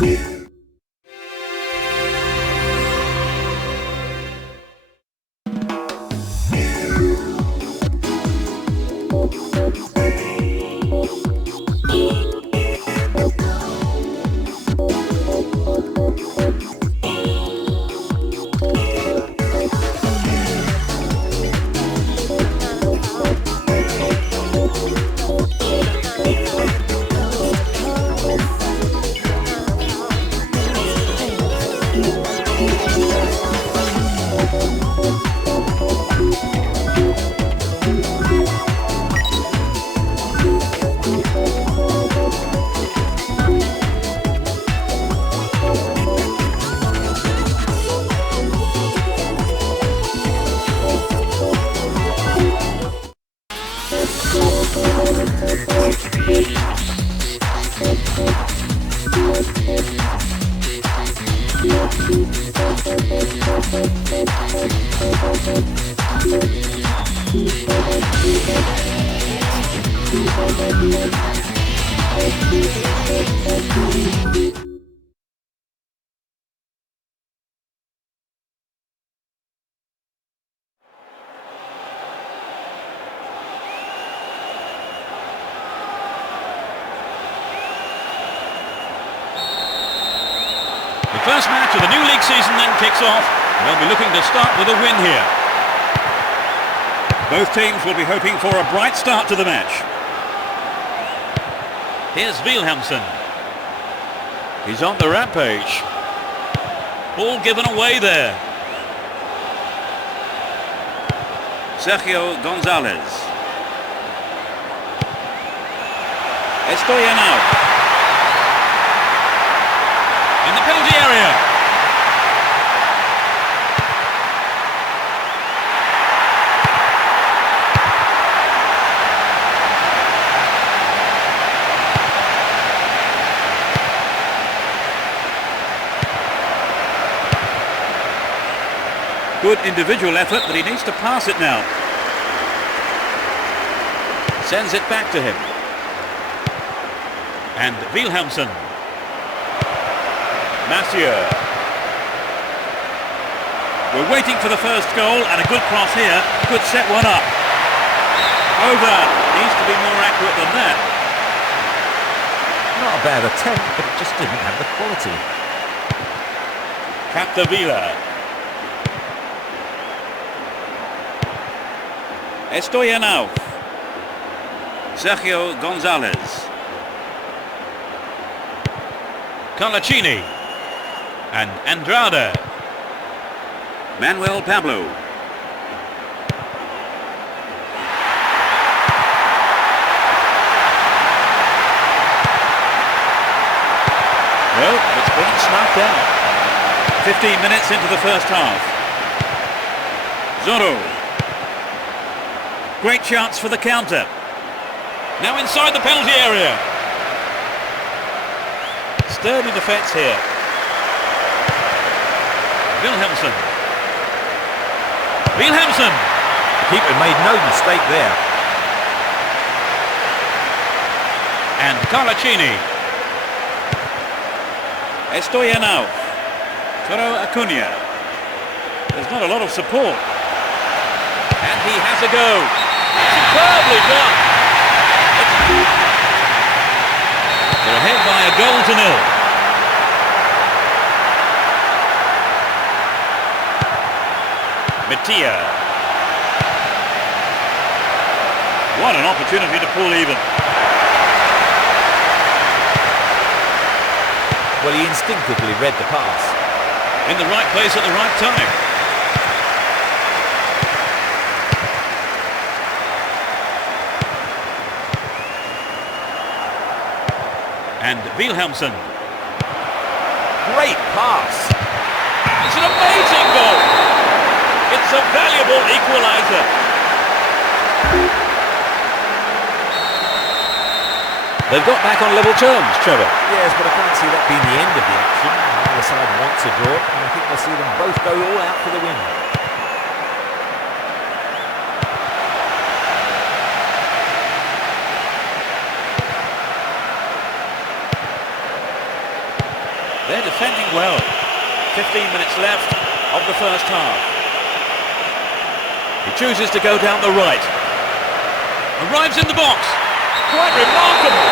The first match of the new league season then kicks off. They'll be looking to start with a win here. Both teams will be hoping for a bright start to the match. Here's Wilhelmsen. He's on the rampage. Ball given away there. Sergio Gonzalez. Estoyanov. In the penalty area. Good individual effort, but he needs to pass it now. Sends it back to him. And Wilhelmsen. Massieu. We're waiting for the first goal, and a good cross here could set one up. Over. Needs to be more accurate than that. Not a bad attempt, but it just didn't have the quality. Capdevila. Estoyanov. Sergio Gonzalez. Carlacini. And Andrade. Manuel Pablo. No, it's been snuffed out. 15 minutes into the first half. Zorro. Great chance for the counter. Now inside the penalty area. Sturdy defence here. Wilhelmsen. Wilhelmsen. The keeper made no mistake there. And Carlacini. Estoyanov. Toro Acuna. There's not a lot of support. And he has a go. Superbly done. They're ahead by a goal to nil. Mattia. What an opportunity to pull even. Well, he instinctively read the pass. In the right place at the right time. And Wilhelmsen. Great pass. It's an amazing goal. It's a valuable equaliser. They've got back on level terms, Trevor. Yes, but I can't see that being the end of the action. Neither side wants a draw, and I think we'll see them both go all out for the win. They're defending well. 15 minutes left of the first half. He chooses to go down the right. Arrives in the box. Quite remarkable.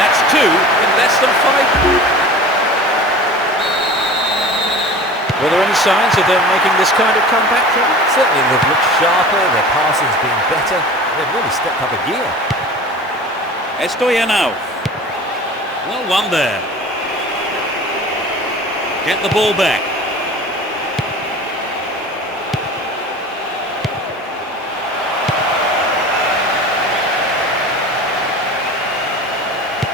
That's 2 in less than 5. Were there any signs of them making this kind of comeback, Trevor? Certainly they've looked sharper, their passing's been better. They've really stepped up a gear. Estoyanov. Well won there. Get the ball back.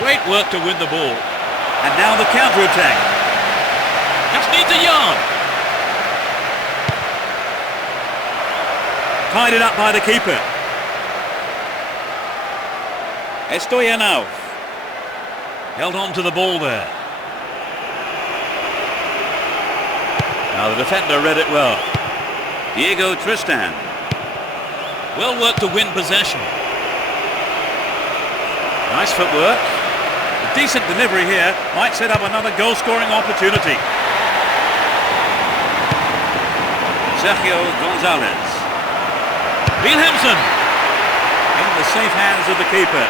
Great work to win the ball. And now the counter-attack. Just needs a yard. Tied it up by the keeper. Estoyanov. Held on to the ball there. Now the defender read it well. Diego Tristan. Well worked to win possession. Nice footwork. A decent delivery here might set up another goal-scoring opportunity. Sergio Gonzalez. Wilhelmsen. In the safe hands of the keeper.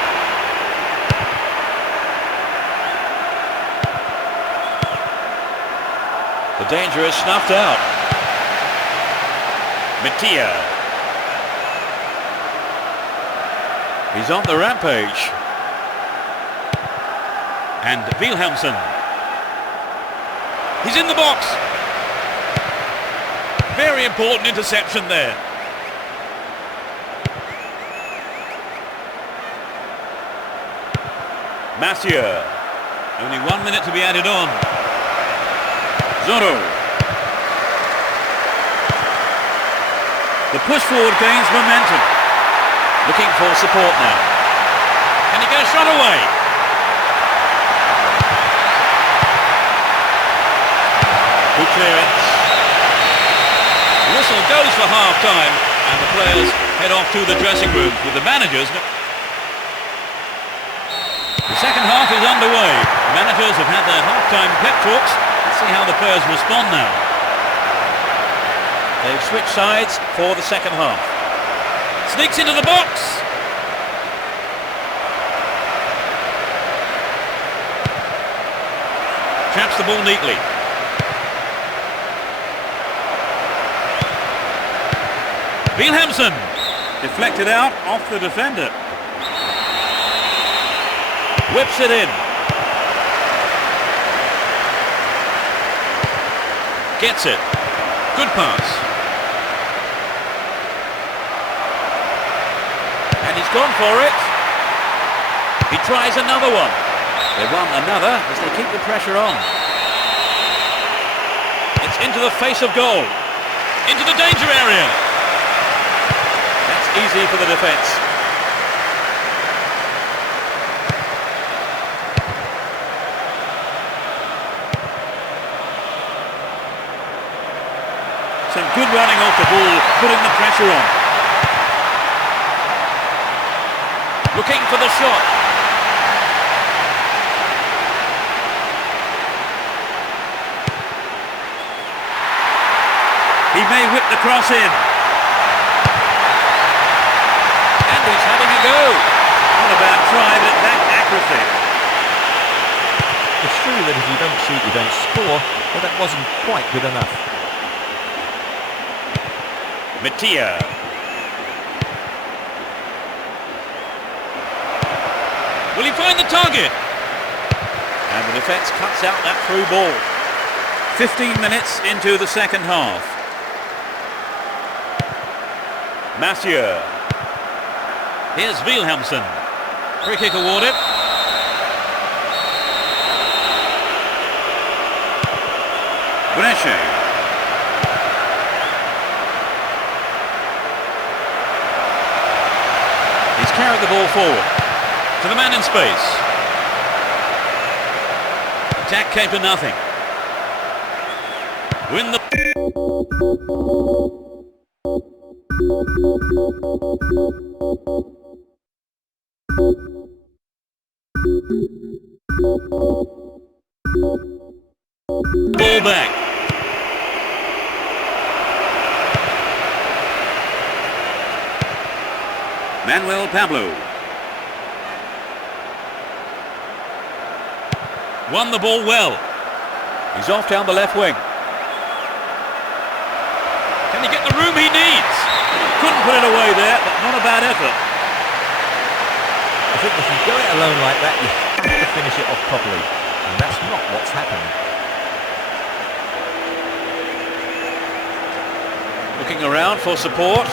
The danger is snuffed out. Mattia. He's on the rampage. And Wilhelmsen. He's in the box. Very important interception there. Mathieu. Only 1 minute to be added on. Zorro. The push forward gains momentum. Looking for support now. Can he get a shot away? Good clearance. The whistle goes for half-time and the players head off to the dressing room with the managers. The second half is underway. The managers have had their half-time pep talks. Let's see how the players respond now. They've switched sides for the second half. Sneaks into the box. Traps the ball neatly. Wilhelmsen. Deflected out off the defender. Whips it in. Gets it. Good pass. And he's gone for it. He tries another one. They want another as they keep the pressure on. It's into the face of goal. Into the danger area. That's easy for the defence. Some good running off the ball, putting the pressure on. Looking for the shot. He may whip the cross in. And he's having a go. Not a bad try, but it lacked accuracy. It's true that if you don't shoot, you don't score, but that wasn't quite good enough. Mattia. Will he find the target? And the defence cuts out that through ball. 15 minutes into the second half. Mathieu. Here's Wilhelmsen. Free kick awarded. Brescia. He's carried the ball forward to the man in space. Attack came to nothing. Win the... back. Manuel Pablo. Won the ball well. He's off down the left wing. Can he get the room he needs? Couldn't put it away there, but not a bad effort. I think if you go it alone like that, you have to finish it off properly. And that's not what's happened. Looking around for support.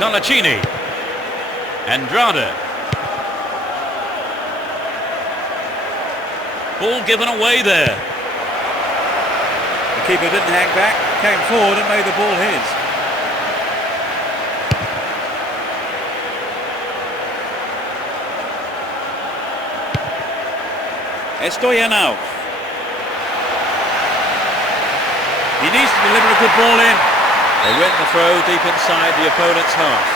Colaccini. Andrade. Ball given away there. The keeper didn't hang back, came forward and made the ball his. Estoyanov. He needs to deliver a good ball in. They win the throw deep inside the opponent's half.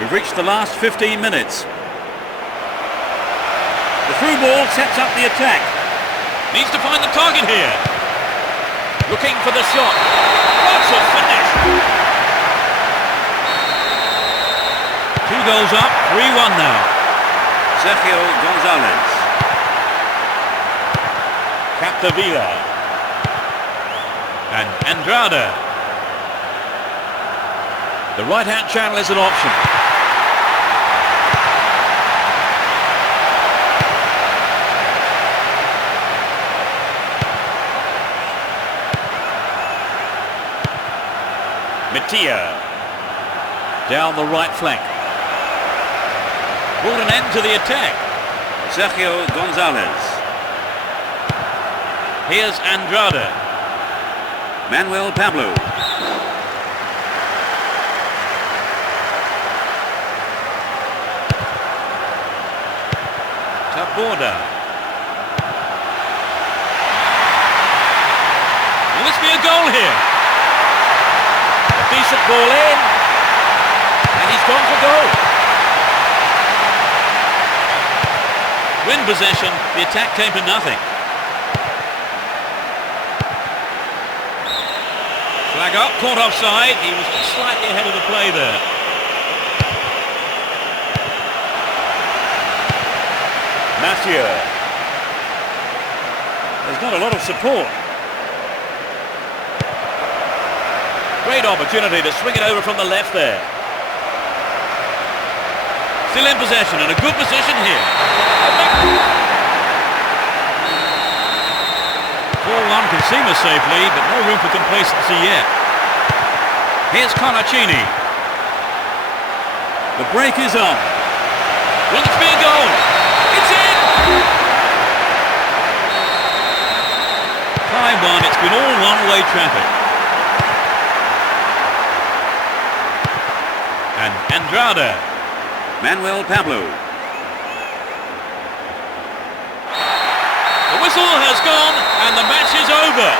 We've reached the last 15 minutes. The through ball sets up the attack. Needs to find the target here. Looking for the shot. What a finish! 2 goals up, 3-1 now. Sergio Gonzalez. Capdevila. And Andrade. The right-hand channel is an option. Mattia. Down the right flank. Brought an end to the attack. Sergio Gonzalez. Here's Andrade. Manuel Pablo. Taborda. Will this be a goal here? A decent ball in. And he's gone for goal. Win possession, the attack came to nothing. Flag up, caught offside. He was just slightly ahead of the play there. Mathieu. There's not a lot of support. Great opportunity to swing it over from the left there. Still in possession and a good position here. 4-1 can seam us safely, but no room for complacency yet. Here's Colaccini. The break is on. Will this be a goal? It's in! 5-1, it's been all one-way traffic. And Andrade. Manuel Pablo. The whistle has gone and the match is over.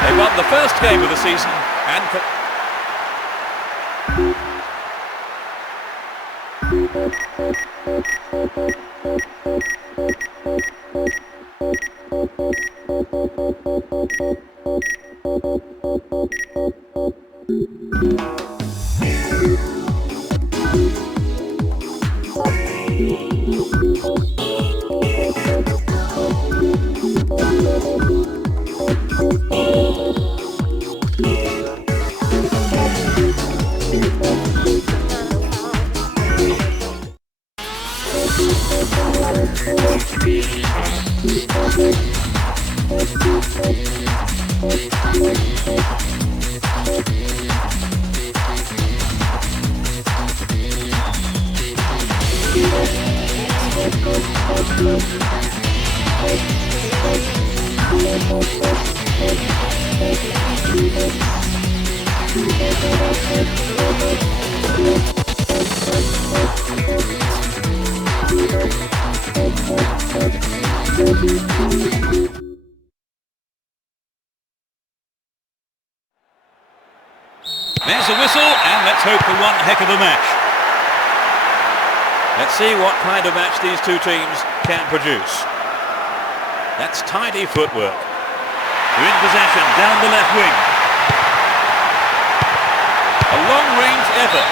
They won the first game of the season Let's hope for one heck of a match. Let's see what kind of match these two teams can produce. That's tidy footwork. They're in possession, down the left wing. A long-range effort.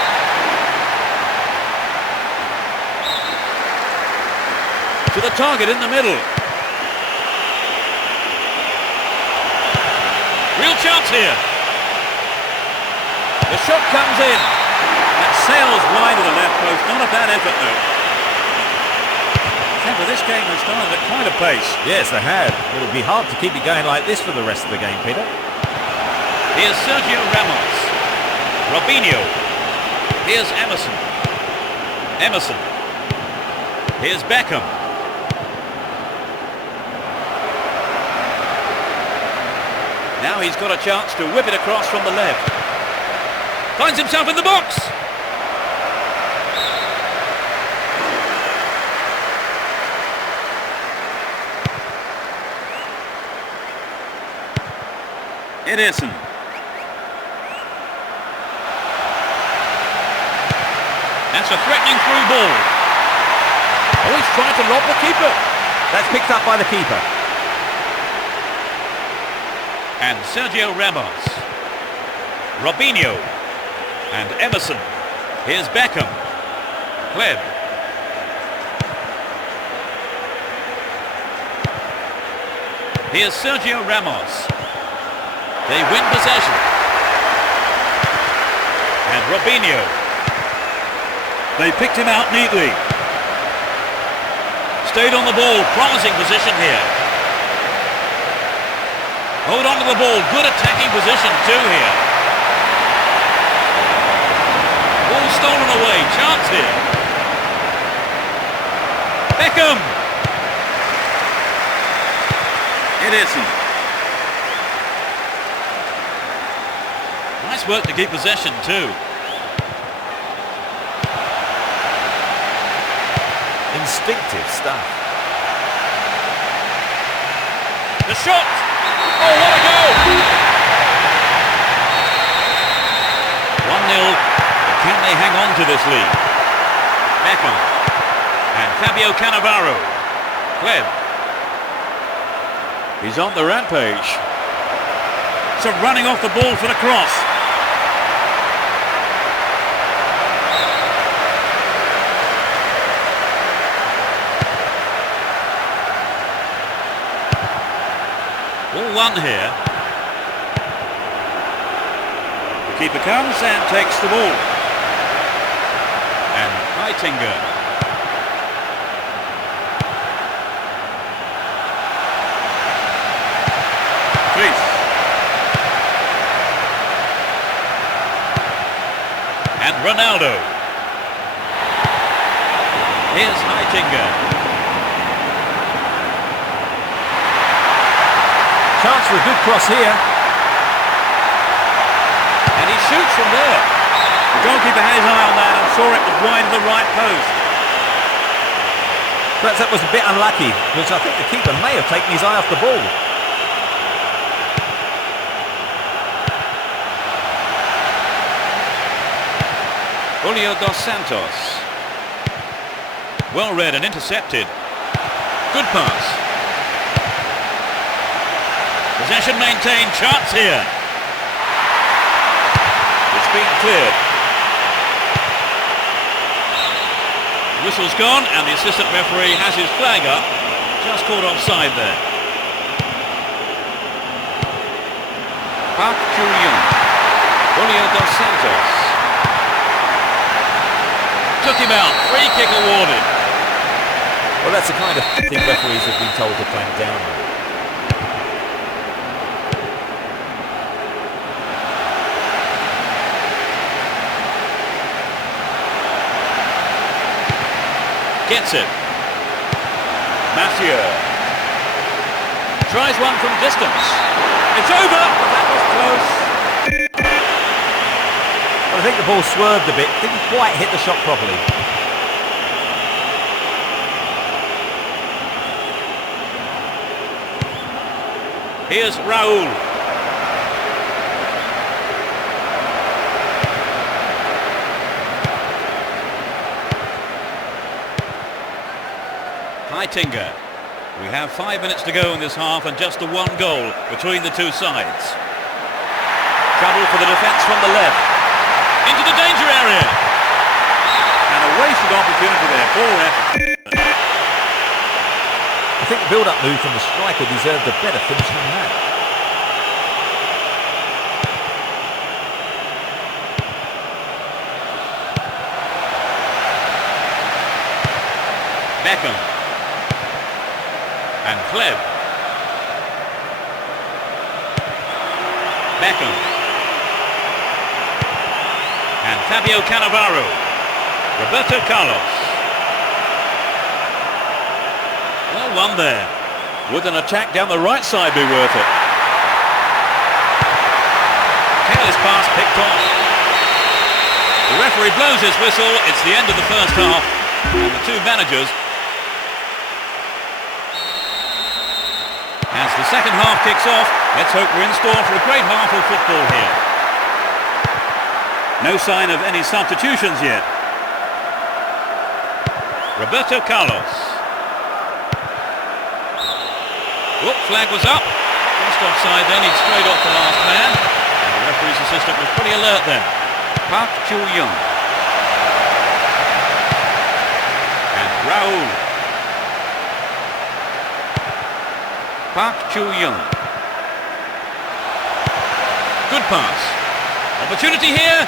To the target in the middle. Real chance here. The shot comes in. That sails wide of the left post. Not a bad effort though. Remember, this game has started at quite a pace. Yes, they have. It would be hard to keep it going like this for the rest of the game, Peter. Here's Sergio Ramos. Robinho. Here's Emerson. Emerson. Here's Beckham. Now he's got a chance to whip it across from the left. Finds himself in the box. Ederson. That's a threatening through ball. Oh, he's trying to lob the keeper. That's picked up by the keeper. And Sergio Ramos. Robinho. And Emerson. Here's Beckham. Pleb. Here's Sergio Ramos. They win possession. And Robinho. They picked him out neatly. Stayed on the ball, promising position here. Hold on to the ball, good attacking position too here. Ball stolen away, chance here. Beckham. Ederson. Nice work to keep possession too. Instinctive stuff. The shot! Oh, what a goal! 1-0. Can they hang on to this lead? Beckham. And Fabio Cannavaro. Pleb. He's on the rampage. So running off the ball for the cross. All one here. The keeper comes and takes the ball. And Heitinger. Please. And Ronaldo. Here's Heitinger. Chance for a good cross here. And he shoots from there. The goalkeeper had his eye on that and saw it was wide of the right post. Perhaps that was a bit unlucky, because I think the keeper may have taken his eye off the ball. Julio dos Santos. Well read and intercepted. Good pass. Possession maintained, chance here. It's been cleared. The whistle's gone and the assistant referee has his flag up. Just caught offside there. Park Chu-Yun. Julio dos Santos. Took him out. Free kick awarded. Well, that's the kind of thing referees have been told to clamp down on. Gets it. Mathieu. Tries one from distance. It's over. That was close. Well, I think the ball swerved a bit. Didn't quite hit the shot properly. Here's Raul. Heitinga. We have 5 minutes to go in this half and just the one goal between the two sides. Trouble for the defence from the left. Into the danger area. And a wasted opportunity there. Poor effort. I think the build-up move from the striker deserved a better finish than that. Beckham. And Kleb. Beckham. And Fabio Cannavaro. Roberto Carlos. Well, one there. Would an attack down the right side be worth it? Careless pass picked off. The referee blows his whistle. It's the end of the first half. And the two managers, as the second half kicks off, let's hope we're in store for a great half of football here. No sign of any substitutions yet. Roberto Carlos. Whoop, flag was up. Just offside then, he'd straight off the last man. And the referee's assistant was pretty alert then. Park Chu-young. And Raul. Park Chu-young. Good pass. Opportunity here.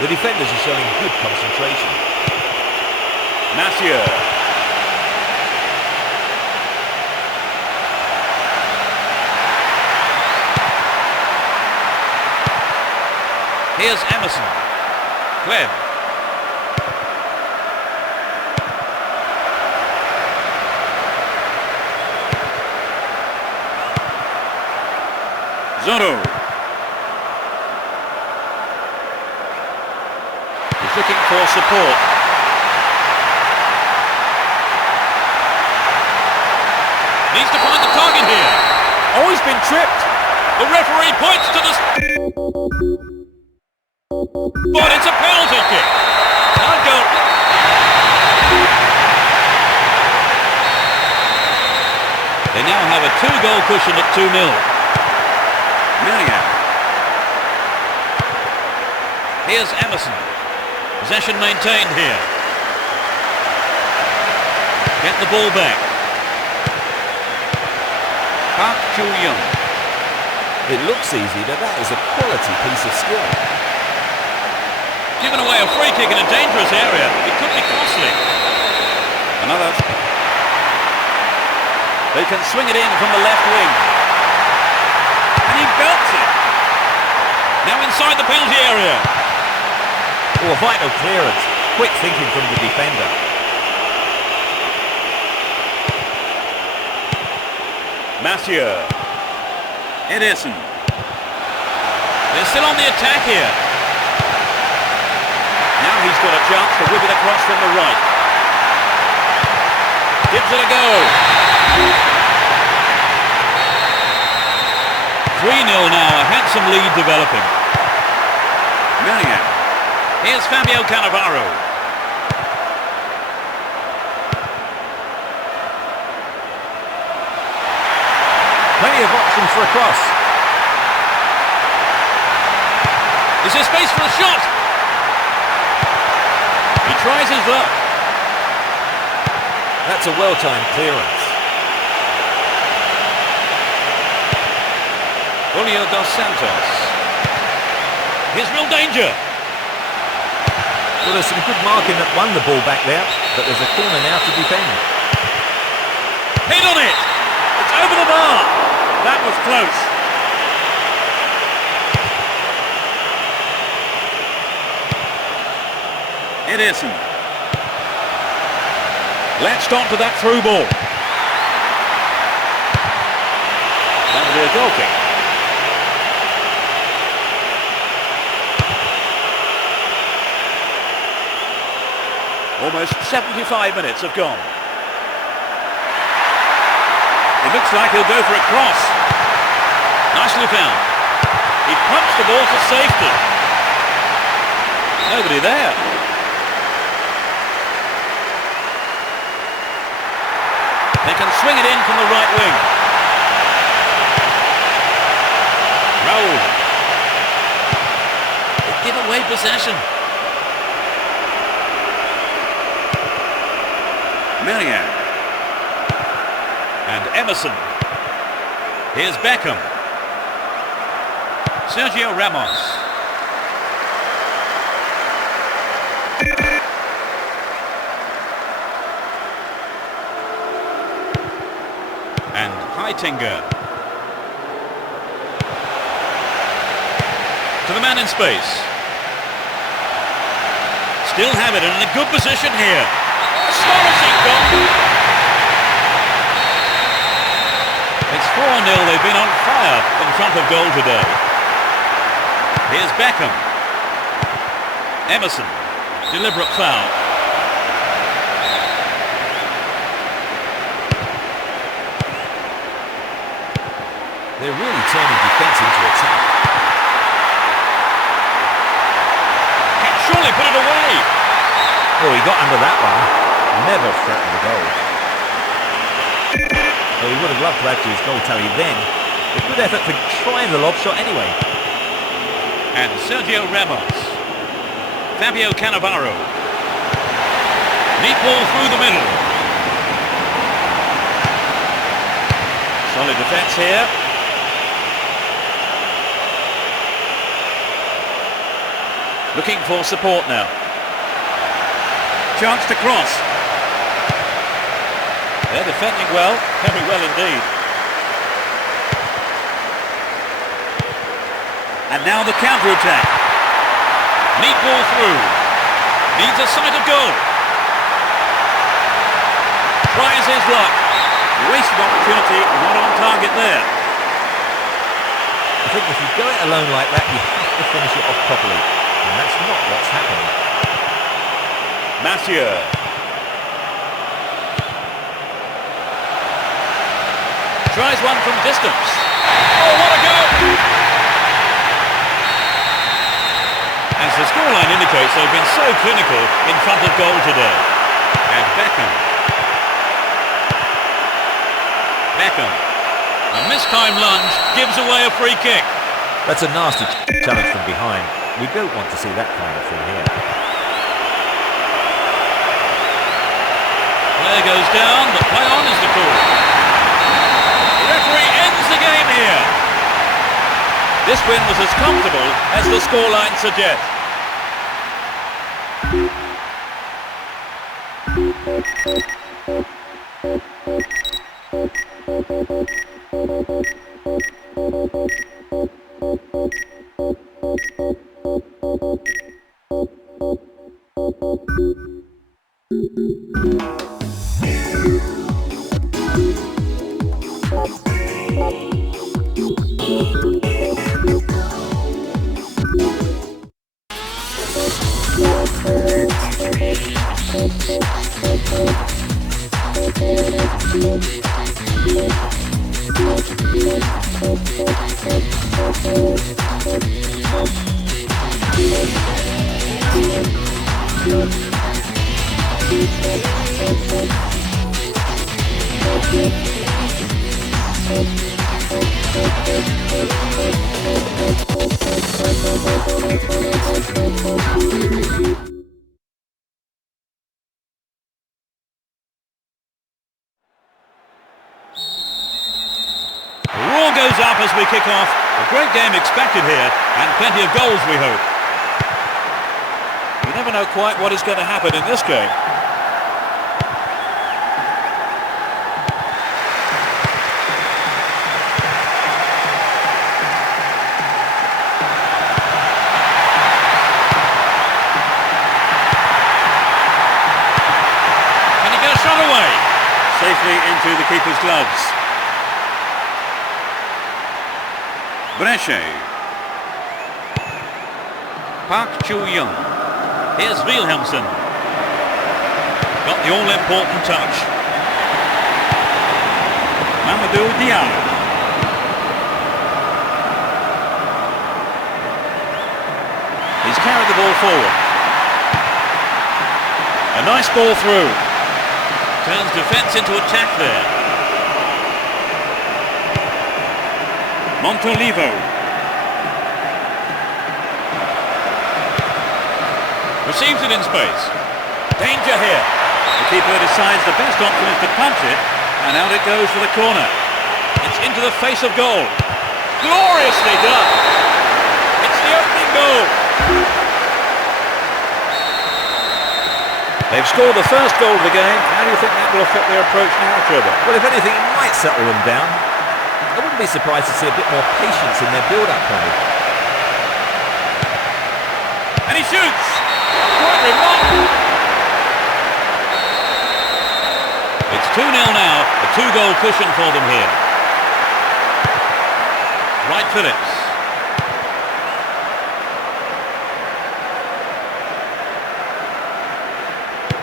The defenders are showing good concentration. Massieu. Here's Emerson. Kleb. Zorro. He's looking for support. Needs to find the target here. Oh, he's been tripped. The referee points to the but it's a penalty kick. Can't go. They now have a 2-goal cushion at 2-0. Millian. Here's Emerson. Possession maintained here. Get the ball back. Park Chu-young. It looks easy, but that is a quality piece of skill. Given away a free kick in a dangerous area. It could be costly. Another. They can swing it in from the left wing. And he belts it. Now inside the penalty area. Oh, a vital clearance. Quick thinking from the defender. Massieu. Ederson. They're still on the attack here. Now he's got a chance to whip it across from the right. Gives it a go. 3-0 now, a handsome lead developing. Millian. Here's Fabio Cannavaro. Plenty of options for a cross. Is there space for a shot? He tries his luck. That's a well-timed clearance. Julio dos Santos. Here's real danger. Well, there's some good marking that won the ball back there, but there's a corner now to defend. Hit on it! It's over the bar! That was close. Ederson. Latched onto that through ball. That will be a goal kick. Almost 75 minutes have gone. It looks like he'll go for a cross. Nicely found. He pumps the ball for safety. Nobody there. can swing it in from the right wing. Raul. They give away possession. Marianne. And Emerson. Here's Beckham. Sergio Ramos. And Heitinger. To the man in space. Still have it and in a good position here. Astonishing goal. It's 4-0. They've been on fire in front of goal today. Here's Beckham. Emerson. Deliberate foul. They're really turning defence into attack. Can surely put it away. Oh, he got under that one. Never threatened the goal. Well, he would have loved to add to his goal tally then. A good effort for trying the lob shot anyway. And Sergio Ramos. Fabio Cannavaro. Neat ball through the middle. Solid defence here. Looking for support now. Chance to cross. They're defending well, very well indeed. And now the counter-attack. Neat ball through. Needs a sight of goal. Tries his luck. Wasted opportunity, not on target there. I think if you go it alone like that, you have to finish it off properly. And that's not what's happened. Mathieu. Tries one from distance. Oh, what a goal! As the scoreline indicates, they've been so clinical in front of goal today. And Beckham. Beckham. A mistimed lunge gives away a free kick. That's a nasty challenge from behind. We don't want to see that coming through here. Player goes down, but play on is the call. The referee ends the game here. This win was as comfortable as the scoreline suggests. Goes up as we kick off. A great game expected here, and plenty of goals we hope. You never know quite what is going to happen in this game. Can he get a shot away? Safely into the keeper's gloves. Brescia. Park Chu-young. Here's Wilhelmsen. Got the all-important touch. Mamadou Diallo. He's carried the ball forward. A nice ball through. Turns defence into attack there. Montolivo. Receives it in space. Danger here. The keeper decides the best option is to punch it, and out it goes for the corner. It's into the face of goal. Gloriously done. It's the opening goal. They've scored the first goal of the game. How do you think that will affect their approach now, Trevor? Well, if anything, it might settle them down. I wouldn't be surprised to see a bit more patience in their build-up play. And he shoots. Quite remarkable. It's 2-0 now. A 2-goal cushion for them here. Wright Phillips.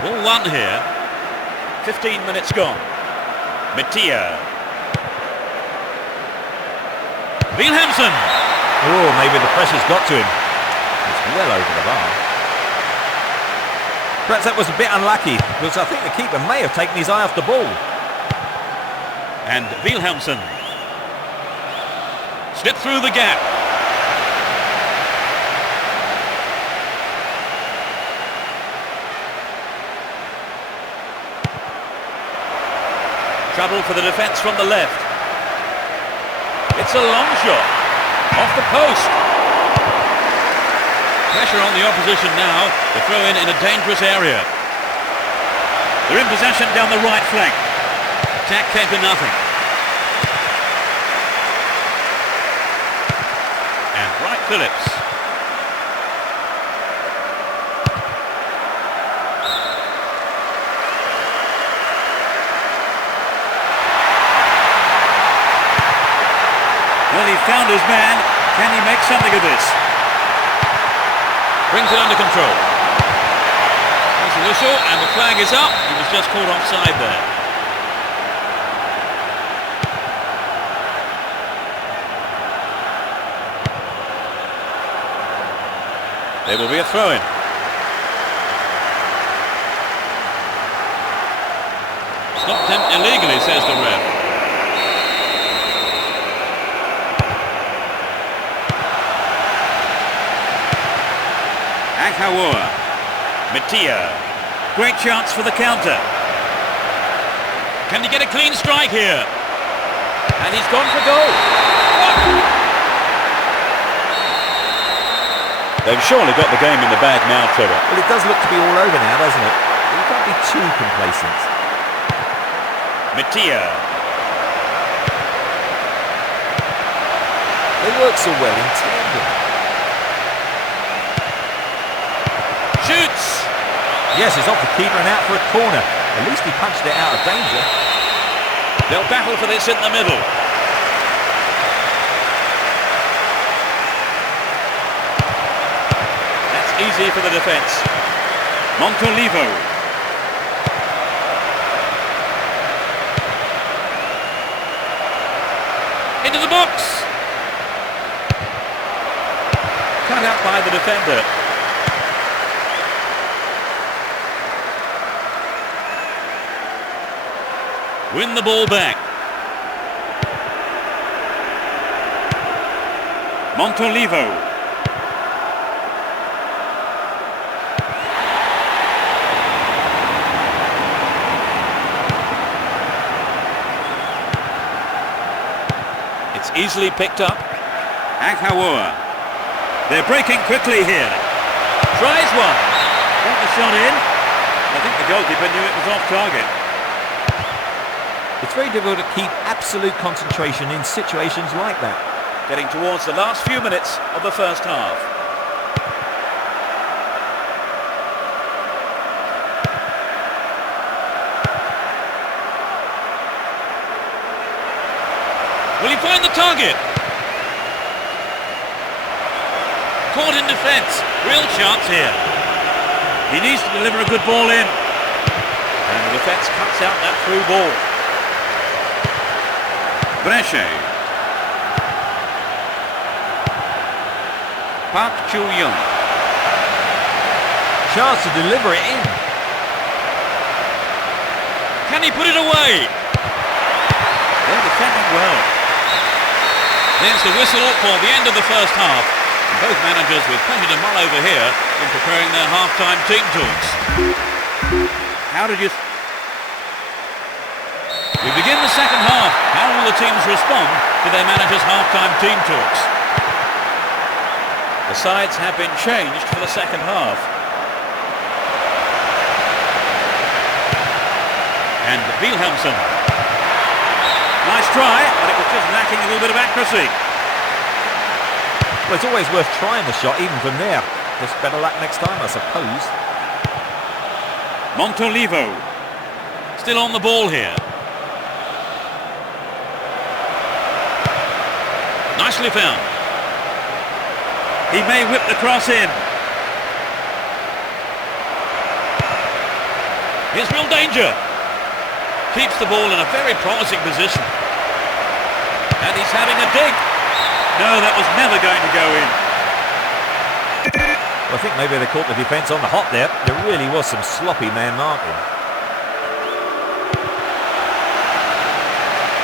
Ball one here. 15 minutes gone. Mattia. Wilhelmsen. Oh, maybe the pressure's got to him. It's well over the bar. Perhaps that was a bit unlucky, because I think the keeper may have taken his eye off the ball. And Wilhelmsen. Slip through the gap. Trouble for the defence from the left. It's a long shot. Off the post. Pressure on the opposition now. The throw in a dangerous area. They're in possession down the right flank. Attack came to nothing. And Wright Phillips. Well, he found his man. Can he make something of this? Brings it under control. There's the whistle and the flag is up. He was just caught offside there. There will be a throw-in. Stopped him illegally, says the ref. Akawa. Mattia. Great chance for the counter. Can he get a clean strike here? And he's gone for goal. They've surely got the game in the bag now, Trevor. Well, it does look to be all over now, doesn't it? You can't be too complacent. Mattia. They work so well in tandem. Shoots! Yes, it's off the keeper and out for a corner. At least he punched it out of danger. They'll battle for this in the middle. That's easy for the defence. Montolivo. Into the box! Cut out by the defender. Win the ball back. Montolivo. It's easily picked up. Akawa. They're breaking quickly here. Tries one. Got the shot in. I think the goalkeeper knew it was off target. It's very difficult to keep absolute concentration in situations like that. Getting towards the last few minutes of the first half. Will he find the target? Caught in defence. Real chance here. He needs to deliver a good ball in. And the defence cuts out that through ball. Brescia. Park Chu-young. Chance to deliver it in. Can he put it away? They're defending well. There's the whistle for the end of the first half. And both managers with plenty to mull over here in preparing their half-time team talks. How did you... We begin the second half. How will the teams respond to their managers' half-time team talks? The sides have been changed for the second half. And Wilhelmsen. Nice try, but it was just lacking a little bit of accuracy. Well, it's always worth trying the shot, even from there. Just better luck next time, I suppose. Montolivo. Still on the ball here. Nicely found. He may whip the cross in. Here's real danger. Keeps the ball in a very promising position. And he's having a dig. No, that was never going to go in. Well, I think maybe they caught the defence on the hop there. There really was some sloppy man marking.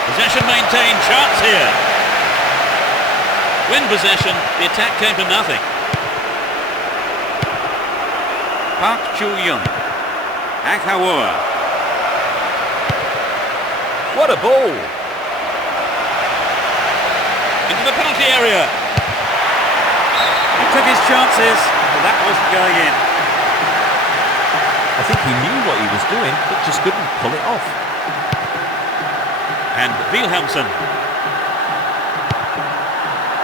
Possession maintained. Chance here. Win possession. The attack came to nothing. Park Chu-young. Akawa. What a ball! Into the penalty area. He took his chances, but that wasn't going in. I think he knew what he was doing, but just couldn't pull it off. And Wilhelmsen.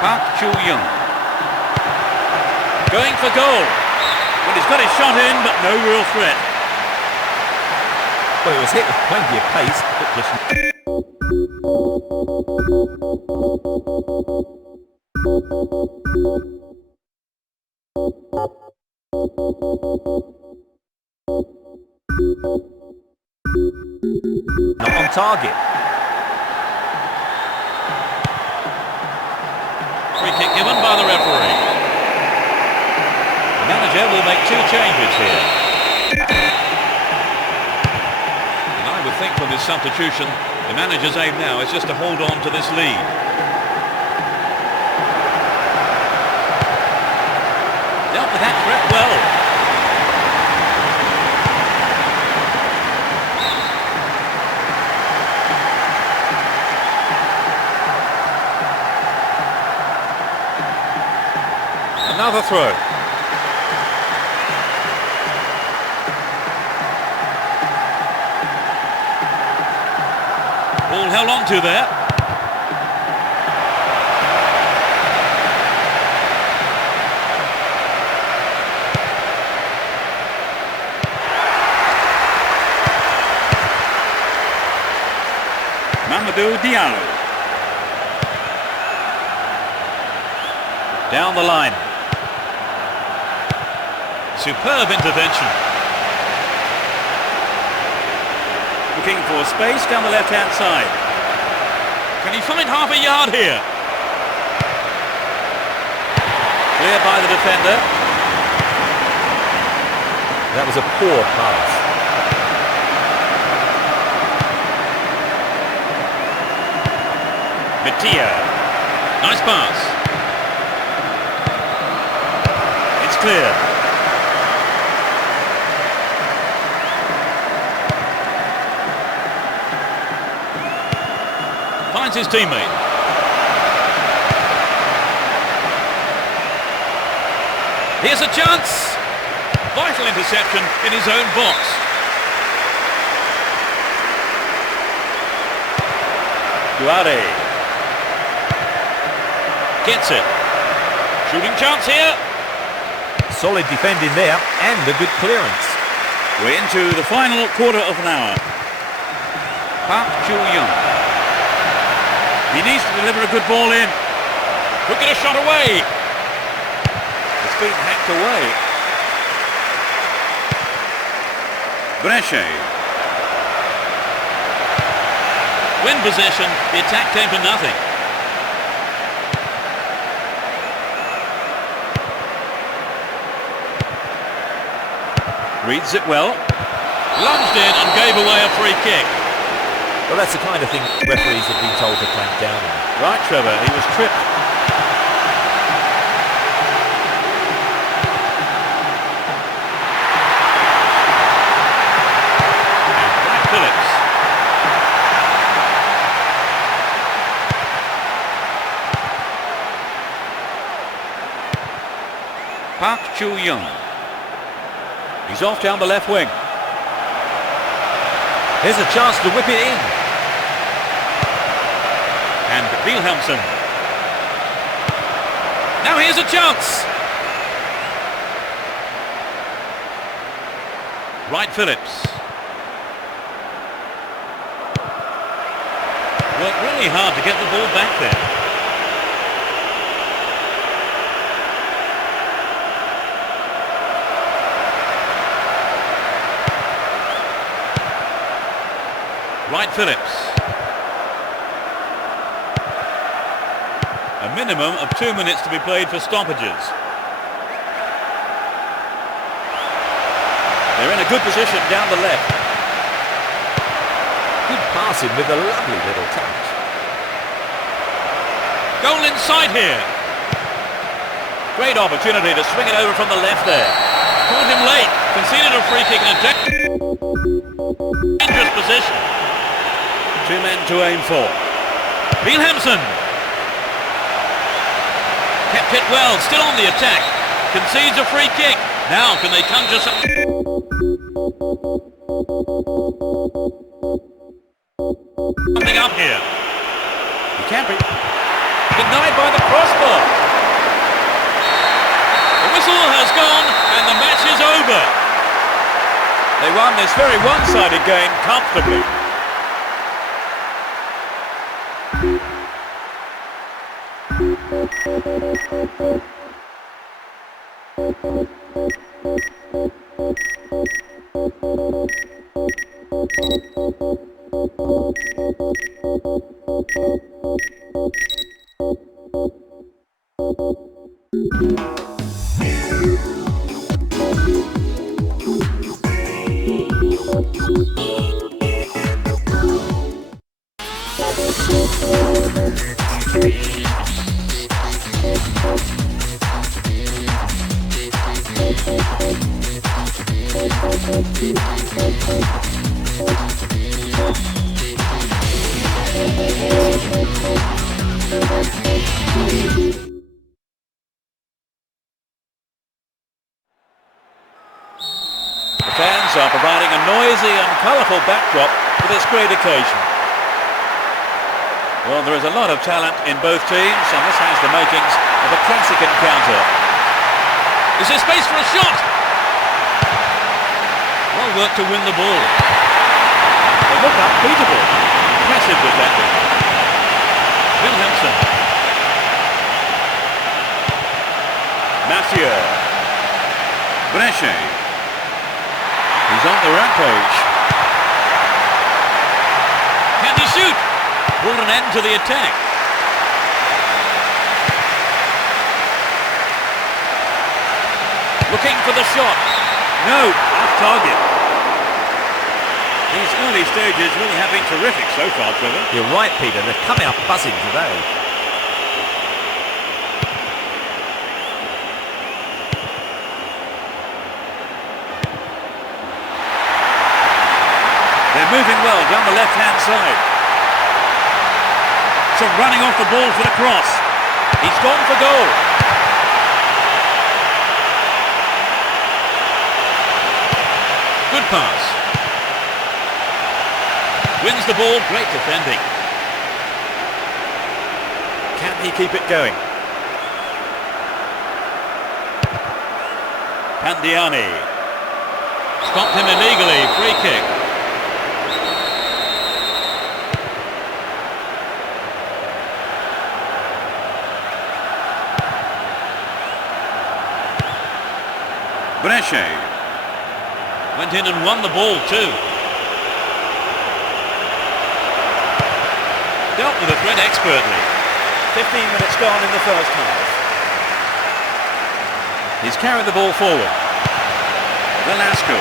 Park Chu-young. Going for goal. Well, he's got his shot in, but no real threat. Well, it was hit with plenty of pace, but just... not on target. Free kick given by the referee. The manager will make two changes here. I would think from this substitution, the manager's aim now is just to hold on to this lead. Dealt with that threat well. Another throw. Ball held on to there. Mamadou Diallo. Down the line. Superb intervention. Looking for space down the left-hand side. Can he find half a yard here? Cleared by the defender. That was a poor pass. Mattia. Nice pass. It's clear. Finds his teammate. Here's a chance. Vital interception in his own box. Duarte. Gets it. Shooting chance here. Solid defending there and a good clearance. We're into the final quarter of an hour. Park Chu-young. He needs to deliver a good ball in. Could get a shot away. It's been hacked away. Brescia. Win possession. The attack came to nothing. Reads it well. Lunged in and gave away a free kick. Well, that's the kind of thing referees have been told to clamp down on. Right, Trevor, he was tripped. And Brad Phillips. Park Chu-young. He's off down the left wing. Here's a chance to whip it in. And Wilhelmsen. Now here's a chance. Right, Phillips. Worked really hard to get the ball back there. Right, Phillips. A minimum of 2 minutes to be played for stoppages. They're in a good position down the left. Good passing with a lovely little touch. Goal inside here. Great opportunity to swing it over from the left there. Caught him late. Conceded a free kick in a dangerous position. 2 men to aim for. Wilhelmsen. Kept it well, still on the attack. Concedes a free kick. Now can they conjure something up here? He can't be denied by the crossbar. The whistle has gone and the match is over. They won this very one-sided game comfortably. The fans are providing a noisy and colourful backdrop for this great occasion. Well, there is a lot of talent in both teams, and this has the makings of a classic encounter. Is there space for a shot? Well worked to win the ball. They look unbeatable. Impressive defending. Wilhelmsen. Mathieu. Brescia. He's on the rampage. Can he shoot? Brought an end to the attack. Looking for the shot. No, off target. These early stages really have been terrific so far, Trevor. You're right, Peter. They're coming up buzzing today. They're moving well down the left-hand side. So running off the ball for the cross. He's gone for goal. Good pass. Wins the ball, great defending. Can he keep it going? Pandiani. Stopped him illegally, free kick. Brescia went in and won the ball too. Dealt with the threat expertly. 15 minutes gone in the first half. He's carried the ball forward. Velasco.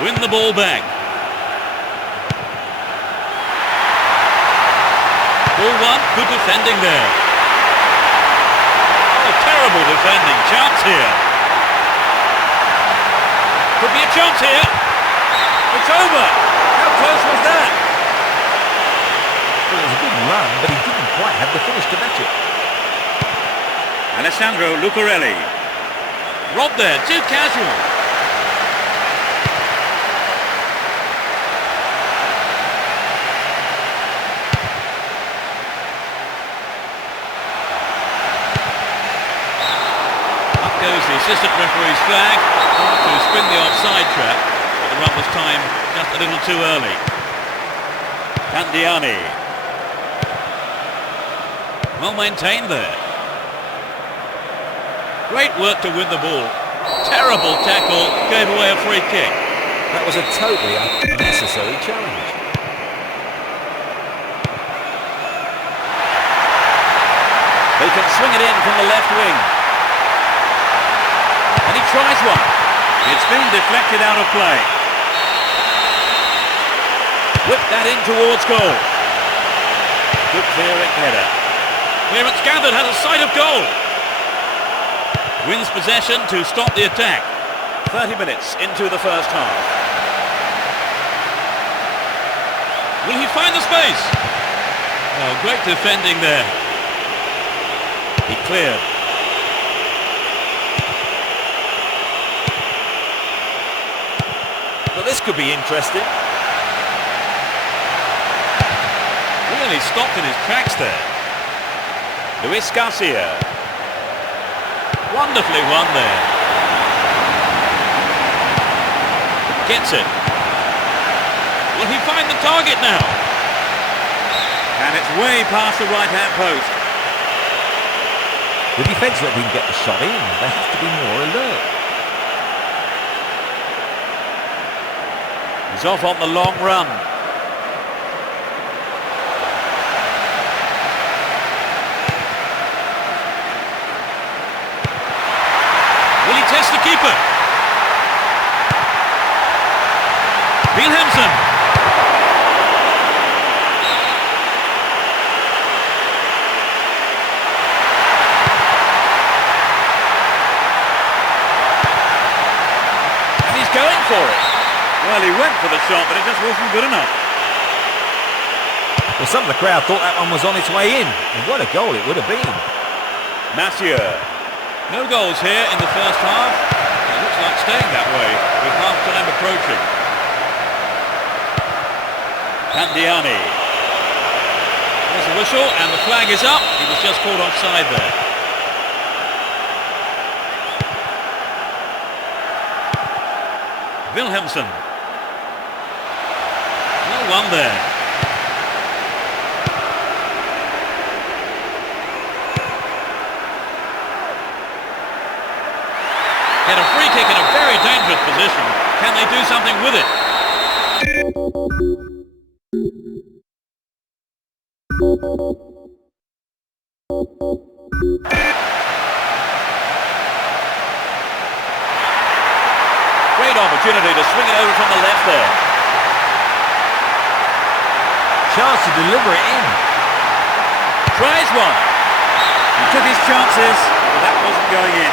Win the ball back. Ball one, good defending there. Oh, terrible defending. Chance here. Could be a chance here. It's over. How close was that? Well, it was a good run, but he didn't quite have the finish to match it. Alessandro Lucarelli. Robbed there, too casual. Up goes the assistant referee's flag to spin the offside trap, but the run was timed just a little too early. Candiani. Well maintained there. Great work to win the ball. Terrible tackle, gave away a free kick. That was a totally unnecessary challenge. They can swing it in from the left wing. And he tries one. It's been deflected out of play. Whip that in towards goal. Good clearing header. Clearance gathered, has a sight of goal. Wins possession to stop the attack. 30 minutes into the first half. Will he find the space? Oh, great defending there. He cleared. Well, this could be interesting. Really stopped in his tracks there. Luis Garcia. Wonderfully won there. Gets it. Will he find the target now? And it's way past the right-hand post. The defence that didn't get the shot in. They have to be more alert. He's off on the long run. Will he test the keeper? Wilhelmsen. And he's going for it. Well, he went for the shot, but it just wasn't good enough. Well, some of the crowd thought that one was on its way in. And what a goal it would have been. Massieu. No goals here in the first half. It looks like staying that way with half-time approaching. Candiani. There's the whistle and the flag is up. He was just caught offside there. Wilhelmsen. Well won there. Get a free kick in a very dangerous position. Can they do something with it? Great opportunity to swing it over from the left there. Chance to deliver it in. Tries one. He took his chances, but that wasn't going in.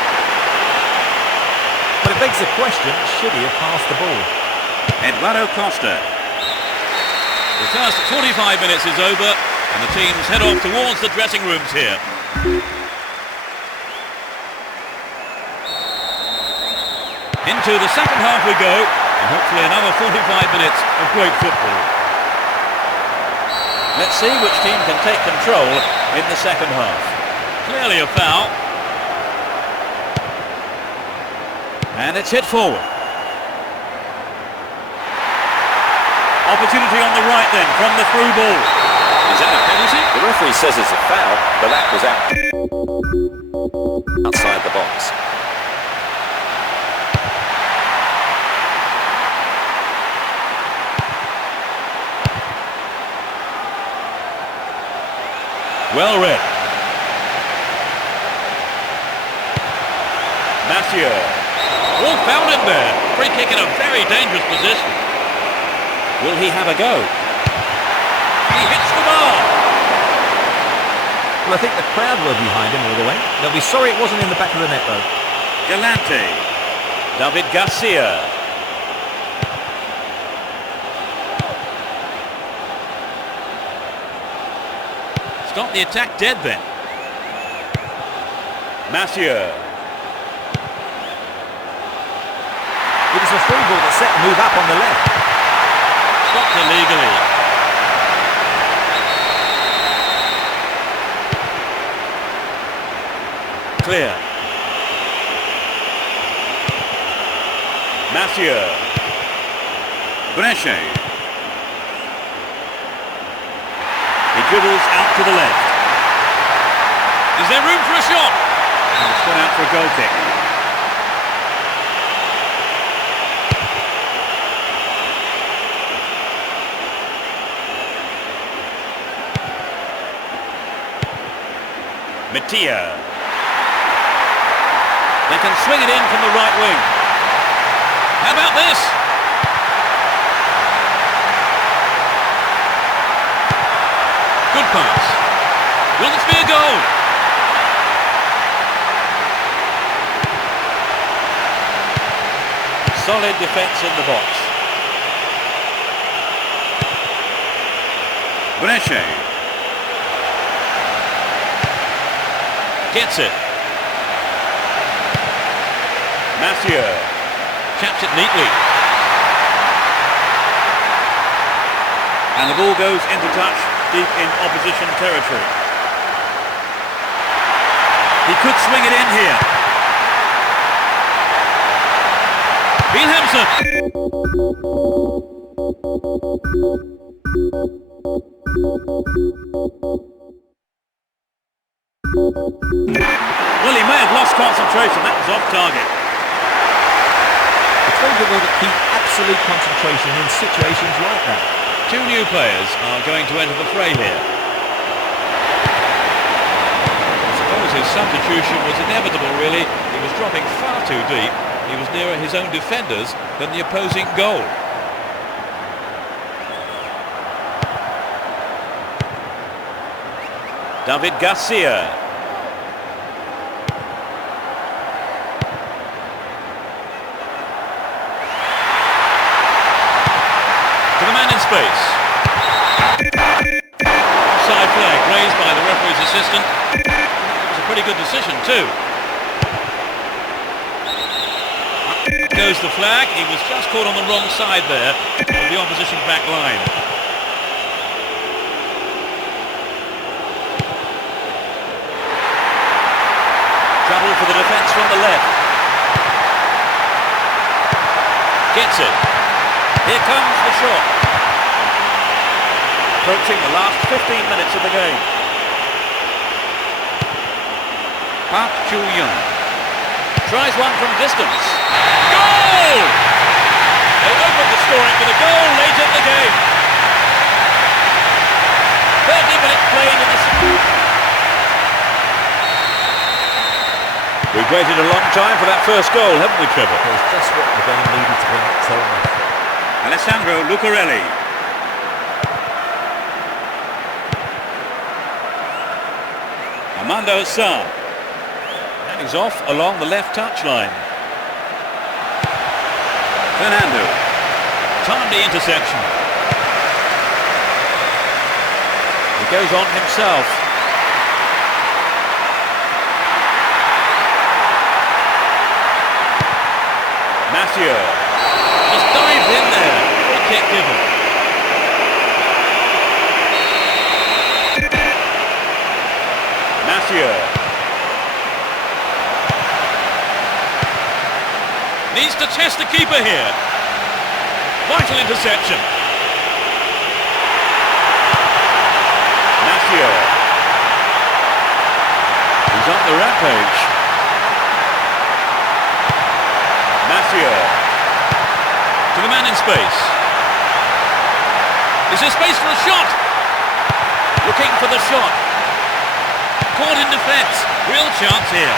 But it begs the question, should he have passed the ball? Eduardo Costa. The first 45 minutes is over and the teams head off towards the dressing rooms here. Into the second half we go, and hopefully another 45 minutes of great football. Let's see which team can take control in the second half. Clearly a foul. And it's hit forward. Opportunity on the right then, from the through ball. Is that a penalty? The referee says it's a foul, but that was outside the box. Well read. Massieu. All fouled him there. Free kick in a very dangerous position. Will he have a go? He hits the bar. Well, I think the crowd were behind him all the way. They'll be sorry it wasn't in the back of the net, though. Galante. David Garcia. Stop the attack dead then. Massieu. It was a free ball that set the move up on the left. Stopped illegally. Clear. Massieu. Brescia. He dribbles out to the left. Is there room for a shot? And it's gone out for a goal kick. Mattia. They can swing it in from the right wing. How about this? Good pass. Will this be a goal? Solid defence in the box. Brescia. Gets it. Massieu chaps it neatly. And the ball goes into touch deep in opposition territory. He could swing it in here. Wilhelmsen. Well, he may have lost concentration. That was off target. It's very difficult to keep absolute concentration in situations like that. Two new players are going to enter the fray here. I suppose his substitution was inevitable, really. He was dropping far too deep. He was nearer his own defenders than the opposing goal. David Garcia. To the man in space. Side flag raised by the referee's assistant. It was a pretty good decision too. Up goes the flag. He was just caught on the wrong side there of the opposition back line. Trouble for the defence from the left. Gets it. Here comes the shot. Approaching the last 15 minutes of the game. Park Chu-young tries one from distance. Goal! They opened the scoring with a goal late in the game. 30 minutes played in the... We've waited a long time for that first goal, haven't we, Trevor? It was just what the game needed to win it till now. Alessandro Lucarelli. Armando Sarr. And he's off along the left touchline. Fernando. Timely interception. He goes on himself. Massieu. Just dived in there. Free kick given. Massieu. Needs to test the keeper here. Vital interception. Massieu. He's on the rampage. Massieu. To the man in space. Is there space for a shot? Looking for the shot. Caught in defence. Real chance here.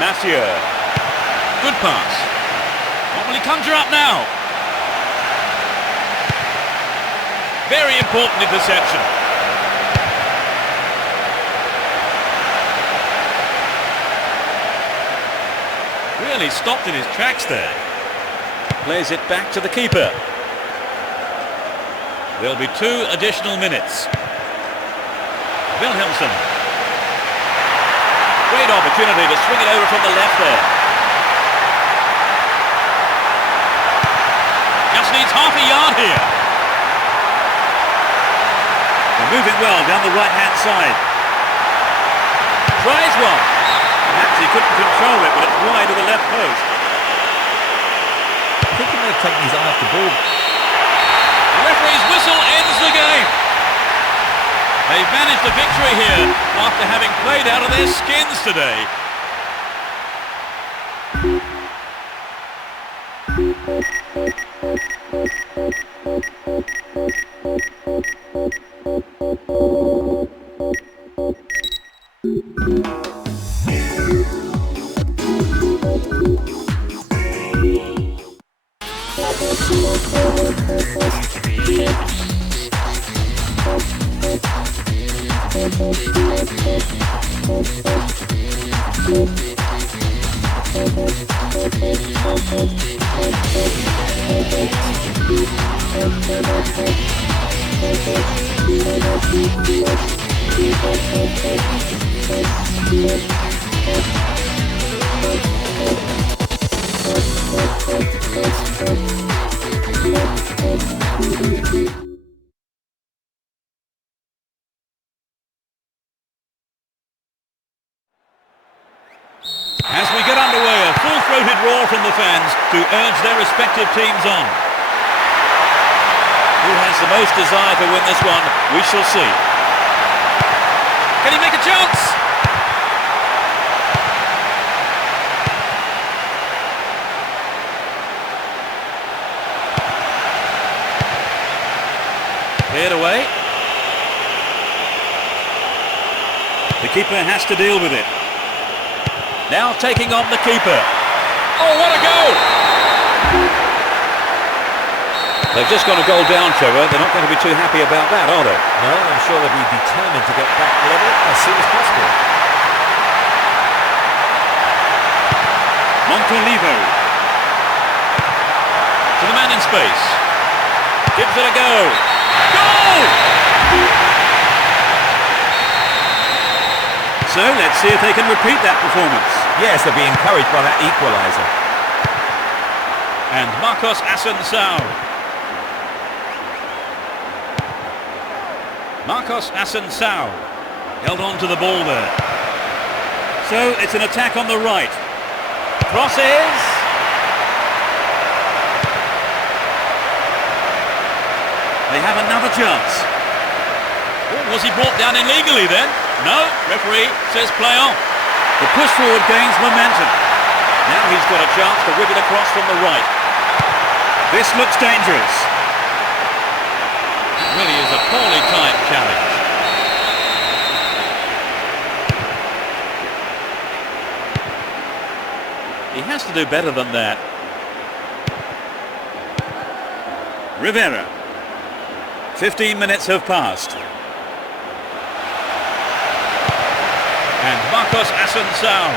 Mathieu. Good pass. What will he conjure up now? Very important interception. Really stopped in his tracks there. Plays it back to the keeper. There'll be 2 additional minutes. Wilhelmsen. Great opportunity to swing it over from the left there. Just needs half a yard here. They're moving well down the right-hand side. Tries one. Perhaps he couldn't control it, but it's wide of the left post. I think he may have taken his eye off the ball. The referee's whistle ends the game. They've managed a victory here after having played out of their skins today. As we get underway, a full-throated roar from the fans to urge their respective teams on. Who has the most desire to win this one? We shall see. Can he make a chance? Cleared away. The keeper has to deal with it. Now taking on the keeper. Oh, what a goal! They've just got a goal down, Trevor. They're not going to be too happy about that, are they? No, I'm sure they'll be determined to get back level as soon as possible. Montolivo. To the man in space. Gives it a go. Goal! So, let's see if they can repeat that performance. Yes, they'll be encouraged by that equaliser. And Marcos Assunção. Marcos Assunção held on to the ball there. So, it's an attack on the right. Crosses. They have another chance. Oh, was he brought down illegally then? No, referee says play on. The push forward gains momentum. Now he's got a chance to whip it across from the right. This looks dangerous. It really is a poorly timed challenge. He has to do better than that. Rivera. 15 minutes have passed. And Marcos Assunção.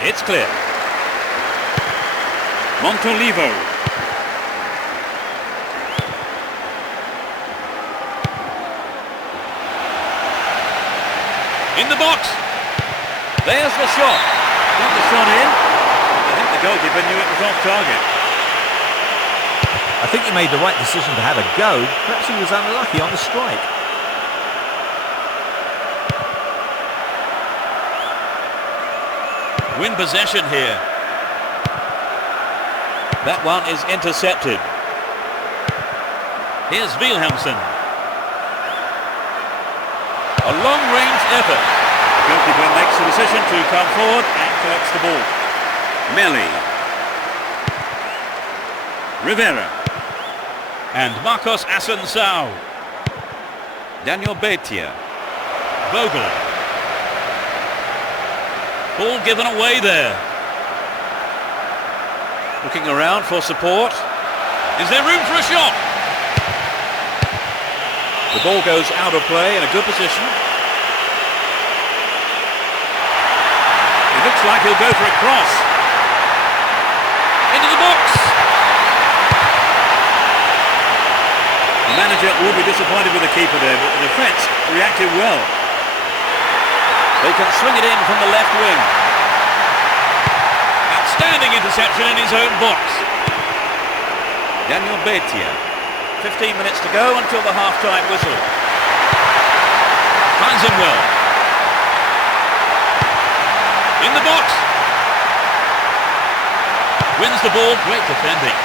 It's clear. Montolivo. In the box. There's the shot. Got the shot in. I think the goalkeeper knew it was off target. I think he made the right decision to have a go. Perhaps he was unlucky on the strike. Win possession here. That one is intercepted. Here's Wilhelmsen. A long-range effort. The goalkeeper makes the decision to come forward and collects the ball. Melli. Rivera. And Marcos Assunção. Daniel Betia. Vogel. Ball given away there. Looking around for support. Is there room for a shot? The ball goes out of play in a good position. It looks like he'll go for a cross. Into the box. The manager will be disappointed with the keeper there, but the defence reacted well. They can swing it in from the left wing. Outstanding interception in his own box. Daniel Betia. 15 minutes to go until the half-time whistle. Finds him well. In the box. Wins the ball. Great defending.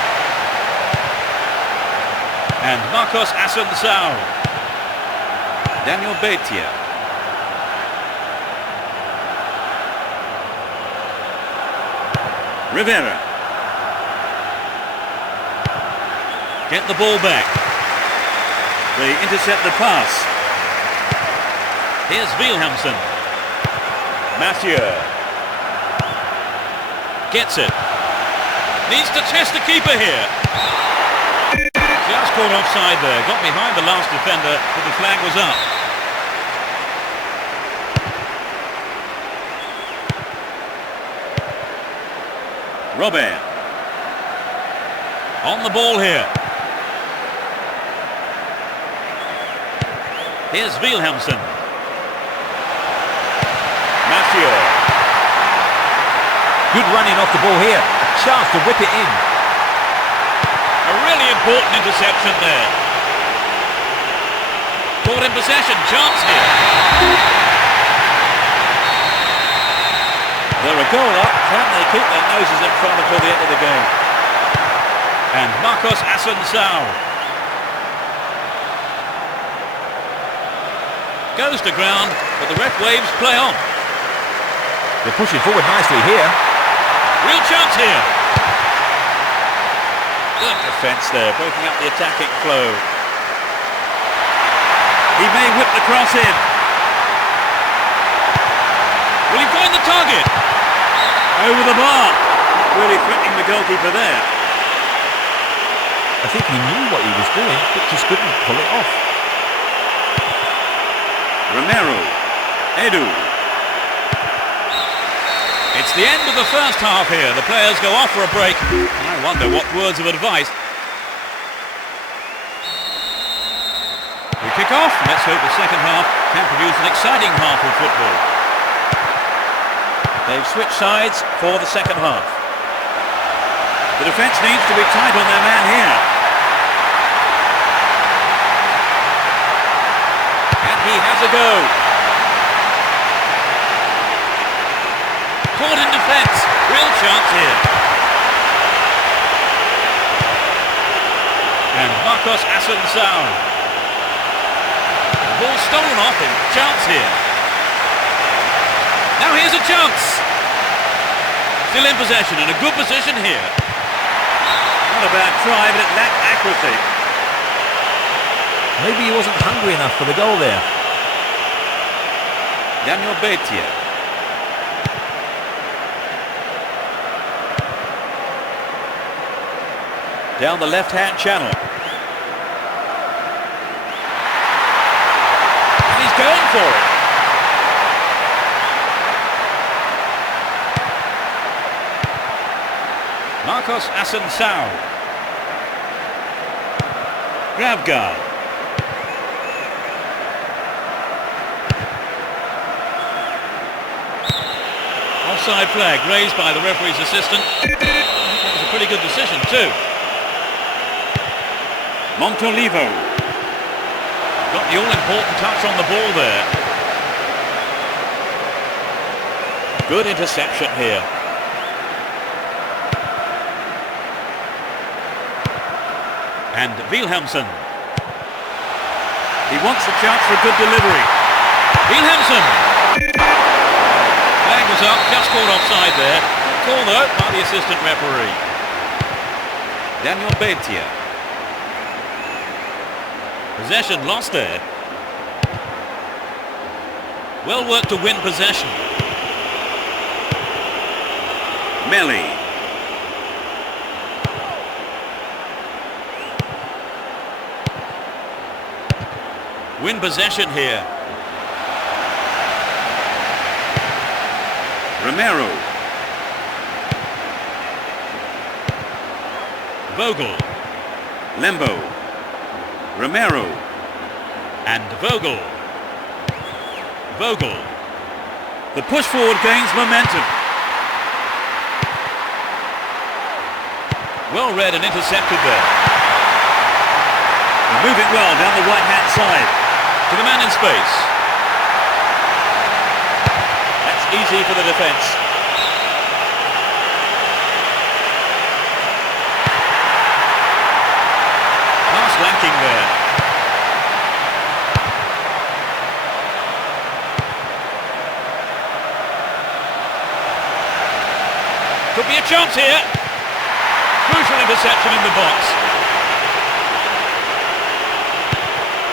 And Marcos Assunção. Daniel Betia. Rivera. Get the ball back. They intercept the pass. Here's Wilhelmsen. Mathieu. Gets it. Needs to test the keeper here. Just caught offside there. Got behind the last defender, but the flag was up. Robert. On the ball here. Here's Wilhelmsen. Mathieu. Good running off the ball here. A chance to whip it in. A really important interception there. Caught in possession. Chance here. They're a goal up. Can they keep their noses in front until the end of the game? And Marcos Assunção goes to ground, but the ref waves play on. They're pushing forward nicely here. Real chance here. Good defence there, breaking up the attacking flow. He may whip the cross in. Will he find the target? Over the bar. Not really threatening the goalkeeper there. I think he knew what he was doing, but just couldn't pull it off. Romero. Edu. It's the end of the first half here. The players go off for a break. I wonder what words of advice. We kick off. Let's hope the second half can produce an exciting half of football. They've switched sides for the second half. The defence needs to be tight on their man here. And he has a go. Caught in defence. Real chance here. And Marcos Assunção. The ball stolen off him. Chance here. Now here's a chance. Still in possession and a good position here. Not a bad try, but it lacked accuracy. Maybe he wasn't hungry enough for the goal there. Daniel Betia. Down the left-hand channel. And he's going for it. Marcos Assunção. Gravgaard. Offside flag raised by the referee's assistant. I think that was a pretty good decision too. Montolivo. Got the all-important touch on the ball there. Good interception here. And Wilhelmsen. He wants a chance for a good delivery. Wilhelmsen. Flag was up, just caught offside there. Call though by the assistant referee. Daniel Betia. Possession lost there. Well worked to win possession. Melly. Win possession here. Romero. Vogel. Lembo. Romero. And Vogel. Vogel. The push forward gains momentum. Well read and intercepted there. They're moving well down the right-hand side. To the man in space. That's easy for the defence. Pass flanking there. Could be a chance here. Crucial interception in the box.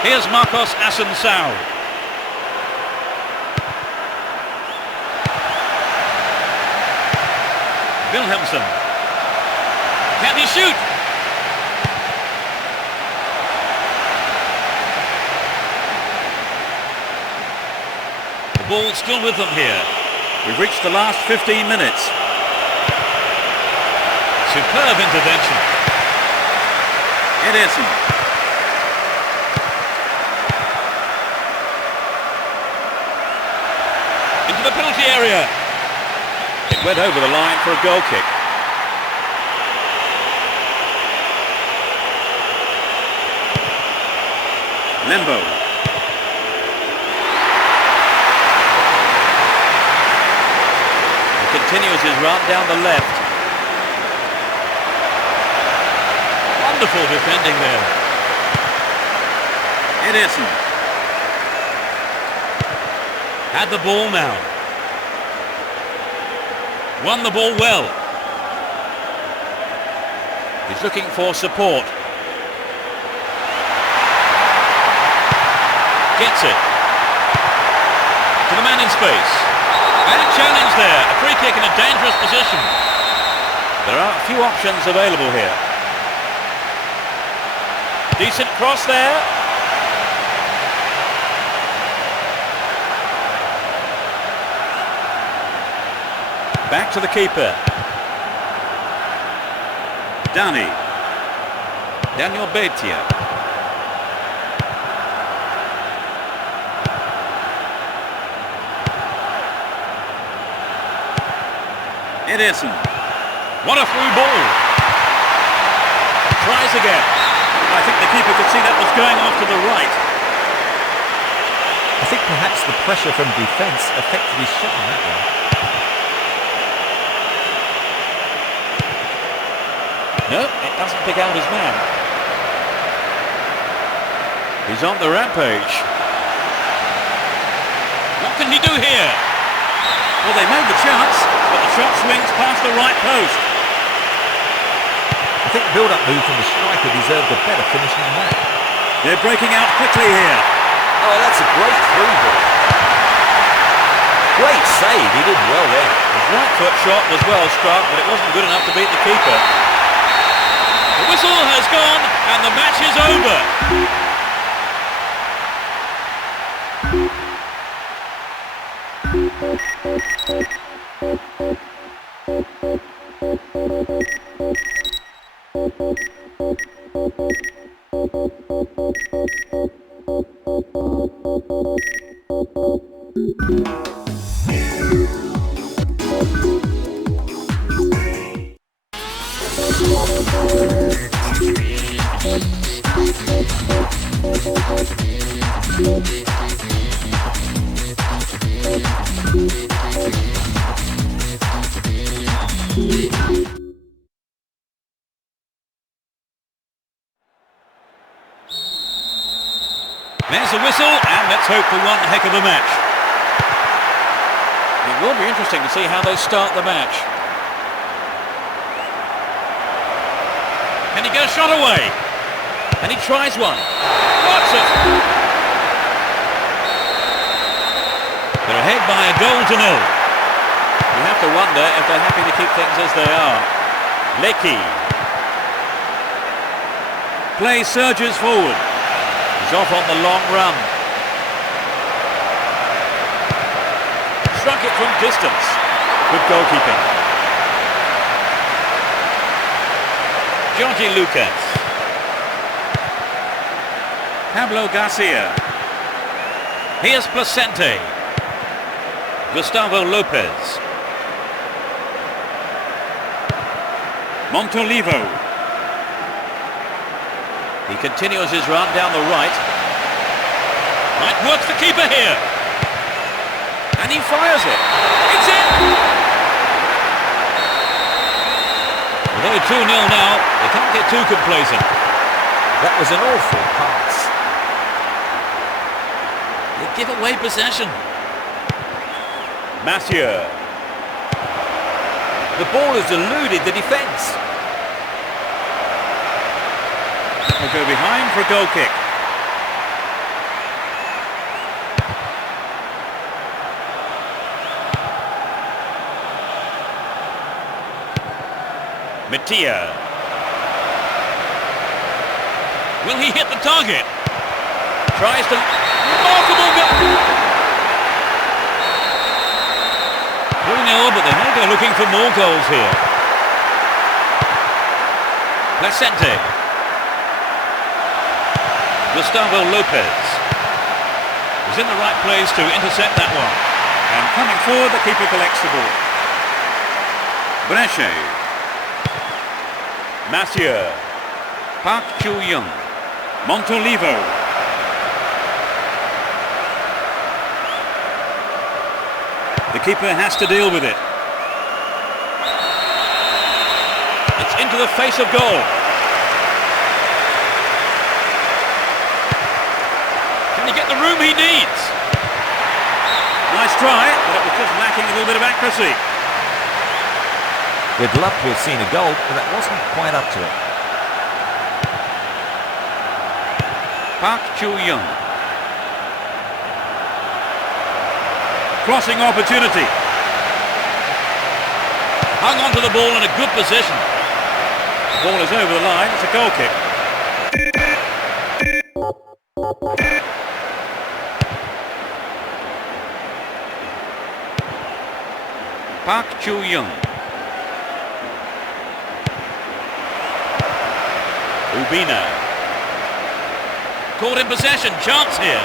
Here's Marcos Assunção. Wilhelmsen. Can he shoot? The ball's still with them here. We've reached the last 15 minutes. Superb intervention. Ederson. Into the penalty area. It went over the line for a goal kick. Lembo. He continues his run down the left. Wonderful defending there. Ederson. Had the ball now. Won the ball well. He's looking for support. Gets it. To the man in space. And a challenge there. A free kick in a dangerous position. There are a few options available here. Decent cross there. Back to the keeper. Daniel Betia. Ederson. What a through ball. Tries again. I think the keeper could see that was going off to the right. I think perhaps the pressure from defence affected his shot on that one. No, it doesn't pick out his man. He's on the rampage. What can he do here? Well, they made the chance, but the shot swings past the right post. I think the build-up move from the striker deserved a better finish than that. They're breaking out quickly here. Oh, that's a great through ball. Great save, he did well there. His right foot shot was well struck, but it wasn't good enough to beat the keeper. The whistle has gone, and the match is over. There's a whistle, and let's hope for one heck of a match. It will be interesting to see how they start the match. Can he get a shot away? And he tries one. What's it? The Ahead by a goal to nil. You have to wonder if they're happy to keep things as they are. Lecky. Play surges forward. He's off on the long run. Struck it from distance. Good goalkeeping. Jorge Lucas. Pablo Garcia. Here's Placente. Gustavo Lopez. Montolivo. He continues his run down the right. Might work the keeper here. And he fires it. It's in! Although 2-0 now, they can't get too complacent. That was an awful pass. They give away possession. Mathieu. The ball has eluded the defence. Will go behind for a goal kick. Mattia. Will he hit the target? Tries to... Remarkable goal! 3-0, but they may go looking for more goals here. Placente. Gustavo Lopez. He's in the right place to intercept that one. And coming forward, the keeper collects the ball. Brescia. Mathieu. Park Chu-young. Montolivo. The keeper has to deal with it. It's into the face of goal. Can he get the room he needs? Nice try, but it was just lacking a little bit of accuracy. We'd love to have seen a goal, but that wasn't quite up to it. Park Chu-young. Crossing opportunity. Hung onto the ball in a good position. The ball is over the line. It's a goal kick. Park Chu-young. Ubina. Caught in possession. Chance here.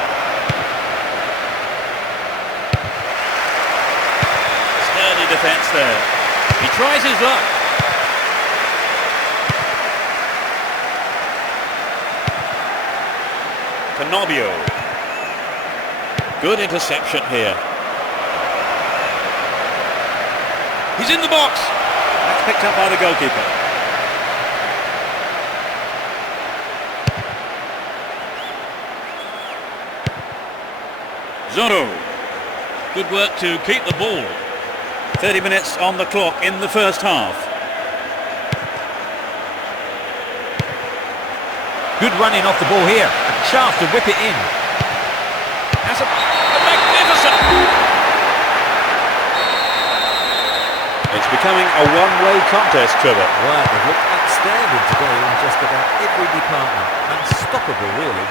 Sturdy defence there. He tries his luck. Canobio. Good interception here. He's in the box. That's picked up by the goalkeeper. Zorro. Good work to keep the ball. 30 minutes on the clock in the first half. Good running off the ball here. A chance to whip it in. That's a magnificent... It's becoming a one-way contest, Trevor. Right, they've looked outstanding today in just about every department. Unstoppable, really.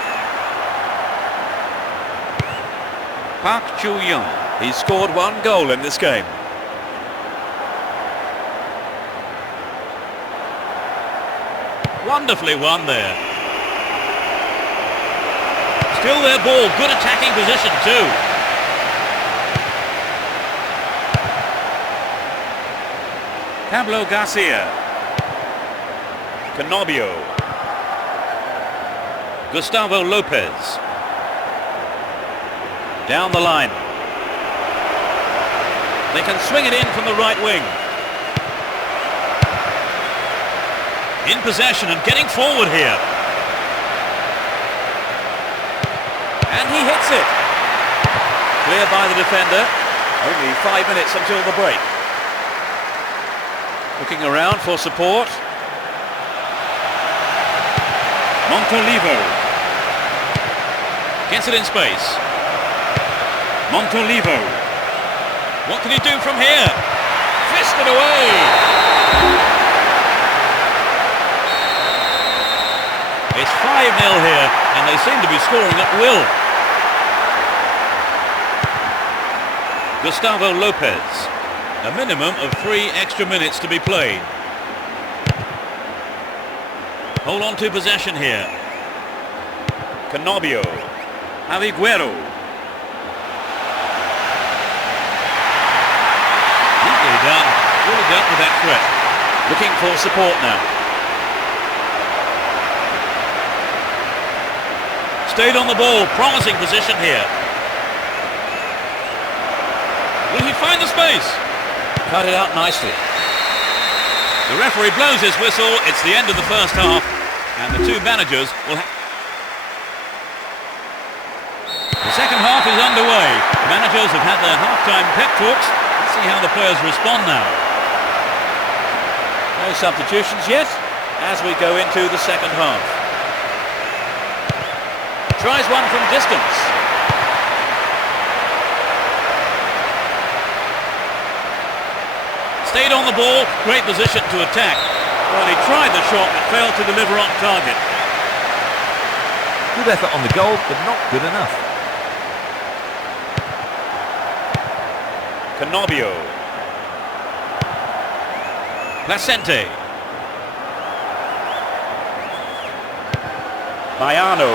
Park Chu-young. He's scored one goal in this game. Wonderfully won there. Still their ball. Good attacking position too. Pablo Garcia. Canobio. Gustavo Lopez. Down the line. They can swing it in from the right wing. In possession and getting forward here. And he hits it. Cleared by the defender. Only 5 minutes until the break. Looking around for support. Montolivo. Gets it in space. Montolivo. What can he do from here? Fisted away! It's 5-0 here, and they seem to be scoring at will. Gustavo Lopez. A minimum of 3 extra minutes to be played. Hold on to possession here. Canobio. Aviguero. Neatly done. Really dealt with that threat. Looking for support now. Stayed on the ball. Promising position here. Will he find the space? Cut it out nicely. The referee blows his whistle. It's the end of the first half. And the two managers will have... The second half is underway. The managers have had their half-time pep talks. Let's see how the players respond now. No substitutions yet as we go into the second half. Tries one from distance. Stayed on the ball, great position to attack. Well, he tried the shot but failed to deliver on target. Good effort on the goal, but not good enough. Canobio. Placente. Maiano.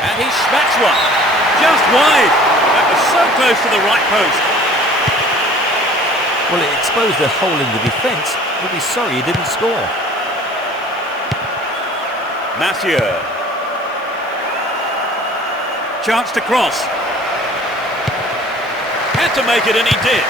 And he smacks one. Just wide. That was so close to the right post. Well, it exposed a hole in the defence. We'll be sorry he didn't score. Mathieu. Chance to cross. Had to make it, and he did.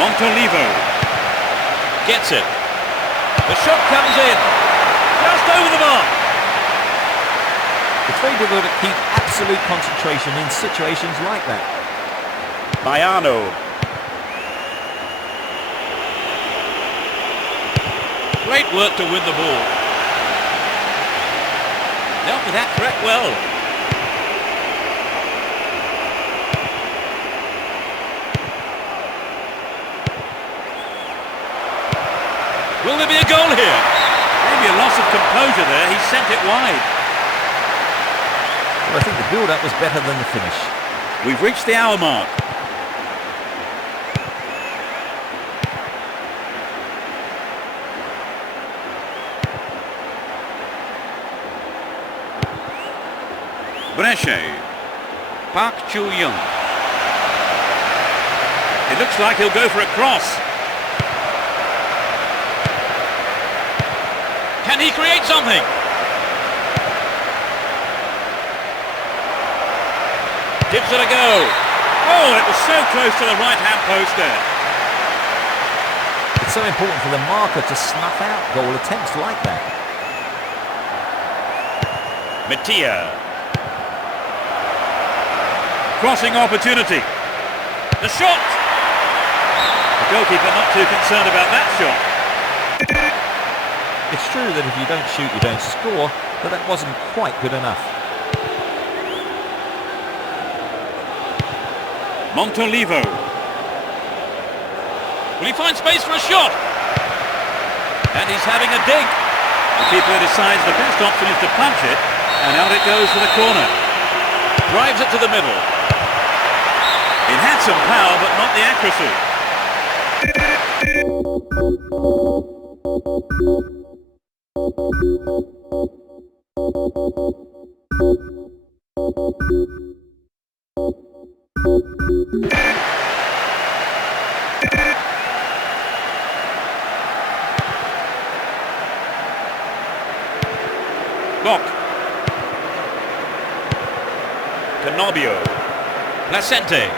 Montolivo. Gets it. The shot comes in. Just over the mark. It's very difficult to keep absolute concentration in situations like that. Maiano. Great work to win the ball. Dealt with that threat well. Will there be a goal here? Maybe a loss of composure there. He sent it wide. Well, I think the build-up was better than the finish. We've reached the hour mark. Brescia. Park Chu-young. It looks like he'll go for a cross. Can he create something? Gives it a go. Oh, it was so close to the right-hand post there. It's so important for the marker to snuff out goal attempts like that. Mattia. Crossing opportunity. The shot! The goalkeeper not too concerned about that shot. It's true that if you don't shoot, you don't score, but that wasn't quite good enough. Montolivo. Will he find space for a shot? And he's having a dig. The keeper decides the best option is to punch it, and out it goes for the corner. Drives it to the middle. It had some power, but not the accuracy. Block. Canobio. Placente.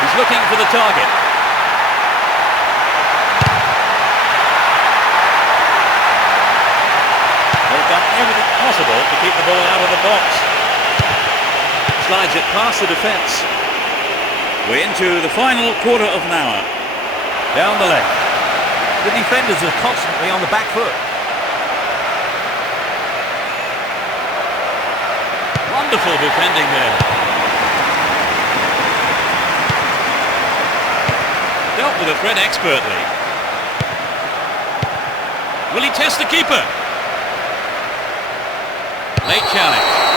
He's looking for the target. They've done everything possible to keep the ball out of the box. slides it past the defence. We're into the final quarter of an hour. Down the left. The defenders are constantly on the back foot. Wonderful defending there. Dealt with the threat expertly. Will he test the keeper? Late challenge.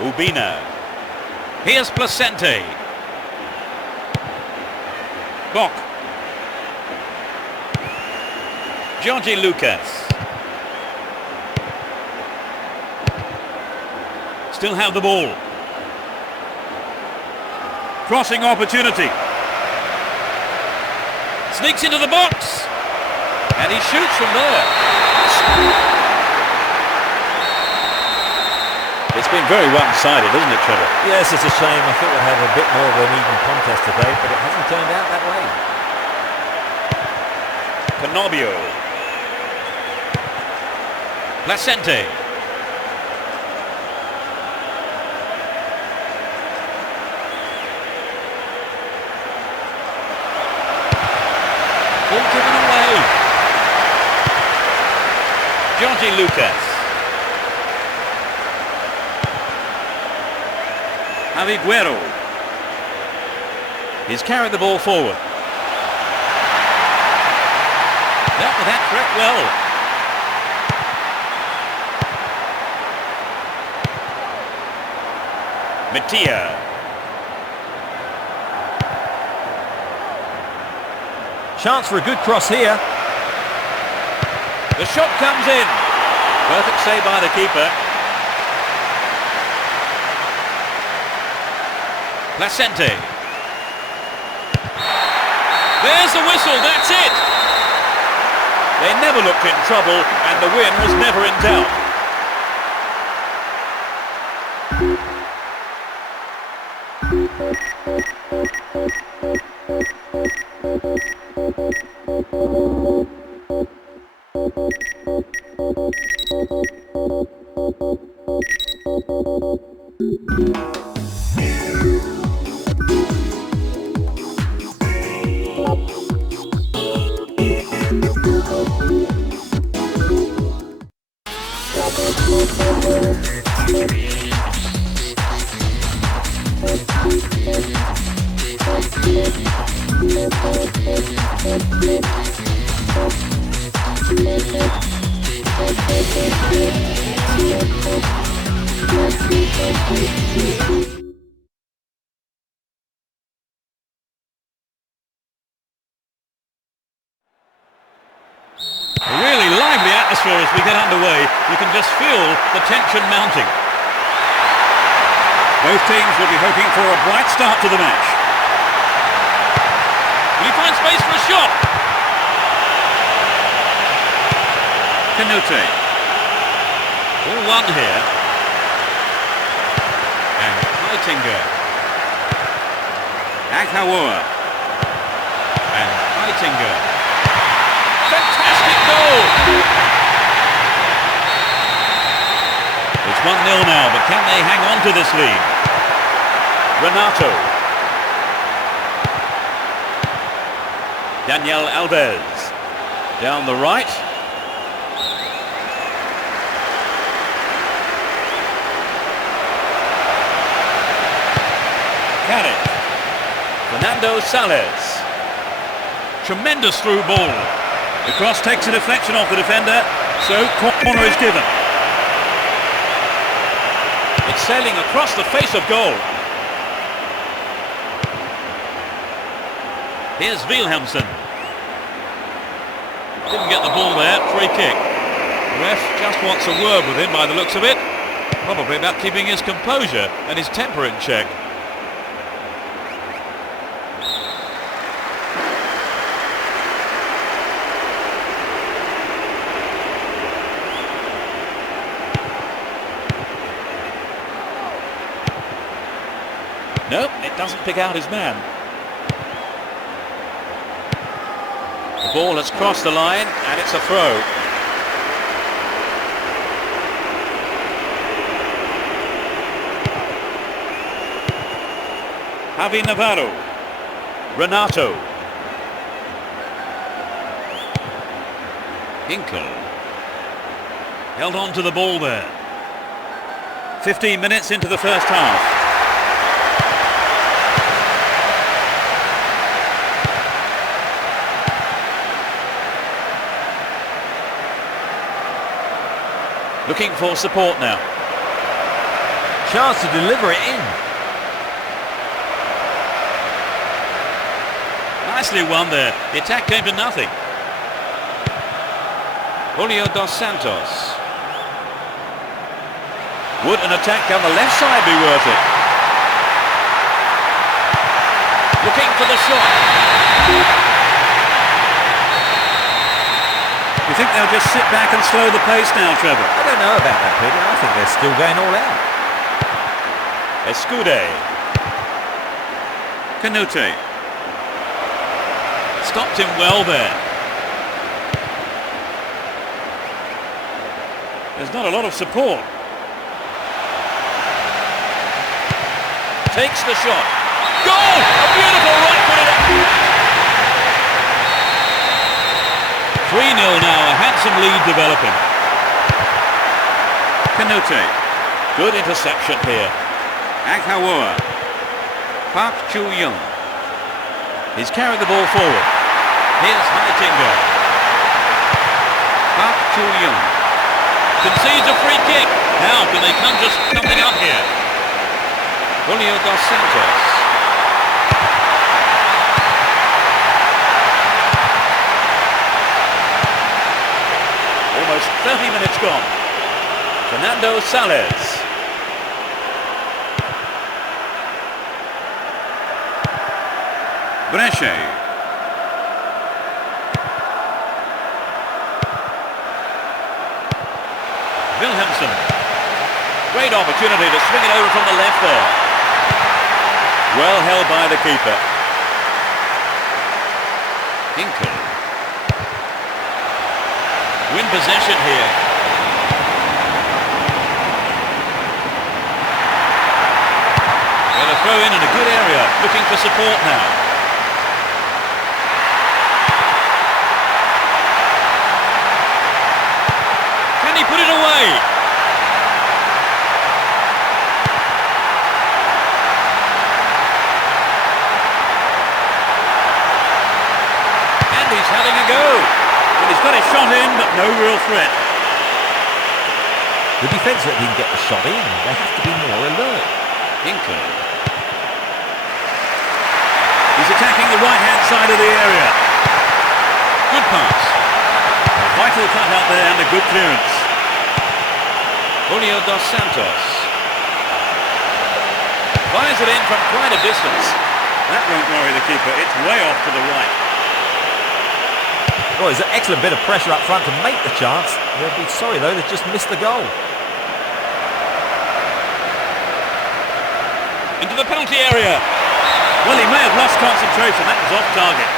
Ubina. Here's Placente. Bok. Georgie Lucas. Still have the ball. Crossing opportunity. Sneaks into the box. And he shoots from there. It's been very one-sided, isn't it, Trevor? Yes, it's a shame. I thought we'd have a bit more of an even contest today, but it hasn't turned out that way. Canobio. Placente. Ball given away. Georgie Lucas. Aviguero. He's carried the ball forward. Dealt with that threat well. Mattia. Chance for a good cross here. The shot comes in. Perfect save by the keeper. Placente. There's the whistle, that's it! They never looked in trouble and the win was never in doubt. A really lively atmosphere as we get underway. You can just feel the tension mounting. Both teams will be hoping for a bright start to the match. Will he find space for a shot? Canute. All one here. And Heitinger. Aghawa. And Heitinger. Fantastic goal! It's 1-0 now, but can they hang on to this lead? Renato. Daniel Alves. Down the right. Carrot. Fernando Sales. Tremendous through ball. The cross takes a deflection off the defender, so corner is given. It's sailing across the face of goal. Here's Wilhelmsen. Didn't get the ball there, free kick. The ref just wants a word with him by the looks of it. Probably about keeping his composure and his temper in check. Nope, it doesn't pick out his man. The ball has crossed the line and it's a throw. Javi Navarro. Renato. Hinkle. Held on to the ball there. 15 minutes into the first half. Looking for support now. Chance to deliver it in. Nicely won there. The attack came to nothing. Julio dos Santos. Would an attack down the left side be worth it? Looking for the shot. You think they'll just sit back and slow the pace now, Trevor? I don't know about that, Peter. I think they're still going all out. Escude. Canute. Stopped him well there. There's not a lot of support. Takes the shot. Goal! A beautiful right-footed. 3-0 now, a handsome lead developing. Canute. Good interception here. Aghawoa. Park Chu-young. He's carried the ball forward. Here's Heitinga. Park Chu-young. Concedes a free kick. Now can they conjure something up here? Julio dos Santos. Almost 30 minutes gone. Fernando Sales. Brescia. Wilhelmsen. Great opportunity to swing it over from the left there. Well held by the keeper. Hinkle. Win possession here. Got a throw in a good area. Looking for support now. Can he put it away? He's having a go. Well, he's got his shot in, but no real threat. The defence that didn't get the shot in. They have to be more alert. Hinkle. He's attacking the right-hand side of the area. Good pass. A vital cut out there and a good clearance. Julio dos Santos. Fires it in from quite a distance. That won't worry the keeper. It's way off to the right. Oh, there's an excellent bit of pressure up front to make the chance. They'll be sorry, though, they've just missed the goal. Into the penalty area. Well, he may have lost concentration. That was off target.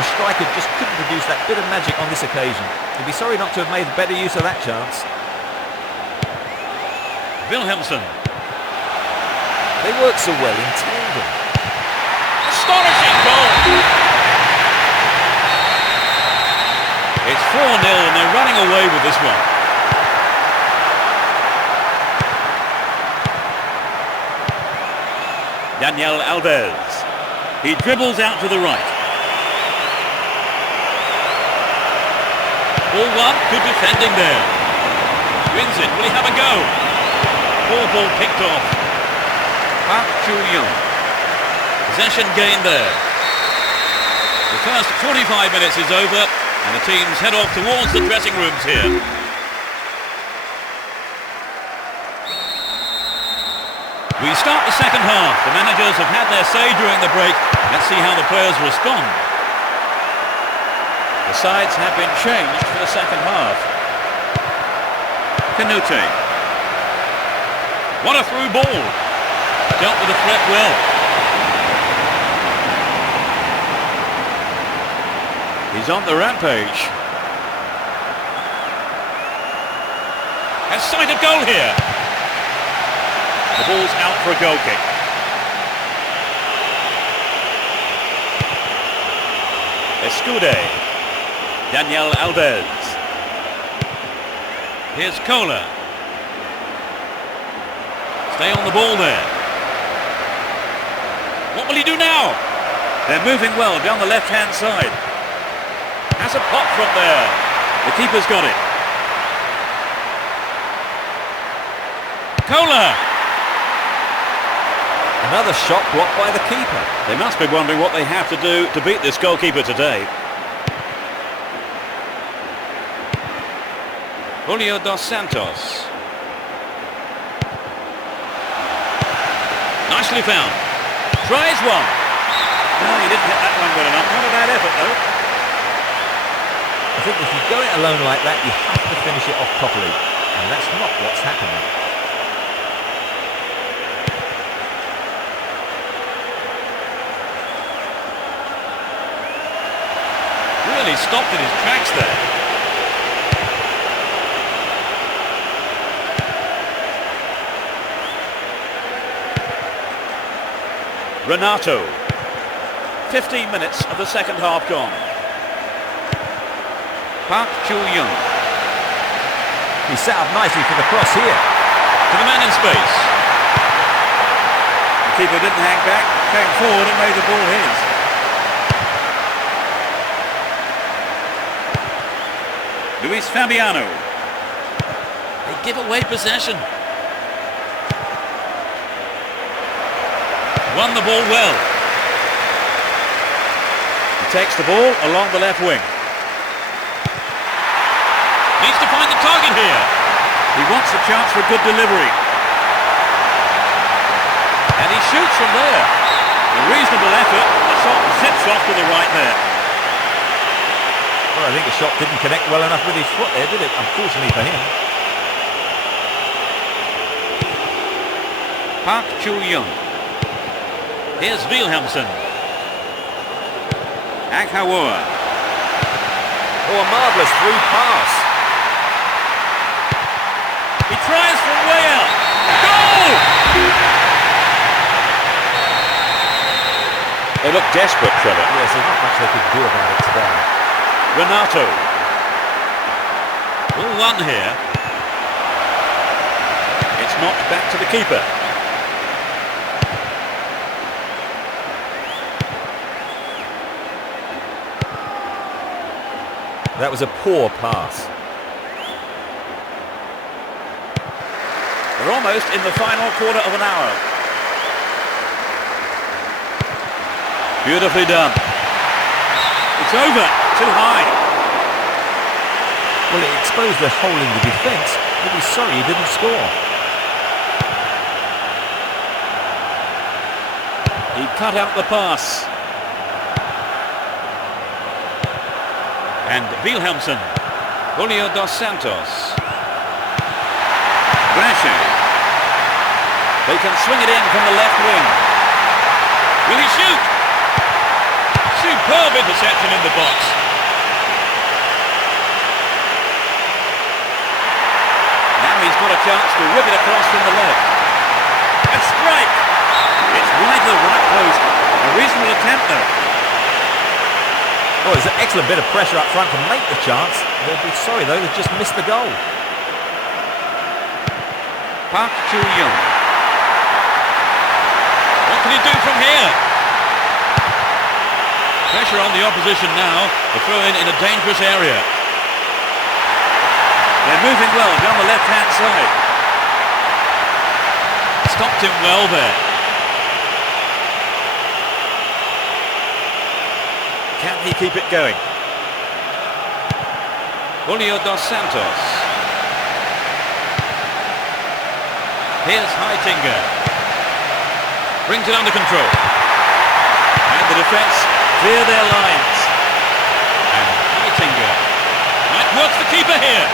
The striker just couldn't produce that bit of magic on this occasion. He'd be sorry not to have made better use of that chance. Wilhelmsen. They work so well in tandem. Astonishing goal. It's 4-0 and they're running away with this one. Daniel Alves. He dribbles out to the right. Ball one, good defending there. Wins it, will he have a go? Ball picked off. Park Chu-young. Possession gained there. The first 45 minutes is over and the teams head off towards the dressing rooms here. We start the second half. The managers have had their say during the break. Let's see how the players respond. The sides have been changed for the second half. Canute. What a through ball. Dealt with the threat well. He's on the rampage. Has sight of goal here. The ball's out for a goal kick. Escude. Daniel Alves. Here's Kohler. Stay on the ball there. What will he do now? They're moving well down the left-hand side. Has a pop from there. The keeper's got it. Kohler. Another shot blocked by the keeper. They must be wondering what they have to do to beat this goalkeeper today. Julio dos Santos. Nicely found. Tries one. No, he didn't hit that one well enough. Not a bad effort, though. I think if you go it alone like that, you have to finish it off properly. And that's not what's happening. Really stopped in his tracks there. Renato. 15 minutes of the second half gone. Park Chu-young. He set up nicely for the cross here. To the man in space. The keeper didn't hang back, came forward and made the ball his. Luis Fabiano. They give away possession. Won the ball well. He takes the ball along the left wing. Needs to find the target here. He wants a chance for a good delivery. And he shoots from there. A reasonable effort. The shot zips off to the right there. Well, I think the shot didn't connect well enough with his foot there, did it? Unfortunately for him. Park Chu-young. Here's Wilhelmsen. Aghawar. Oh, a marvellous through pass. He tries from way out. Goal! They look desperate, Trevor. Yes, there's not much they could do about it today. Renato. All one here. It's knocked back to the keeper. That was a poor pass. We're almost in the final quarter of an hour. Beautifully done. It's over. Too high. Well, it exposed the hole in the defence. He'll be sorry he didn't score. He cut out the pass. And Wilhelmsen. Julio dos Santos. Brasher. They can swing it in from the left wing. Will he shoot? Superb interception in the box. Now he's got a chance to whip it across from the left. And strike! It's right to the right post. A reasonable attempt though. Oh, there's an excellent bit of pressure up front to make the chance. They'll be sorry though, they've just missed the goal. Park Chu-young. What can he do from here? Pressure on the opposition now. The throw in a dangerous area. They're moving well down the left-hand side. Stopped him well there. Can he keep it going? Julio dos Santos. Here's Heitinga. Brings it under control. And the defence clear their lines. And Heitinga might work the keeper here.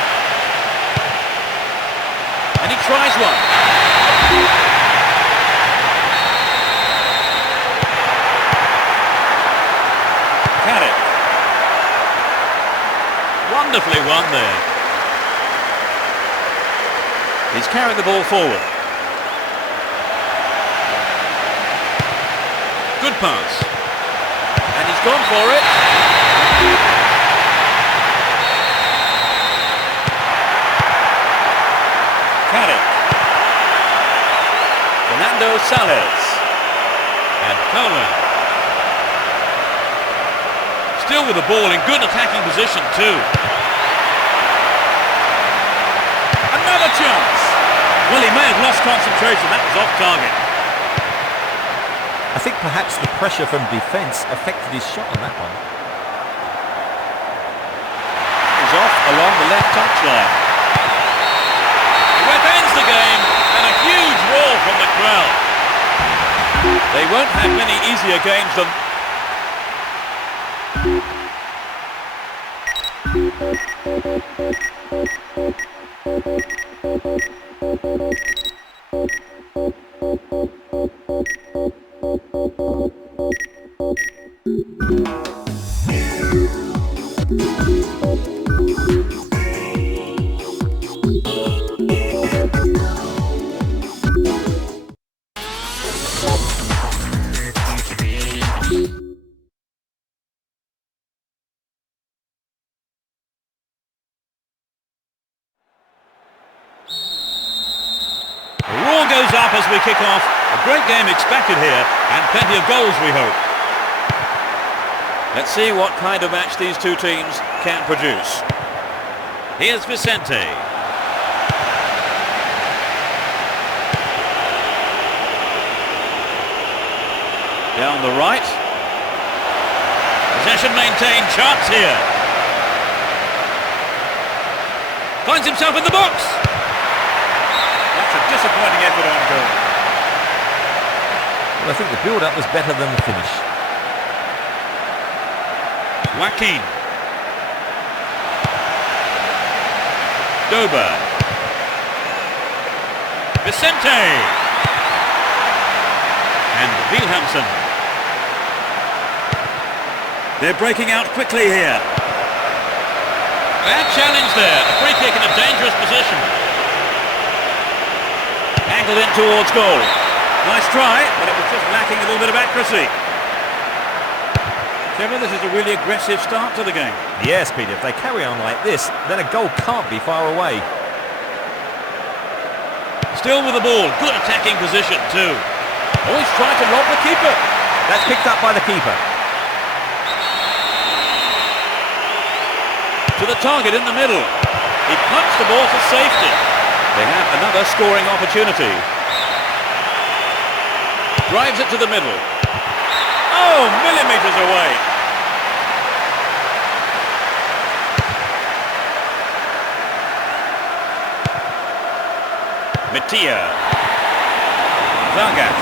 And he tries one. Wonderfully won there. He's carried the ball forward. Good pass. And he's gone for it. Carrick. Fernando Sales. And Coleman. Still with the ball in good attacking position too. Another chance. Well, he may have lost concentration. That was off target. I think perhaps the pressure from defence affected his shot on that one. He's off along the left touchline. It ends the game, and a huge roar from the crowd. They won't have many easier games than... The roar goes up as we kick off. A great game expected here, and plenty of goals, we hope. Let's see what kind of match these two teams can produce. Here's Vicente. Down the right. Possession maintained, chance here. Finds himself in the box. That's a disappointing effort on goal. Well, I think the build-up was better than the finish. Joaquin. Dober. Vicente. And Wilhelmsen. They're breaking out quickly here. Bad challenge there. A free kick in a dangerous position. Angled in towards goal. Nice try, but it was just lacking a little bit of accuracy. Trevor, this is a really aggressive start to the game. Yes, Peter, if they carry on like this, then a goal can't be far away. Still with the ball. Good attacking position too. Oh, he's trying to lob the keeper. That's picked up by the keeper. To the target in the middle. He punched the ball to safety. They have another scoring opportunity. Drives it to the middle. Oh, millimetres away. Mattia. Vargas.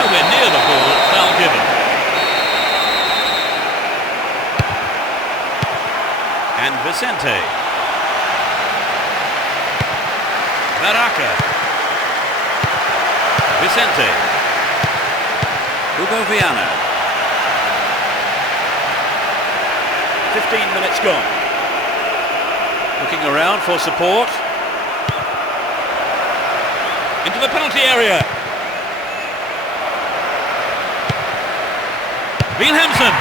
Nowhere near the ball, foul given. And Vicente. Baraka. Vicente. Hugo Viana. 15 minutes gone. Looking around for support. Into the penalty area. Wilhelmsen.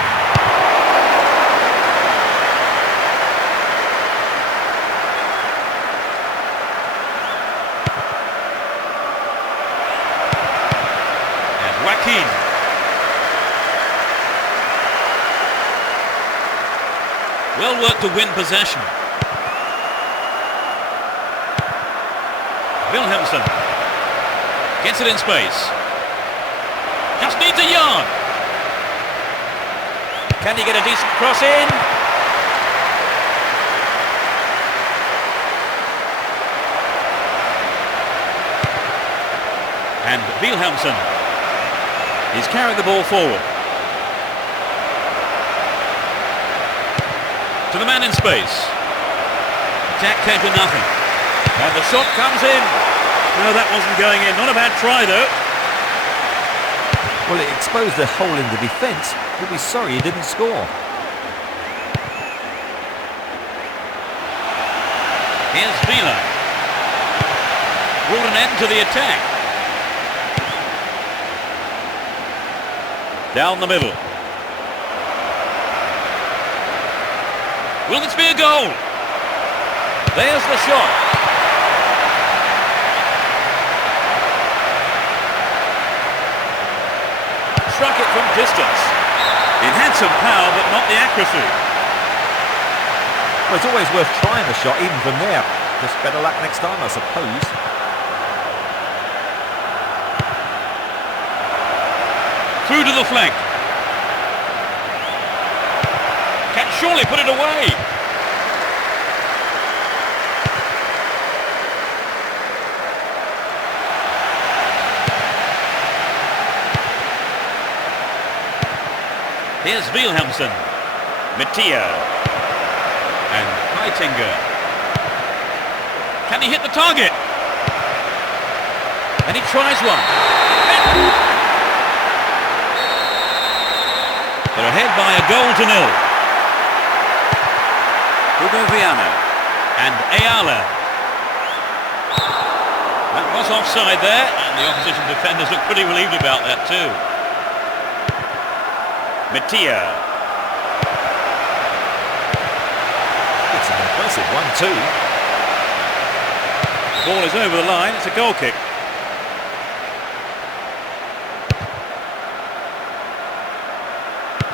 And Joaquin. Well worked to win possession. Wilhelmsen gets it in space. Just needs a yard. Can he get a decent cross in? And Wilhelmsen. He's carried the ball forward. To the man in space. Attack came to nothing. And the shot comes in. No, that wasn't going in. Not a bad try, though. Well, it exposed a hole in the defence. We'll be sorry he didn't score. Here's Vila. Brought an end to the attack. Down the middle. Will this be a goal? There's the shot. Struck it from distance. It had some power, but not the accuracy. Well, it's always worth trying a shot, even from there. Just better luck next time, I suppose. Through to the flank. Can surely put it away. Here's Wilhelmsen. Mattia. And Heitinger. Can he hit the target? And he tries one. They're ahead by a goal to nil. Hugo Viana. And Ayala. That was offside there, and the opposition defenders look pretty relieved about that too. Mattia. It's an impressive one too. Ball is over the line, it's a goal kick.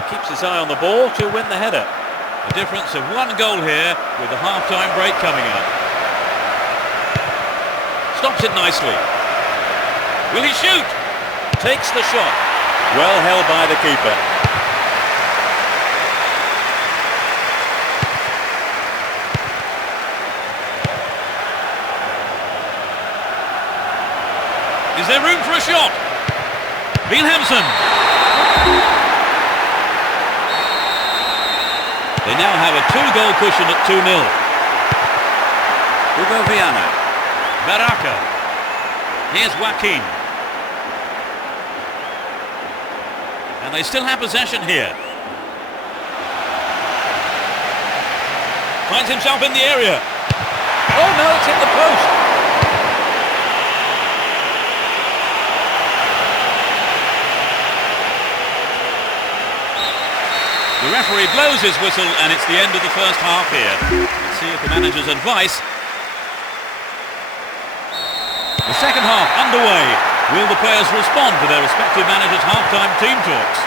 Keeps his eye on the ball to win the header. A difference of 1 goal here with the half-time break coming up. Stops it nicely. Will he shoot? Takes the shot. Well held by the keeper. Is there room for a shot? Wilhelmsen. They now have a 2-goal cushion at 2-0. Hugo Viana. Baraka. Here's Joaquin. And they still have possession here. Finds himself in the area. Oh no, it's hit the post. The referee blows his whistle and it's the end of the first half here. Let's see if the manager's advice. The second half underway. Will the players respond to their respective managers' half-time team talks?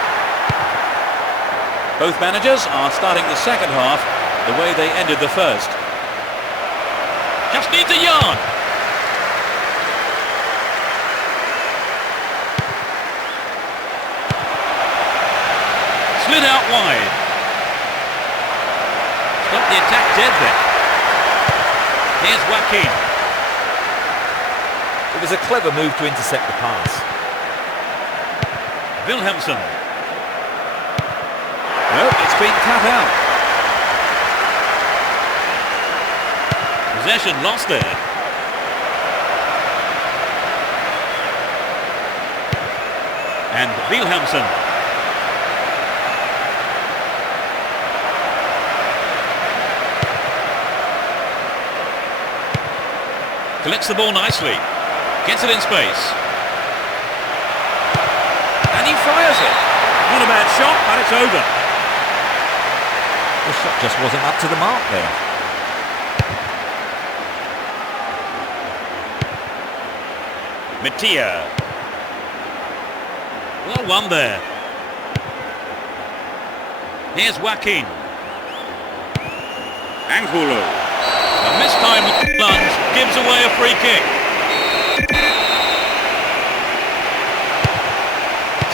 Both managers are starting the second half the way they ended the first. Just needs a yard. Slid out wide. Stop the attack dead there. Here's Joaquin. It was a clever move to intercept the pass. Wilhelmsen. Nope, it's been cut out. Possession lost there. And Wilhelmsen. Collects the ball nicely. Gets it in space. And he fires it. Not a bad shot, but it's over. The shot just wasn't up to the mark there. Mattia. Well won there. Here's Joaquin. Angulo. A mistimed lunge gives away a free kick.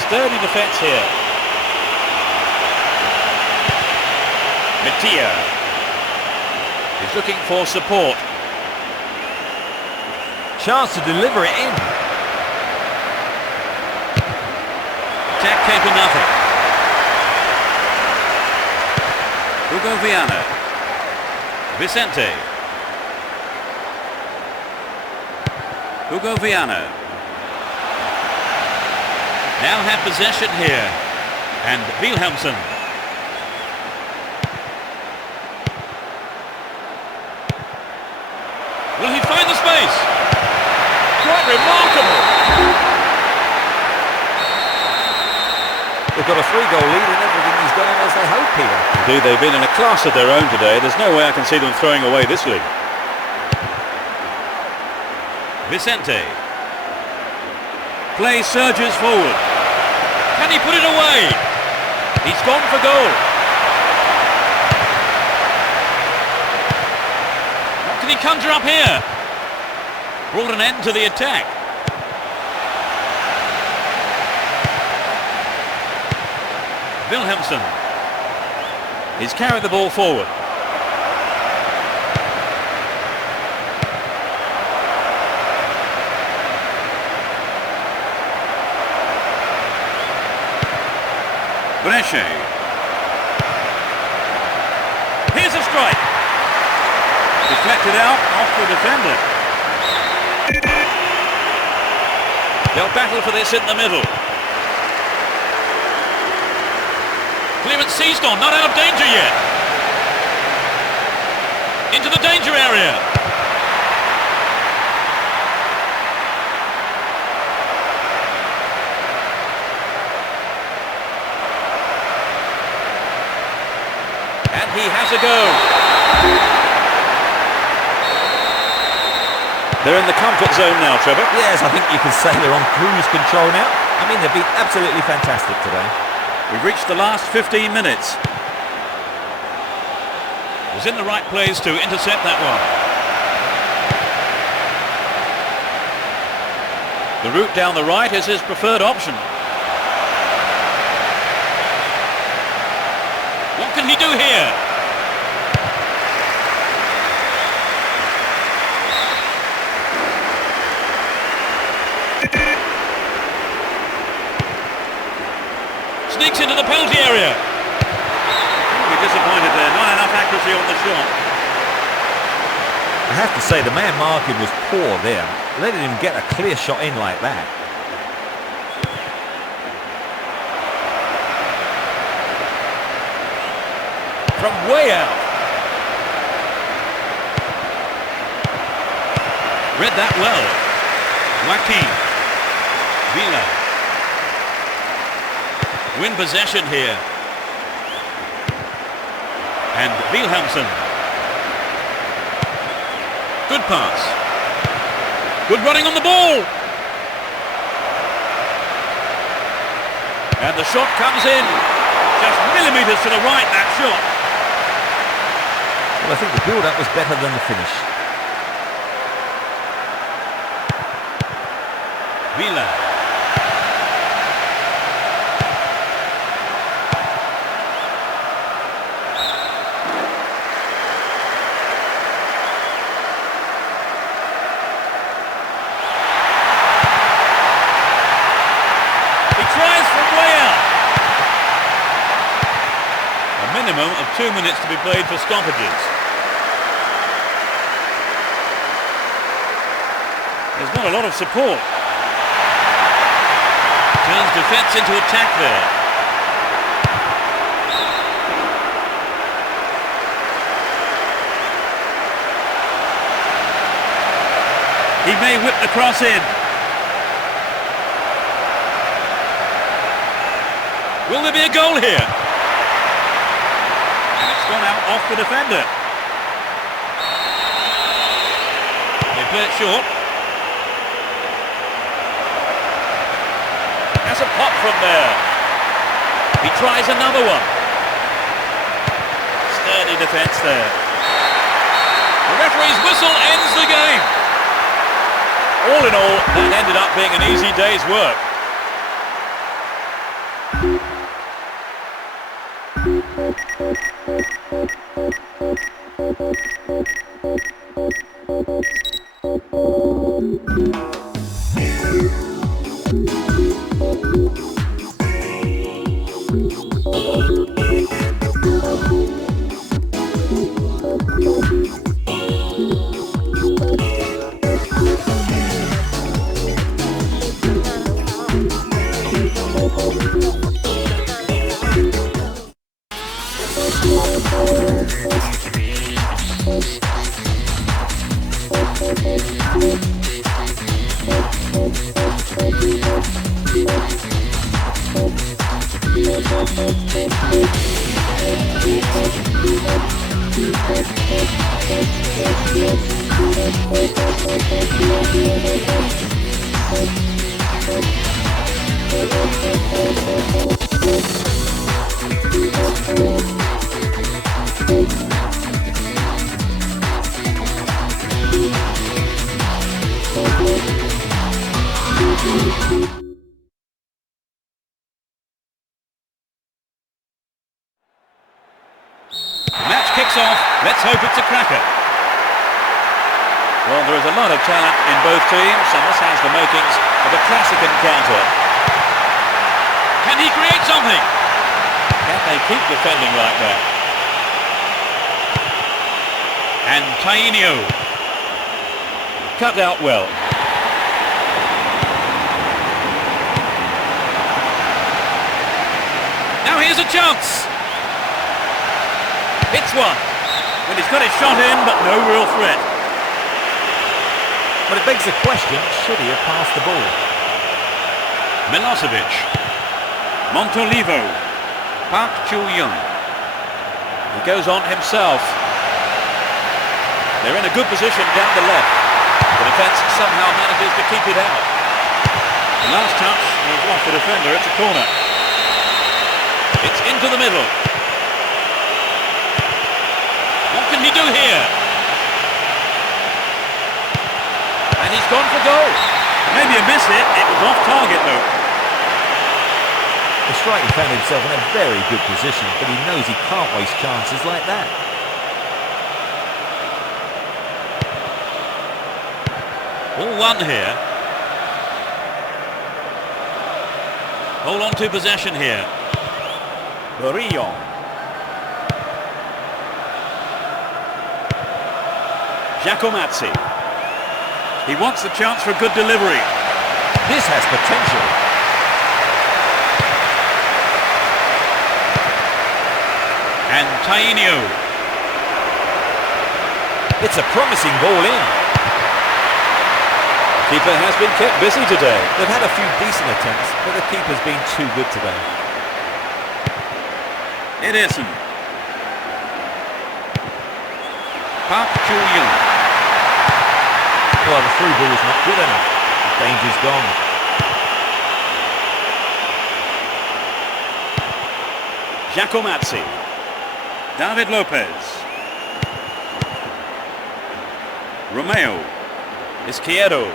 Sturdy defence here. Mattia is looking for support. Chance to deliver it in. Attack came to nothing. Hugo Viana. Vicente. Hugo Viana. Now have possession here. And Wilhelmsen. Will he find the space? Quite remarkable. They've got a 3-goal lead and everything is going as they hope, Peter. Indeed, they've been in a class of their own today. There's no way I can see them throwing away this lead. Vicente. Play surges forward. Can he put it away? He's gone for goal. What can he conjure up here? Brought an end to the attack. Wilhelmsen. He's carried the ball forward. Brescia. Here's a strike. Deflected out off the defender. They'll battle for this in the middle. Clearance seized on, not out of danger yet. Into the danger area. And he has a go. They're in the comfort zone now, Trevor. Yes, I think you can say they're on cruise control now. I mean, they've been absolutely fantastic today. We've reached the last 15 minutes. Was in the right place to intercept that one. The route down the right is his preferred option. What can he do here? Sneaks into the penalty area. Be disappointed there. Not enough accuracy on the shot. I have to say, the man marking was poor there. Letting him get a clear shot in like that. From way out. Read that well. Joaquin. Villa. Win possession here. And Wilhelmsen. Good pass. Good running on the ball. And the shot comes in. Just millimetres to the right, that shot. Well, I think the build-up was better than the finish. Villa. Minimum of 2 minutes to be played for stoppages. There's not a lot of support. Turns defence into attack there. He may whip the cross in. Will there be a goal here? Gone out off the defender. They play it short. Has a pop from there. He tries another one. Sturdy defence there. The referee's whistle ends the game. All in all, that ended up being an easy day's work. Match kicks off. Let's hope it's a cracker. Well, there is a lot of talent in both teams, and this has the makings of a classic encounter. Can he create something? Can they keep defending like that? And Tainio. Cut out well. Now here's a chance. It's one. Well, he's got his shot in, but no real threat. But it begs the question, should he have passed the ball? Milosevic. Montolivo. Park Chu-young. He goes on himself. They're in a good position down the left. The defence somehow manages to keep it out. The last touch was off the defender. It's a corner. It's into the middle. What can he do here? And he's gone for goal. Maybe a miss it. It was off target though. The striker found himself in a very good position, but he knows he can't waste chances like that. All one here. Hold on to possession here. Murillo. Giacomazzi. He wants the chance for a good delivery. This has potential. And Tainio. It's a promising ball in. Keeper has been kept busy today. They've had a few decent attempts, but the keeper's been too good today. Ederson. Park Chu-young. Well, the through ball's not good enough. The danger's gone. Giacomazzi. David Lopez. Romeo. Izquierdo.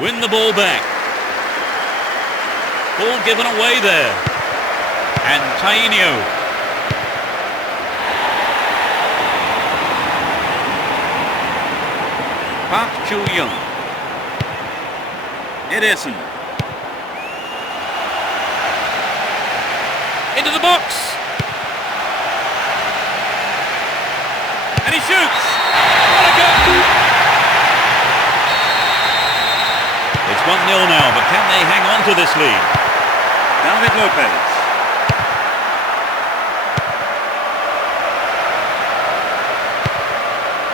Win the ball back. Ball given away there. And Tainio. Park Chu-young. Ederson. Into the box. And he shoots. What a goal! It's 1-0 now, but can they hang on to this lead? David Lopez.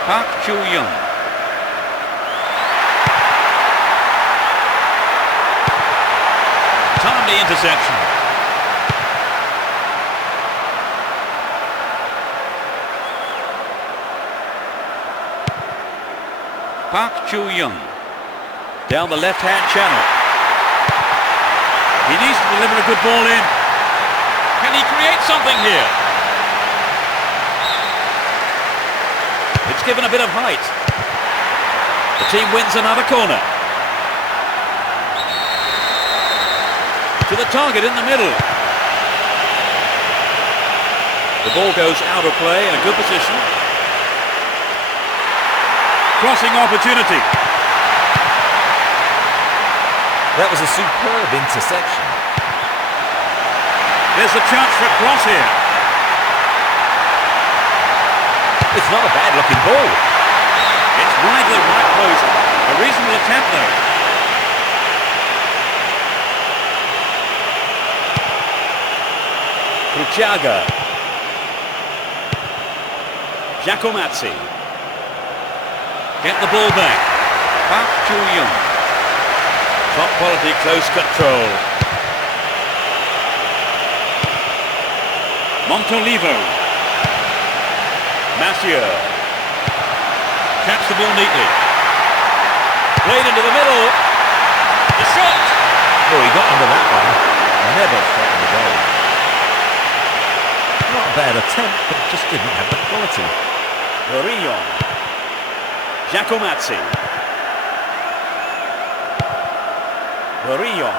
Park Chu-young. Timely interception. Park Chu-young. Down the left-hand channel. He needs to deliver a good ball in. Can he create something here? It's given a bit of height. The team wins another corner. To the target in the middle. The ball goes out of play in a good position. Crossing opportunity. That was a superb interception. There's a chance for a cross here. It's not a bad looking ball. It's wide to the right post. A reasonable attempt though. Cruciaga. Giacomazzi. Get the ball back. Park Chu-young. Top quality close control. Montolivo. Massieu. Taps the ball neatly. Played into the middle. The shot! Oh, he got under that one. Never threatened the goal. Not a bad attempt, but just didn't have the quality. Borillon. Giacomazzi. Borillon.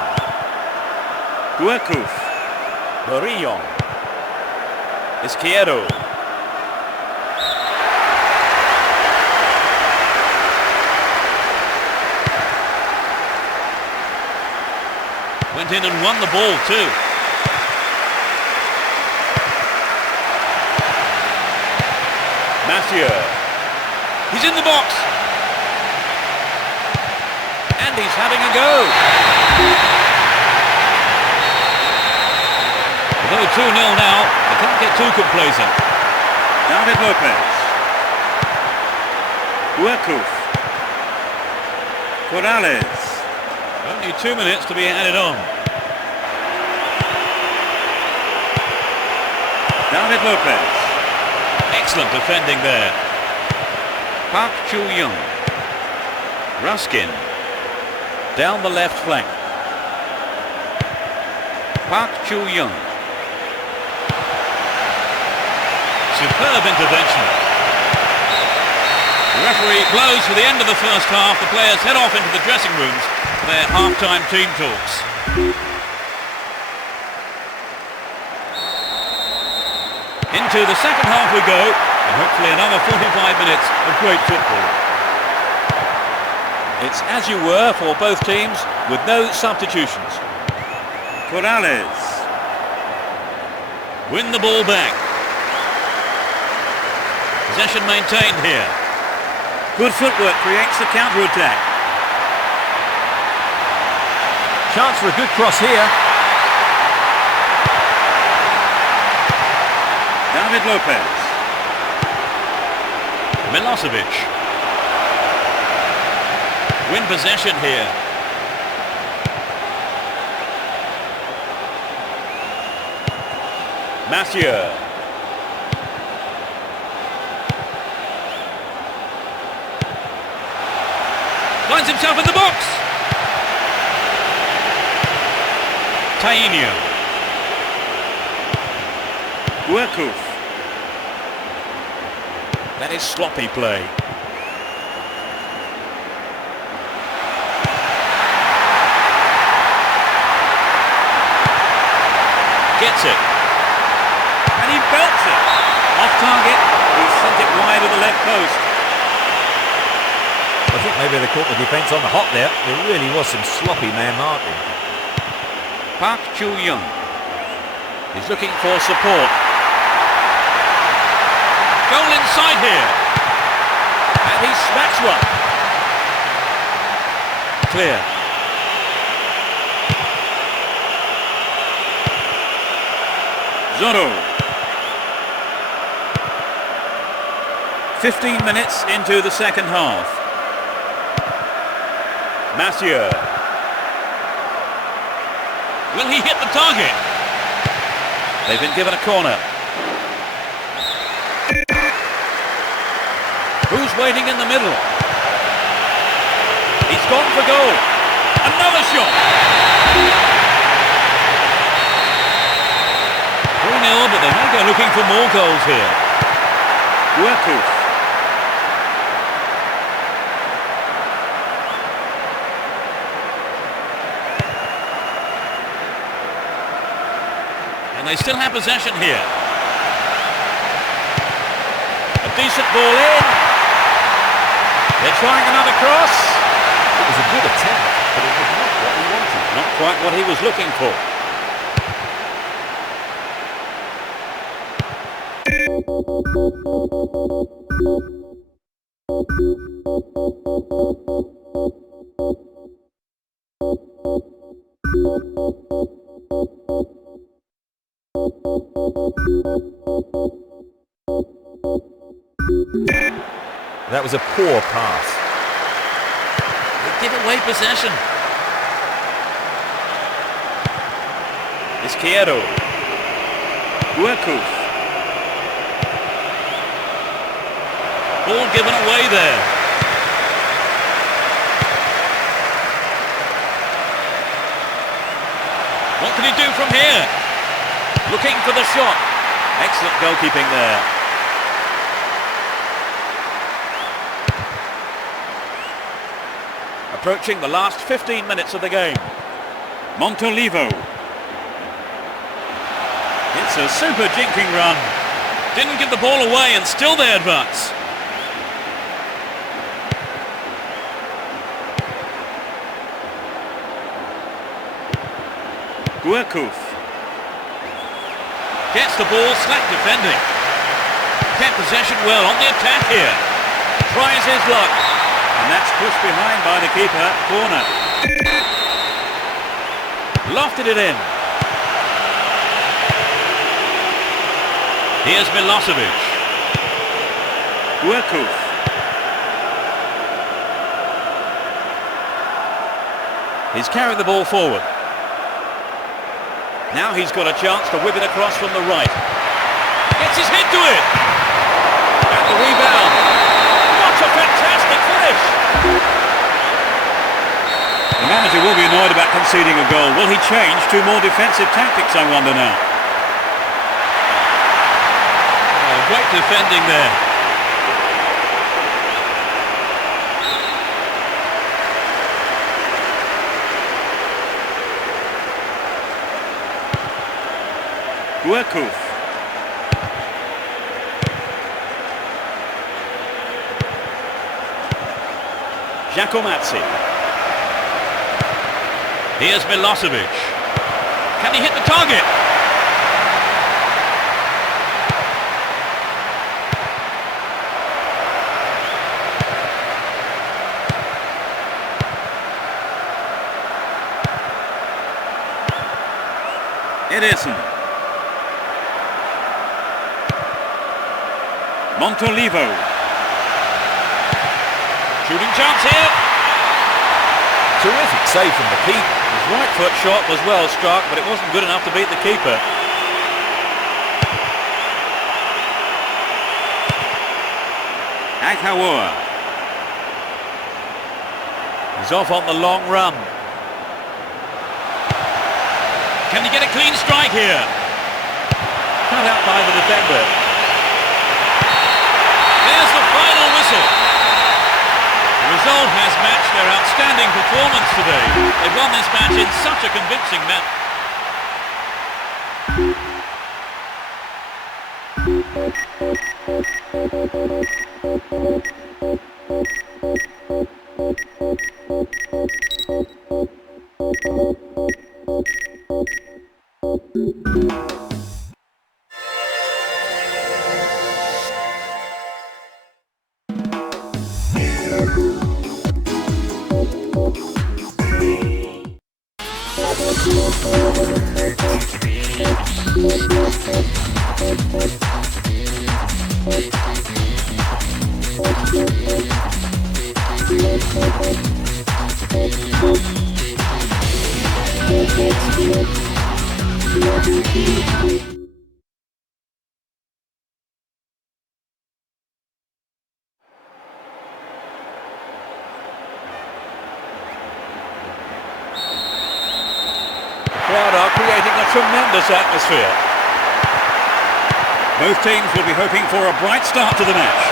Gourcuff. Borillon. Izquierdo. Went in and won the ball too. Massieu. He's in the box. And he's having a go. Although 2-0 now, they can't get too complacent. David Lopez. Gourcuff. Corrales. Only 2 minutes to be added on. David Lopez. Excellent defending there. Park Chu-young. Ruskin. Down the left flank. Park Chu-young. Superb intervention. The referee blows for the end of the first half. The players head off into the dressing rooms for their half-time team talks. Into the second half we go, and hopefully another 45 minutes of great football. It's as you were for both teams, with no substitutions. Corrales. Win the ball back. Possession maintained here. Good footwork creates the counter-attack. Chance for a good cross here. David Lopez. Milosevic. Win possession here. Massieu. Finds himself in the box. Tainio. Gourcuff. That is sloppy play. Gets it. And he belts it. Off target. He sent it wide of the left post. I think maybe they caught the defence on the hop there. There really was some sloppy man marking. Park Chu-young. He's looking for support. Goal inside here. And he smacks one. Clear. Zorro. 15 minutes into the second half. Massieu. Will he hit the target? They've been given a corner. Who's waiting in the middle? He's gone for goal. Another shot. 3-0, but they may go looking for more goals here. Gourcuff. And they still have possession here. A decent ball in. They're trying another cross. It was a good attempt, but it was not what he wanted. Not quite what he was looking for. That was a poor pass. They give away possession. Izquierdo. Gourcuff. Ball given away there. What can he do from here? Looking for the shot. Excellent goalkeeping there. Approaching the last 15 minutes of the game. Montolivo. It's a super jinking run. Didn't give the ball away and still they advance. Guerkuf. Gets the ball, slack defending. Kept possession well on the attack here. Tries his luck. And that's pushed behind by the keeper. Corner. Lofted it in. Here's Milosevic. Guerkuf. He's carried the ball forward. Now he's got a chance to whip it across from the right. Gets his head to it. And the rebound. What a fantastic finish. The manager will be annoyed about conceding a goal. Will he change to more defensive tactics, I wonder now? Oh, great defending there. Guerkuf. Giacomazzi. Here's Milosevic. Can he hit the target? Ederson. Montolivo. Shooting chance here. Terrific save from the keeper. His right foot shot was well struck, but it wasn't good enough to beat the keeper. Aghawa. He's off on the long run. Can he get a clean strike here? Cut out by the defender. There's the final whistle. The result has matched their outstanding performance today. They've won this match in such a convincing manner. Crowd are creating a tremendous atmosphere. Both teams will be hoping for a bright start to the match.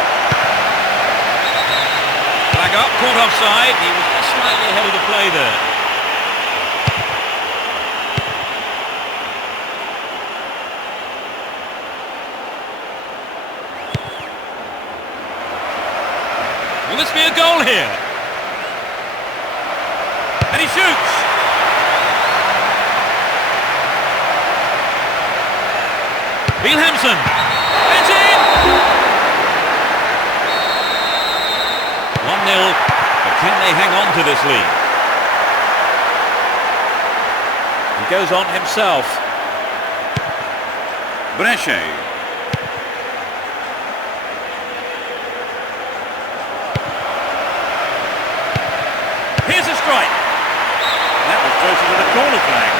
Flag up, caught offside. He was just slightly ahead of the play there. Will this be a goal here? And he shoots! Wilhelmsen! It's in! 1-0, but can they hang on to this lead? He goes on himself. Brescia. Here's a strike. That was closer to the corner flag.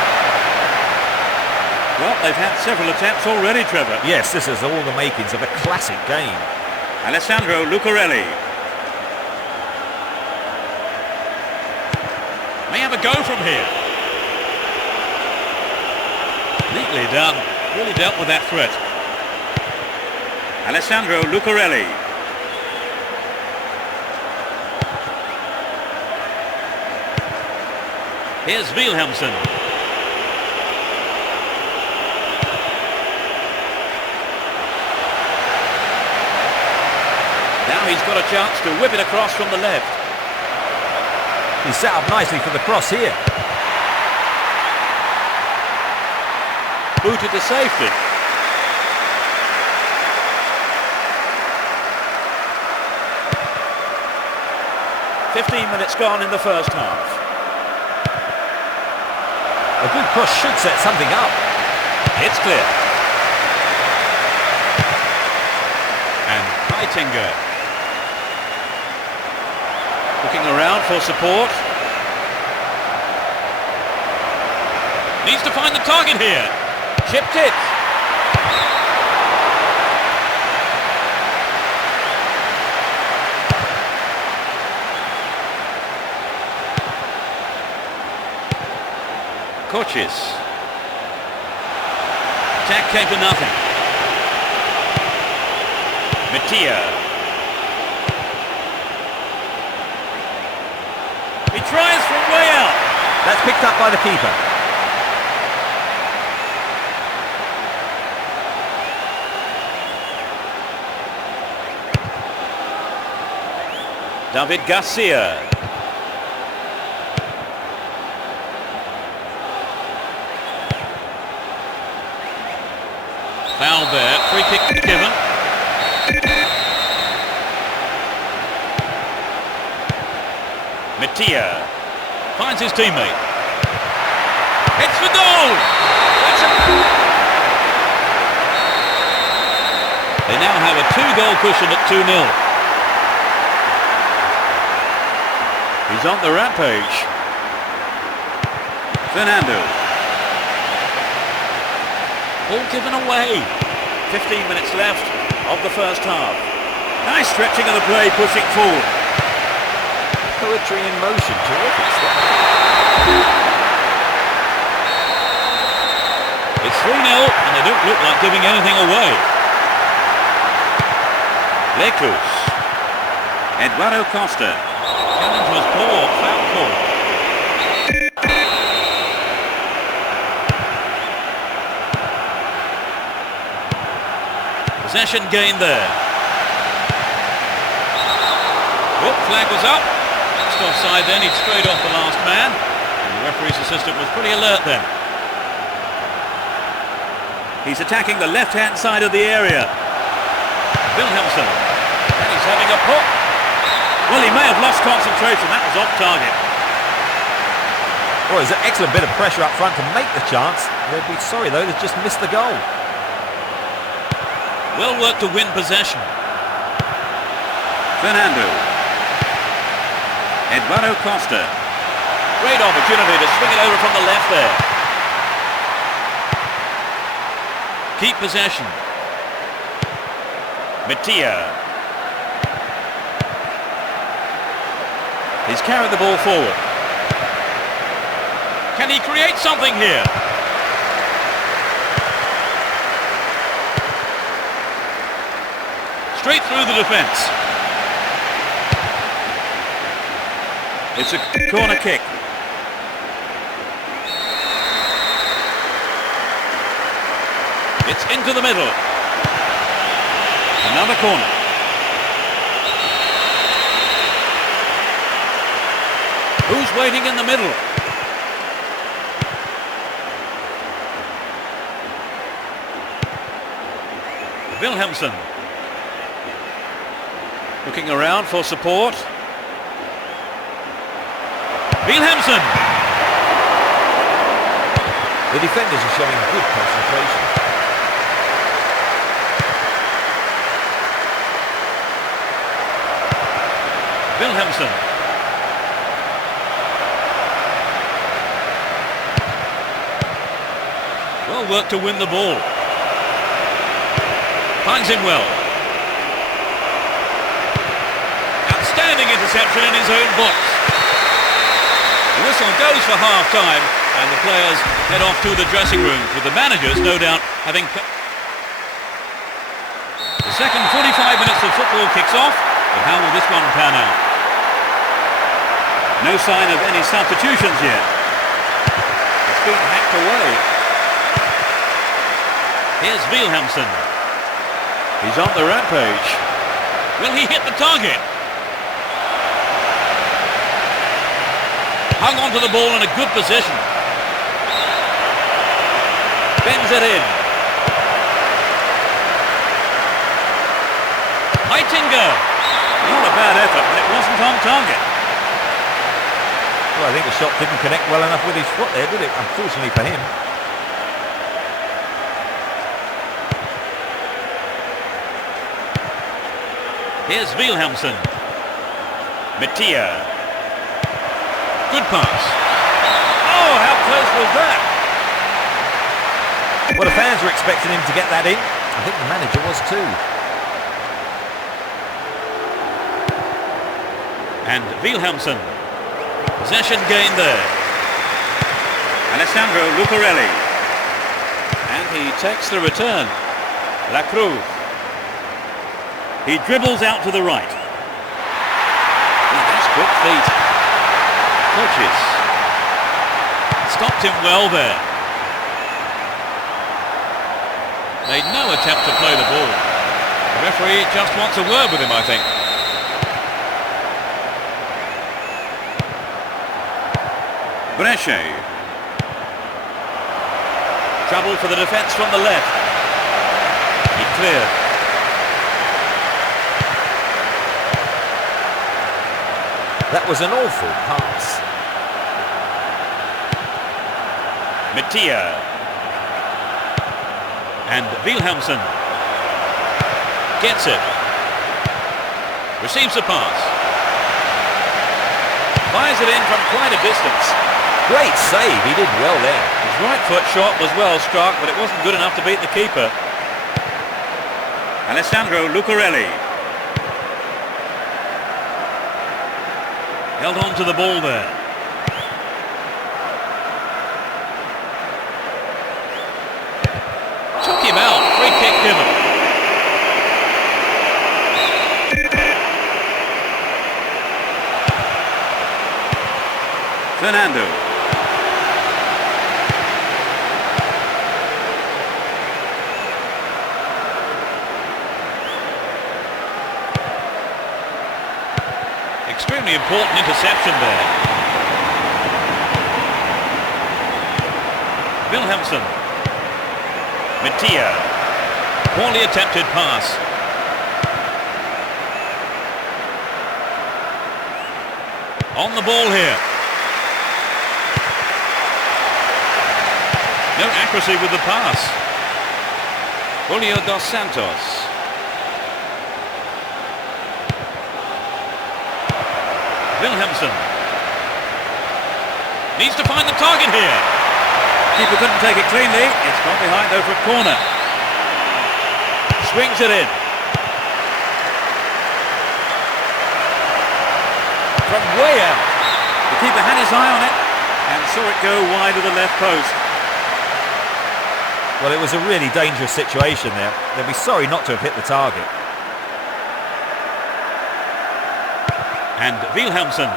Well, they've had several attempts already, Trevor. Yes, this is all the makings of a classic game. Alessandro Lucarelli. May have a go from here. Neatly done. Really dealt with that threat. Alessandro Lucarelli. Here's Wilhelmsen. Now he's got a chance to whip it across from the left. He's set up nicely for the cross here. Booted to safety. "15 minutes gone in the first half. A good cross should set something up. It's clear. And Heitinger. Looking around for support. Needs to find the target here. Chipped it. Coaches. Attack came to nothing. Mattia. He tries from way out. That's picked up by the keeper. David Garcia. Foul there, free kick given. Mattia finds his teammate. It's the goal! They now have a 2-goal cushion at 2-0. He's on the rampage. Fernando. Ball given away. 15 minutes left of the first half. Nice stretching of the play, pushing forward. Poetry in motion. Terrific stuff. It's 3-0 and they don't look like giving anything away. Lecus. Eduardo Costa. Challenge was poor, foul call. Possession gained there. Oh, flag was up. That's offside then, he'd straight off the last man. And the referee's assistant was pretty alert then. He's attacking the left-hand side of the area. Wilhelmsen. And he's having a pop. Well, he may have lost concentration. That was off target. Well, there's an excellent bit of pressure up front to make the chance. They'd be sorry, though, they've just missed the goal. Well worked to win possession. Fernando. Eduardo Costa. Great opportunity to swing it over from the left there. Keep possession. Mattia. He's carried the ball forward. Can he create something here? Straight through the defence. It's a corner kick. It's into the middle. Another corner. Who's waiting in the middle? Wilhelmsen. Looking around for support. Wilhelmsen. The defenders are showing good concentration. Wilhelmsen. Well worked to win the ball. Finds him well. interception in his own box. The whistle goes for half-time, and the players head off to the dressing rooms, with the managers, no doubt, having... The second 45 minutes of football kicks off, but how will this one pan out? No sign of any substitutions yet. It's been hacked away. Here's Wilhelmsen. He's on the rampage. Will he hit the target? Hung onto the ball in a good position. Bends it in. Heitinger. Not a bad effort, but it wasn't on target. Well, I think the shot didn't connect well enough with his foot there, did it? Unfortunately for him. Here's Wilhelmsen. Mattia. Good pass. Oh, how close was that? Well, the fans were expecting him to get that in. I think the manager was too. And Wilhelmsen. Possession gained there. Alessandro Lucarelli. And he takes the return. La Cruz. He dribbles out to the right. He has quick feet. Coaches. Stopped him well there. Made no attempt to play the ball. The referee just wants a word with him, I think. Brescia. Trouble for the defence from the left. He cleared. That was an awful pass. Mattia. And Wilhelmsen. Gets it. Receives the pass. Fires it in from quite a distance. Great save, he did well there. His right foot shot was well struck, but it wasn't good enough to beat the keeper. Alessandro Lucarelli. Held on to the ball there. Took him out. Free kick given. Fernando. Extremely important interception there. Wilhelmsen. Mattia. Poorly attempted pass. On the ball here. No accuracy with the pass. Julio dos Santos. Wilhelmsen. Needs to find the target here. Keeper couldn't take it cleanly. It's gone behind though for a corner. Swings it in. From way out. The keeper had his eye on it and saw it go wide of the left post. Well, it was a really dangerous situation there. They'll be sorry not to have hit the target. And Wilhelmsen.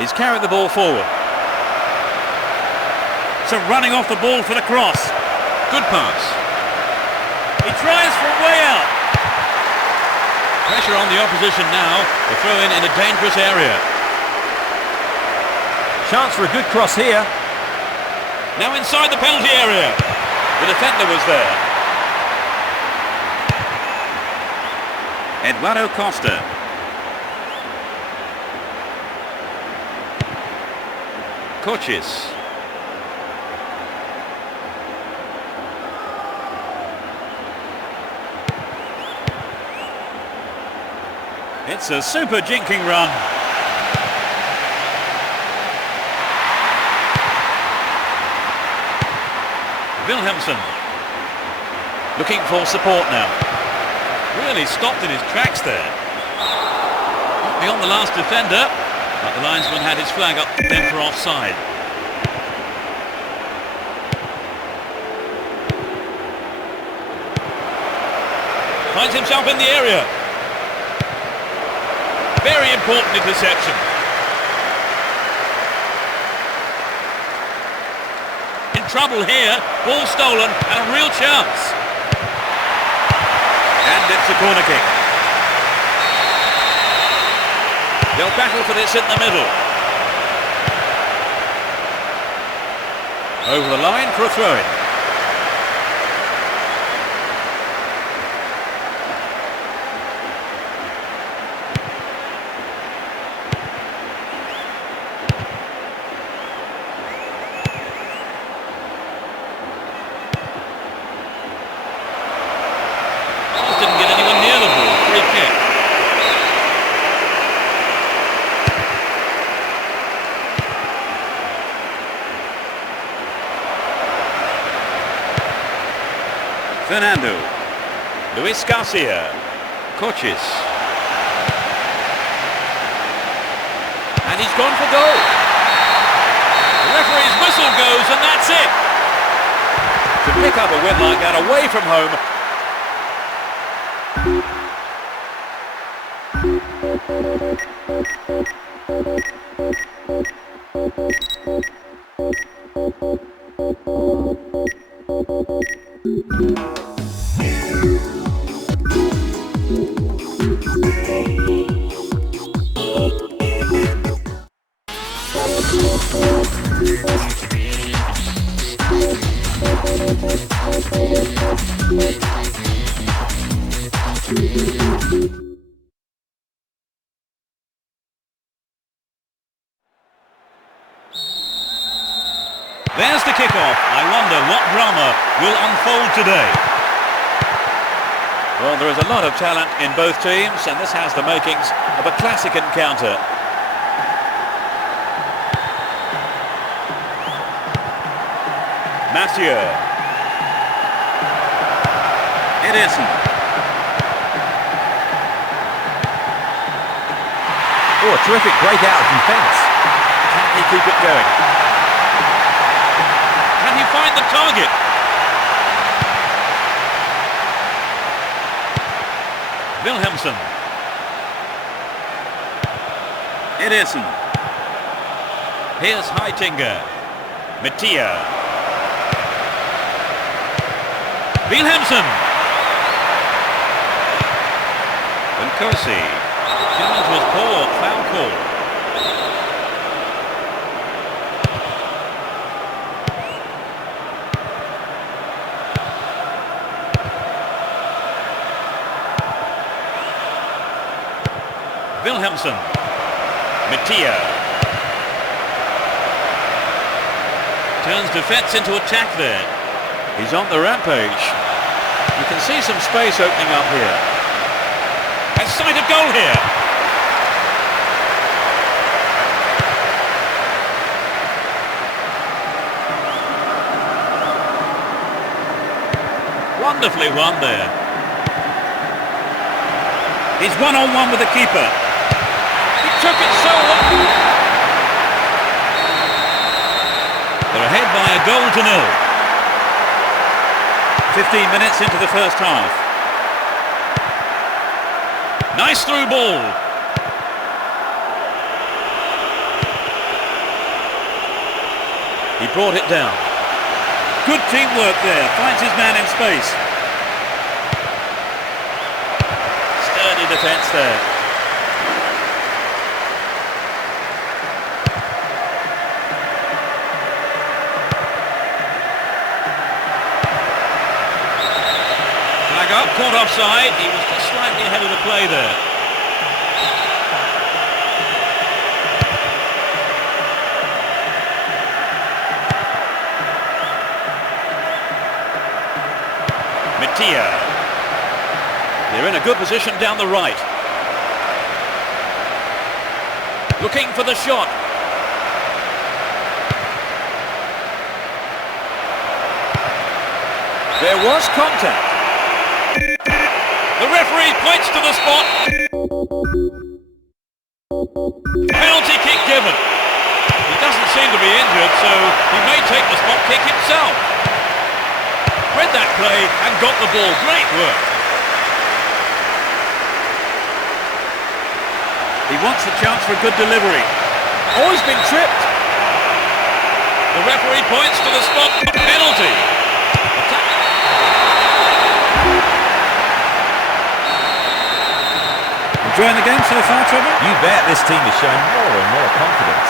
He's carried the ball forward. So running off the ball for the cross. Good pass. He tries from way out. Pressure on the opposition now. The throw in a dangerous area. Chance for a good cross here. Now inside the penalty area. The defender was there. Eduardo Costa. Coaches. It's a super jinking run. Wilhelmsen. Looking for support now. Really stopped in his tracks there. Beyond the last defender, but the linesman had his flag up then for offside. Finds himself in the area. Very important interception. In trouble here, ball stolen and a real chance. And it's a corner kick. They'll battle for this in the middle. Over the line for a throw-in. Just didn't get anyone near the ball. Free kick. Fernando. Luis Garcia. Coches. And he's gone for goal. The referee's whistle goes and that's it. To pick up a win like that away from home. There's the kickoff. I wonder what drama will unfold today. Well, there is a lot of talent in both teams, and this has the makings of a classic encounter. Mathieu. Ederson. Oh, a terrific breakout of defence. Can he keep it going? Can he find the target? Wilhelmsen. Ederson. Here's Heitinger. Mattia. Wilhelmsen. Nkosi. Clemens was poor. Foul call. Wilhelmsen. Mattia. Turns defence into attack there. He's on the rampage. You can see some space opening up here. A sight of goal here. Wonderfully won there. He's one-on-one with the keeper. He took it so well. They're ahead by a goal to nil. 15 minutes into the first half. Nice through ball. He brought it down. Good teamwork there. Finds his man in space. Sturdy defence there. Flag up, caught offside. He was just slightly ahead of the play there. Mattia. They're in a good position down the right. Looking for the shot. There was contact. The referee points to the spot. be injured, so he may take the spot kick himself. Read that play and got the ball. Great work. He wants the chance for a good delivery. Oh, he's been tripped. The referee points to the spot. Penalty. Enjoying the game so far, Trevor? You bet. This team is showing more and more confidence.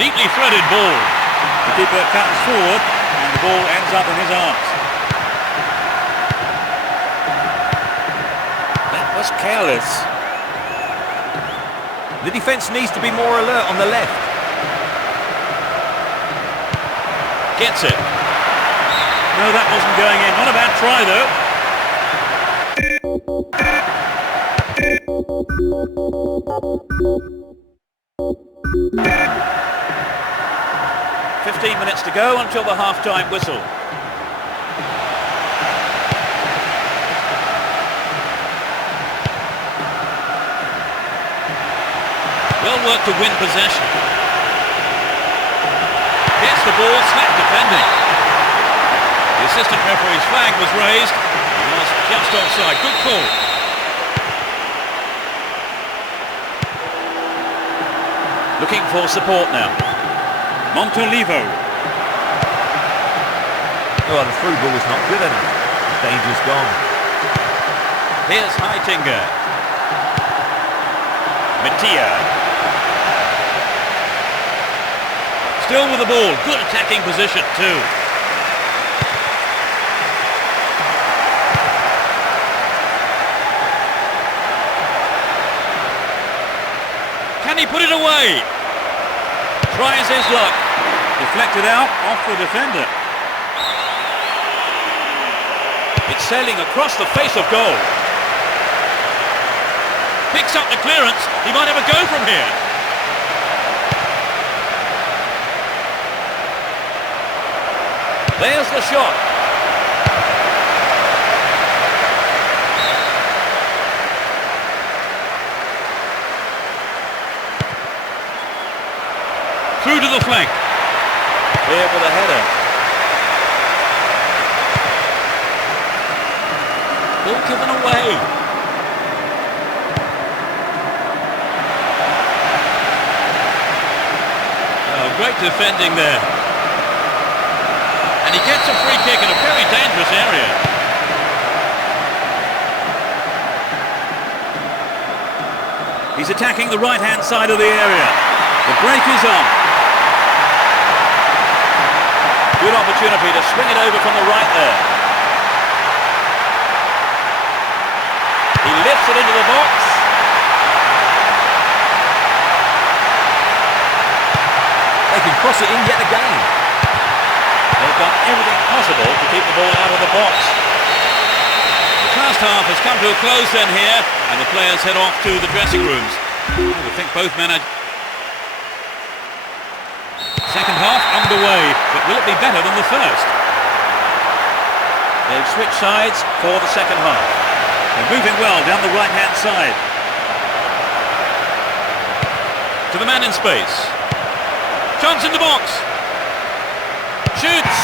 Neatly threaded ball. The keeper cuts forward and the ball ends up in his arms. That was careless. The defence needs to be more alert on the left. Gets it. No, that wasn't going in. Not a bad try, though. "15 minutes to go until the half-time whistle. Well worked to win possession. Gets the ball, snap defending. The assistant referee's flag was raised. He was just offside. Good call. Looking for support now. Montolivo. Oh, the through ball was not good enough. Danger's gone. Here's Heitinger. Mattia. Still with the ball. Good attacking position too. Can he put it away? Tries his luck. Deflected out off the defender. It's sailing across the face of goal. Picks up the clearance. He might have a go from here. There's the shot. Through to the flank. Here with a header. Ball given away. Oh, great defending there. And he gets a free kick in a very dangerous area. He's attacking the right-hand side of the area. The break is on. Good opportunity to swing it over from the right there. He lifts it into the box. They can cross it in yet again. They've done everything possible to keep the ball out of the box. The first half has come to a close then here, and the players head off to the dressing rooms. I would think both managers. Second half underway, but will it be better than the first? They've switched sides for the second half. They're moving well down the right-hand side. To the man in space. Chance in the box. Shoots.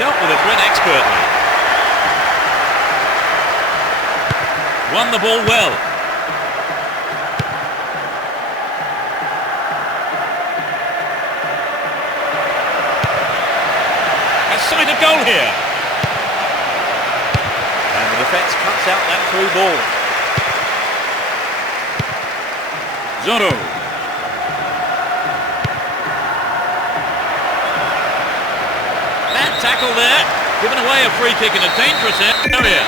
Dealt with the threat expertly. Won the ball well. A sight of goal here. And the defence cuts out that through ball. Zorro. Bad tackle there. Given away a free kick in a dangerous area.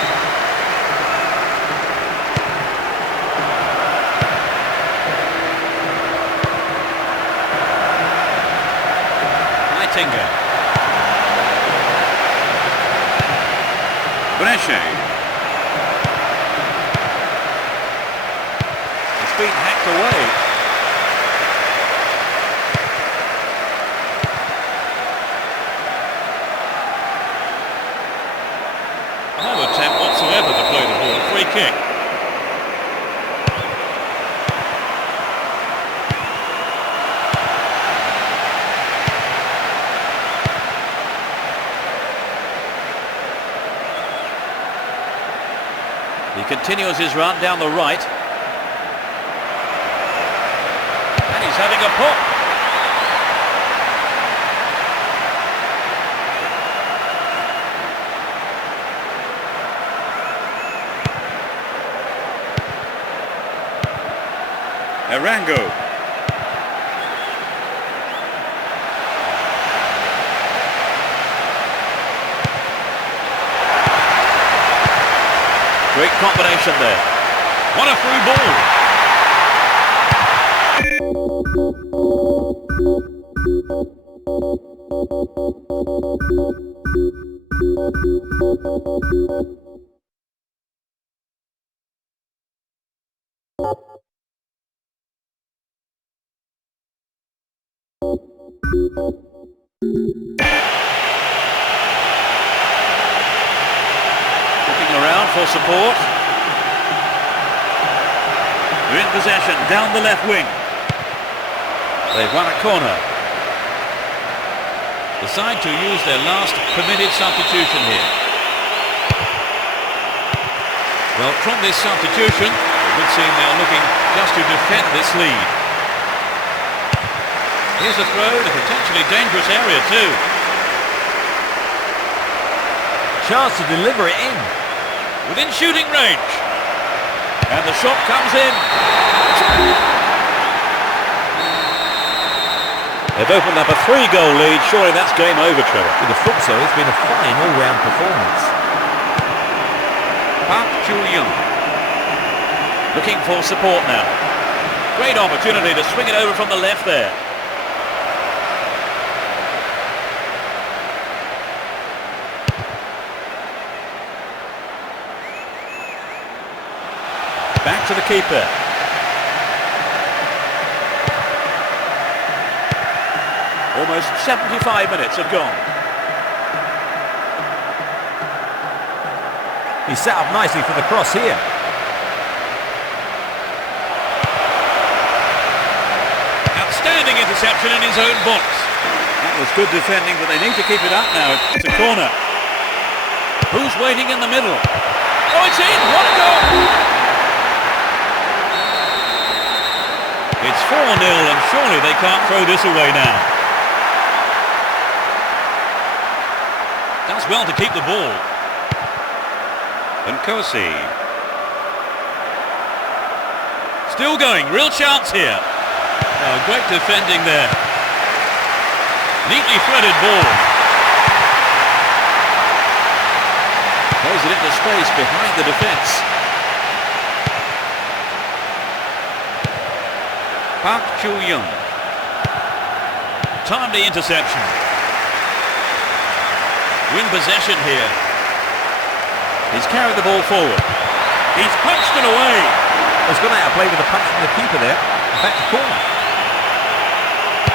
Brescia. It's been hacked away. kick. He continues his run down the right. And he's having a pop. Arango. Great combination there. What a through ball. Looking around for support. They're in possession down the left wing. They've won a corner. Decide to use their last permitted substitution here. Well, from this substitution, it would seem they're looking just to defend this lead. Here's a throw in a potentially dangerous area too. Chance to deliver it in. Within shooting range. And the shot comes in. They've opened up a 3-goal lead. Surely that's game over, Trevor. With the foot, so it's been a fine all-round performance. Park Chu-young looking for support now. Great opportunity to swing it over from the left there. Back to the keeper. Almost 75 minutes have gone. He's set up nicely for the cross here. Outstanding interception in his own box. That was good defending, but they need to keep it up now. It's a corner. Who's waiting in the middle? Oh, it's in! What a goal! It's 4-0 and surely they can't throw this away now. Does well to keep the ball. And Kosi. Still going, real chance here. Oh, great defending there. Neatly threaded ball. Throws it into space behind the defence. Park Chu-young. Timely interception. Win possession here. He's carried the ball forward. He's punched it away. He's gone out of play with a punch from the keeper there. Back to corner.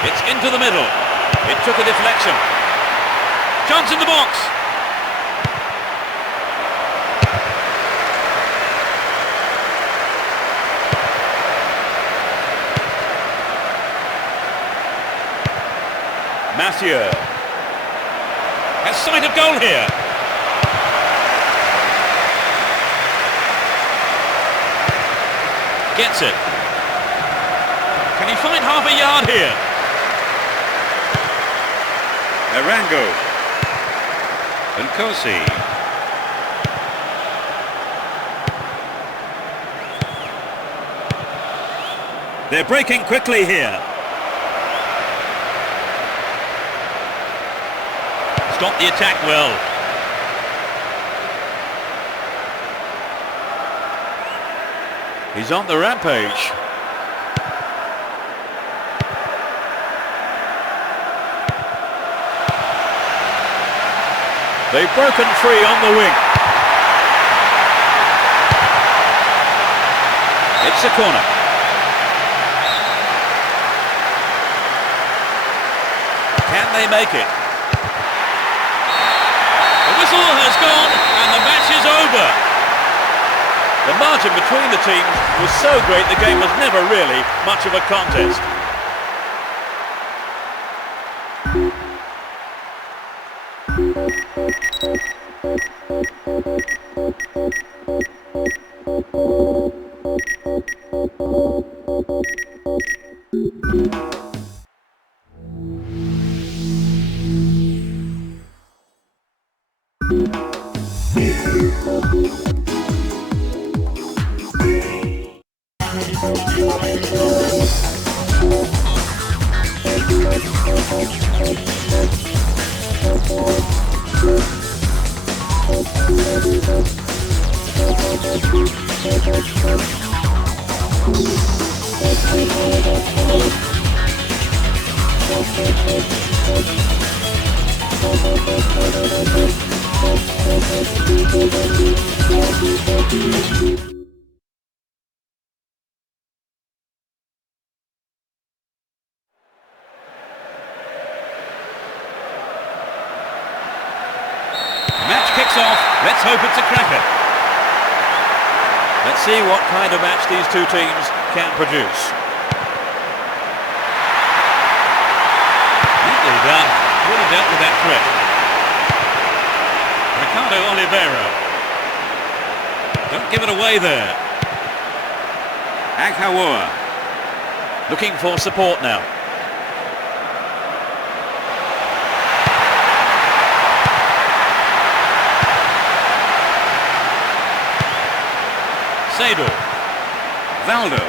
It's into the middle. It took a deflection. Chance in the box. Mathieu has sight of goal here. Gets it. Can he find half a yard here? Arango. And Kosi. They're breaking quickly here. Stop the attack well. He's on the rampage. They've broken free on the wing. It's a corner. Can they make it? The whistle has gone and the match is over. The margin between the teams was so great the game was never really much of a contest. Match kicks off. Let's hope it's a cracker. Let's see what kind of match these two teams can produce. Neatly done. Really dealt with that threat. Ricardo Oliveira. Don't give it away there. Aghawa looking for support now. Sado. Valdo.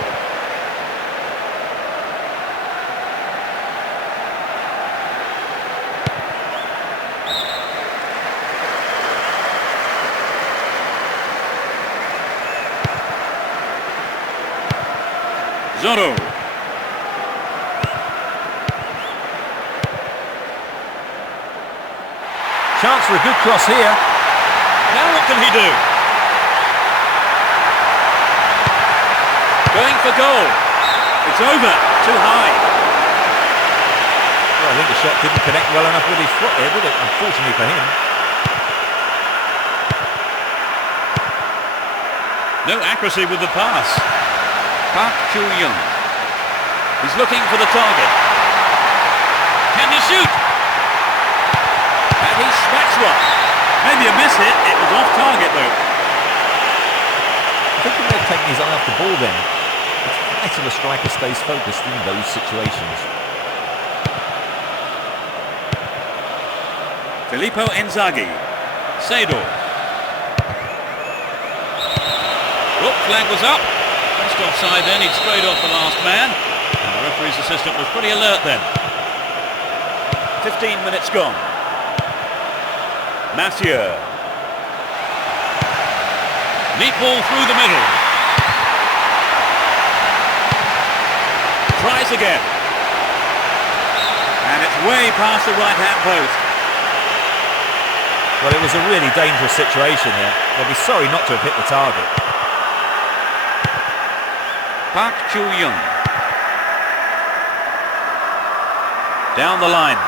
Zorro. Chance for a good cross here. Now what can he do? Going for goal. It's over. Too high. Well, I think the shot didn't connect well enough with his foot there, did it? Unfortunately for him. No accuracy with the pass. Park Chu-young. He's looking for the target. Can he shoot? And he smacks one. Maybe a miss hit. It was off target though. I think he may have taken his eye off the ball then. It's vital a striker stays focused in those situations. Filippo Inzaghi. Sado. Oh, flag was up. Just offside then, he'd strayed off the last man. And the referee's assistant was pretty alert then. 15 minutes gone. Mathieu. Neat ball through the middle. Tries again. And it's way past the right-hand post. Well, it was a really dangerous situation there. They'll be sorry not to have hit the target. Park Chu-young. Down the line.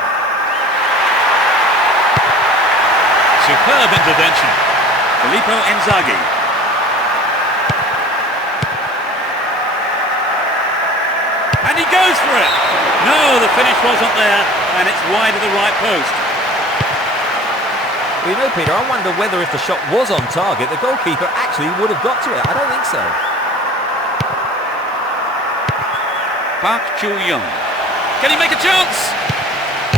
Superb intervention. Filippo Inzaghi. And he goes for it. No, the finish wasn't there, and it's wide of the right post. Well, you know, Peter, I wonder whether if the shot was on target, the goalkeeper actually would have got to it. I don't think so. Park Chu-young. Can he make a chance?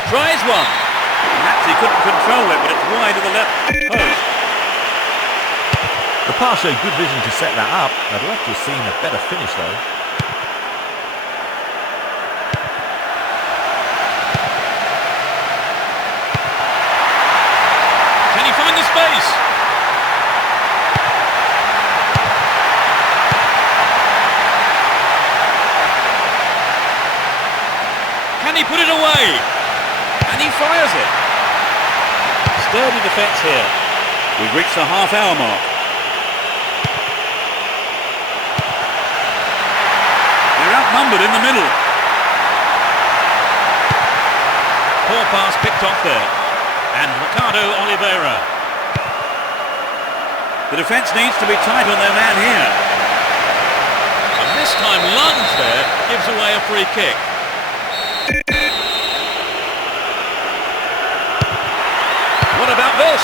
Tries one. Perhaps he couldn't control it, but it's wide of the left post. The pass showed good vision to set that up. I'd love to have seen a better finish, though. Can he find the space? Can he put it away? And he fires it. Sturdy defence here. We've reached the half-hour mark. They're outnumbered in the middle. Poor pass picked off there. And Ricardo Oliveira. The defence needs to be tight on their man here. And this time lunge there gives away a free kick. What about this?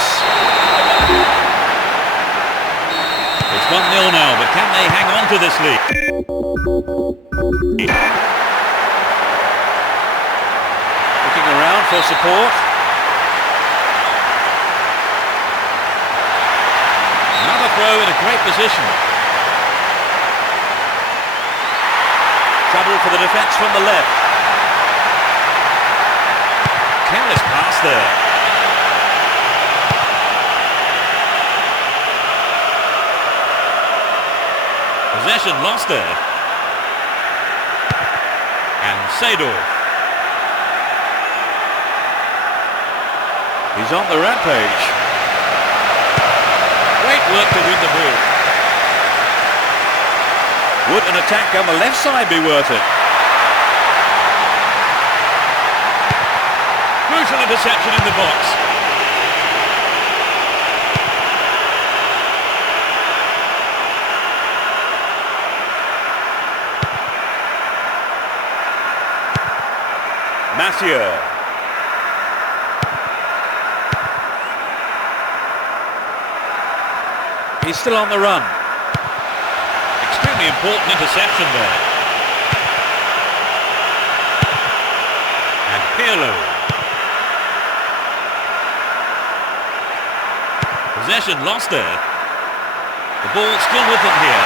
It's 1-0 now, but can they hang on to this lead? Looking around for support. Another throw in a great position. Trouble for the defence from the left. Careless pass there. Possession lost there. And Seedorf. He's on the rampage. Great work to win the ball. Would an attack on the left side be worth it? Crucial interception in the box. Mathieu. He's still on the run. Extremely important interception there. And Pirlo. Possession lost there. The ball still with them here.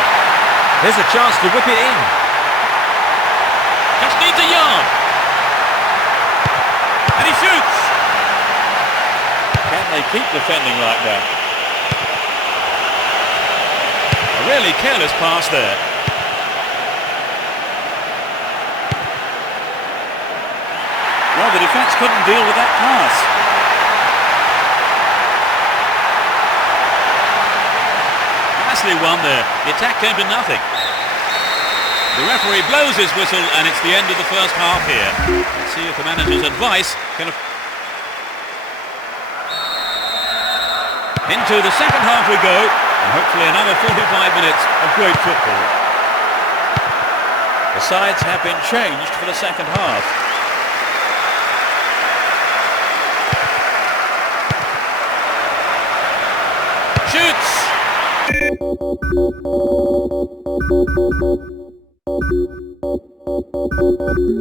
There's a chance to whip it in. Just needs a yard. And he shoots. Can they keep defending like that? A really careless pass there. Well, the defence couldn't deal with that pass. Nicely won there. The attack came to nothing. The referee blows his whistle and it's the end of the first half here. Let's see if the manager's advice can... Into the second half we go, and hopefully another 45 minutes of great football. The sides have been changed for the second half. Shoots!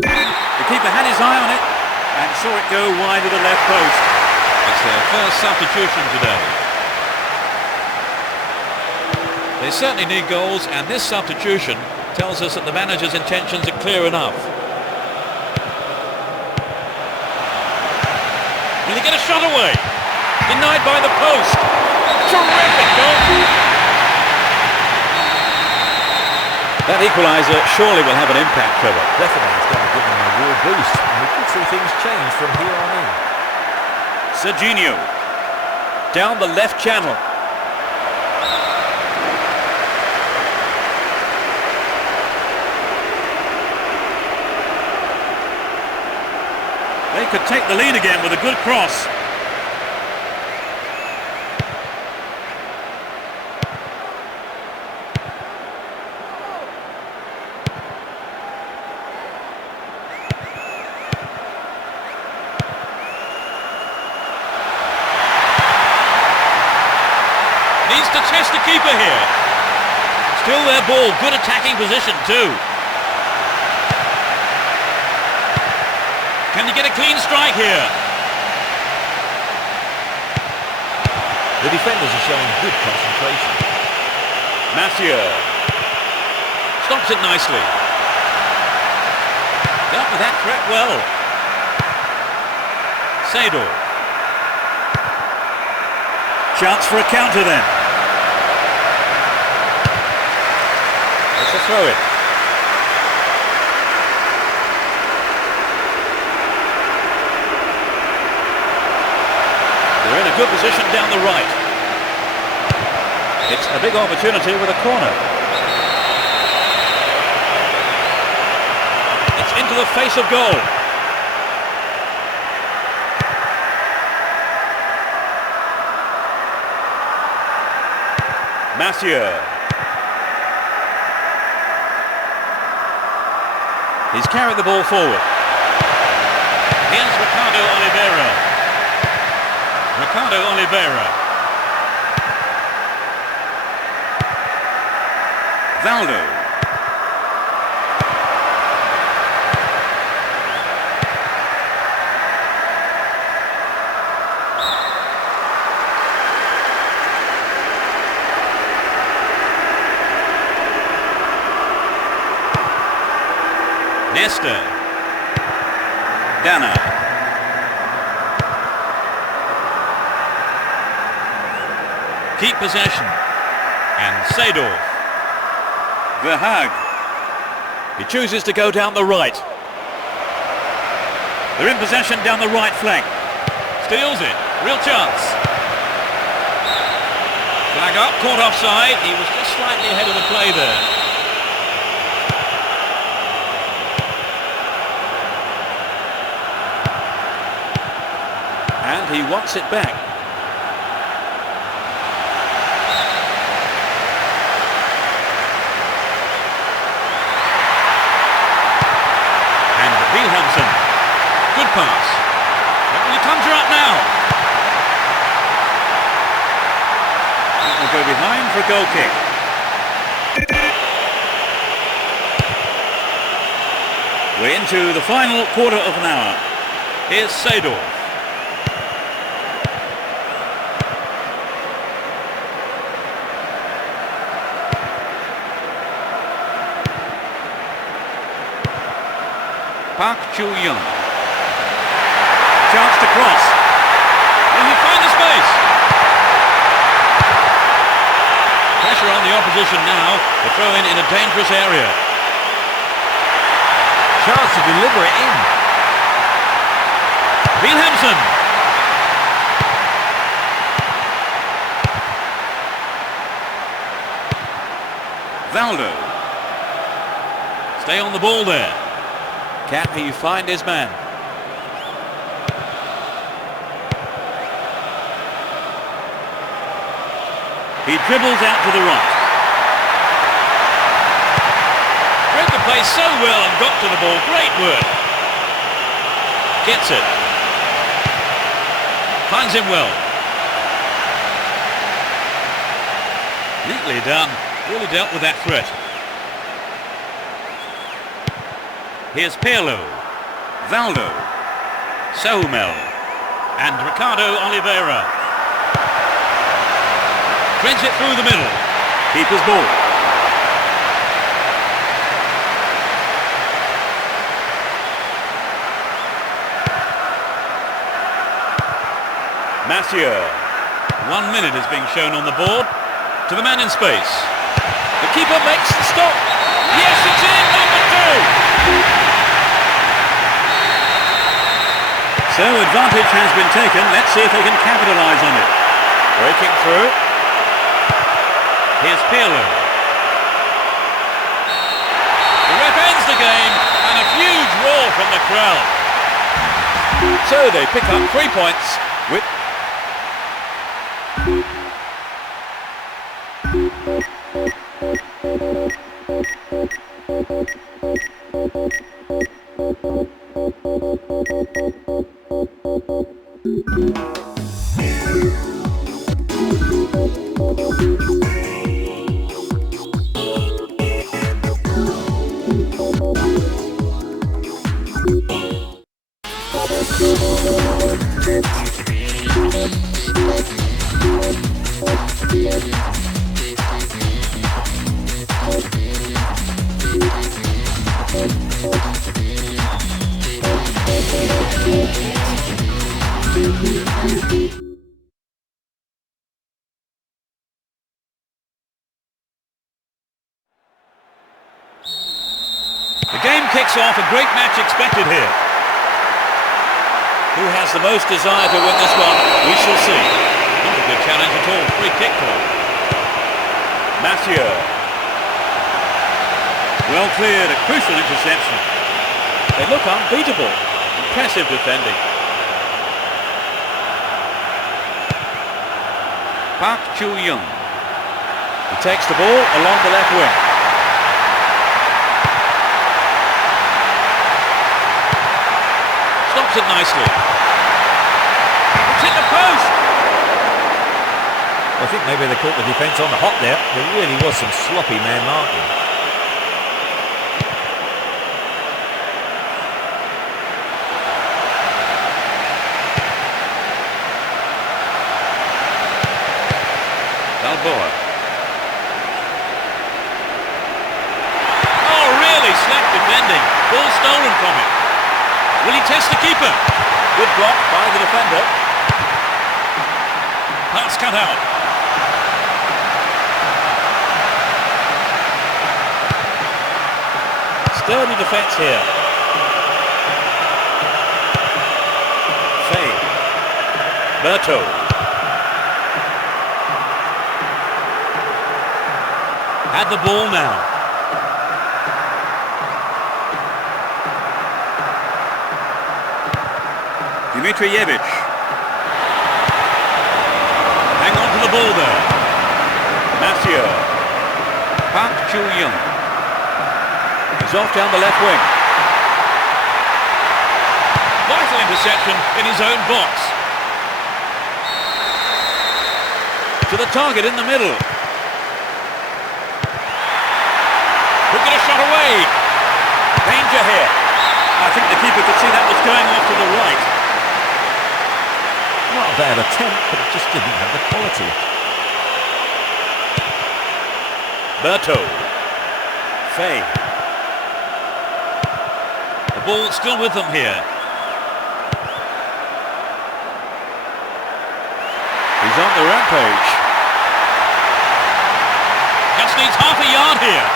The keeper had his eye on it and saw it go wide of the left post. It's their first substitution today. They certainly need goals, and this substitution tells us that the manager's intentions are clear enough. Will he get a shot away? Denied by the post. Terrific goal! That equaliser surely will have an impact, Trevor. Definitely, it's going to give them a real boost. And we could see things change from here on in. Serginho down the left channel. They could take the lead again with a good cross. Needs to test the keeper here. Still their ball, good attacking position too. Can you get a clean strike here? The defenders are showing good concentration. Mathieu. Stops it nicely. Dealt with that threat well. Seedorf. Chance for a counter then. It's a throw-in. They're in a good position down the right. It's a big opportunity with a corner. It's into the face of goal. Mathieu. He's carried the ball forward. Here's Ricardo Oliveira. Ricardo Oliveira. Valdo. Nesta. Dana. Keep possession. And Seedorf. Verhaag. He chooses to go down the right. They're in possession down the right flank. Steals it. Real chance. Flag up, caught offside. He was just slightly ahead of the play there. And he wants it back. And Wilhelmsen. Good pass. What will he conjure up now? It will go behind for a goal kick. We're into the final quarter of an hour. Here's Seedorf. Park Chu-young. Chance to cross. Will he find the space? Pressure on the opposition now. The throw in a dangerous area. Chance to deliver it in. Wilhelmsen. Valdo. Stay on the ball there. Can he find his man? He dribbles out to the right. Read the play so well and got to the ball. Great work. Gets it. Finds him well. Neatly done. Really dealt with that threat. Here's Pirlo. Valdo. Soumel. And Ricardo Oliveira. Threads it through the middle. Keeper's ball. Mathieu. 1 minute is being shown on the board. To the man in space. The keeper makes the stop. Yes, it's in, number 2. So advantage has been taken. Let's see if they can capitalise on it. Breaking through. Here's Pirlo. The ref ends the game and a huge roar from the crowd. So they pick up 3 points with... The game kicks off, a great match expected here. Who has the most desire to win this one? We shall see. Not a good challenge at all. Free kick for him. Mathieu. Well cleared, a crucial interception. They look unbeatable. Impressive defending. Park Chu-young. He takes the ball along the left wing. Stops it nicely. It's hit the post. I think maybe they caught the defence on the hop there. There really was some sloppy man marking. Balboa. Oh, really slack defending. Ball stolen from him. Will he test the keeper? Good block by the defender. Pass cut out. Sturdy defence here. Fay. Berto. Had the ball now. Dimitrijevic. Hang on to the ball there. Mathieu. Park Chu-young. He's off down the left wing. Vital interception in his own box. To the target in the middle. Could get a shot away. Danger here. I think the keeper could see that was going off to the right. Not a bad attempt, but it just didn't have the quality. Berto. Fay. The ball still with them here. He's on the rampage. Just needs half a yard here.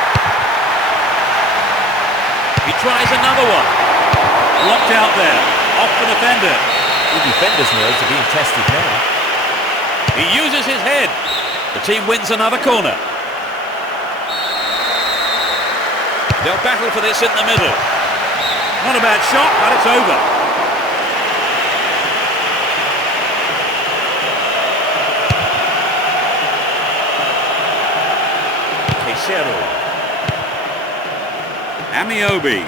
He tries another one. Blocked out there. Off the defender. The defender's nerves are being tested now. He uses his head. The team wins another corner. They'll battle for this in the middle. Not a bad shot, but it's over. Casero. Amiobi.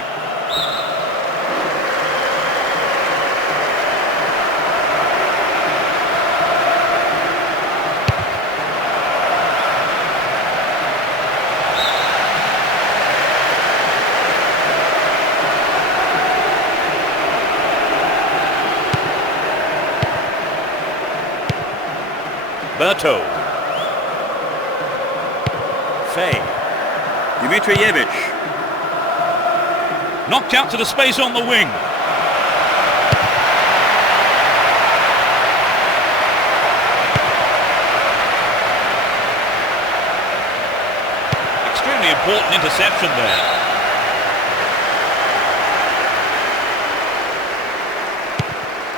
Berto. Fay. Dimitrijevic. Knocked out to the space on the wing. Extremely important interception there.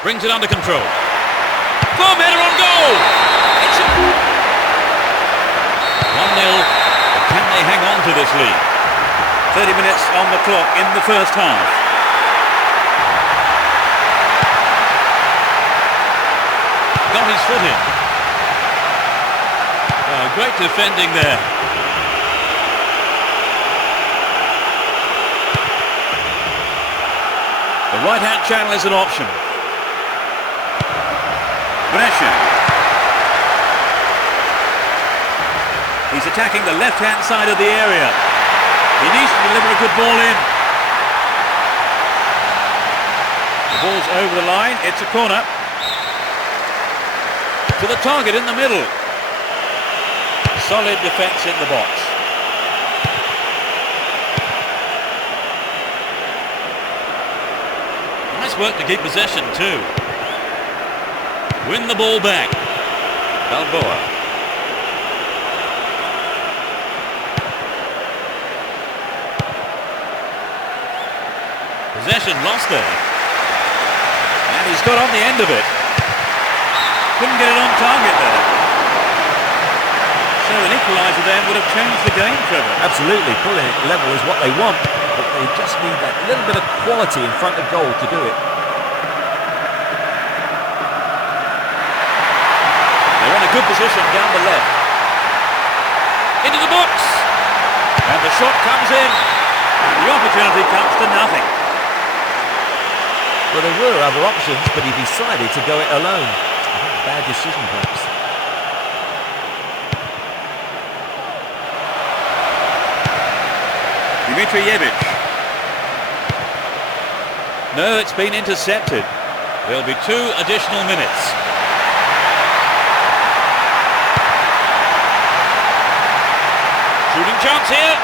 Brings it under control. Boom, header on goal! 1-0. Can they hang on to this lead? 30 minutes on the clock in the first half. Got his foot in. Oh, great defending there. The right-hand channel is an option. Brescia. He's attacking the left-hand side of the area. He needs to deliver a good ball in. The ball's over the line. It's a corner. To the target in the middle. Solid defence in the box. Nice work to keep possession too. Win the ball back. Balboa. Possession lost there. And he's got on the end of it. Couldn't get it on target there. So an equaliser then would have changed the game, Trevor. Absolutely, pulling it level is what they want, but they just need that little bit of quality in front of goal to do it. They're in a good position down the left. Into the box. And the shot comes in. And the opportunity comes to nothing. Well, there were other options, but he decided to go it alone. I think a bad decision, perhaps. Dimitrijevic. No, it's been intercepted. There'll be 2 additional minutes. Shooting chance here.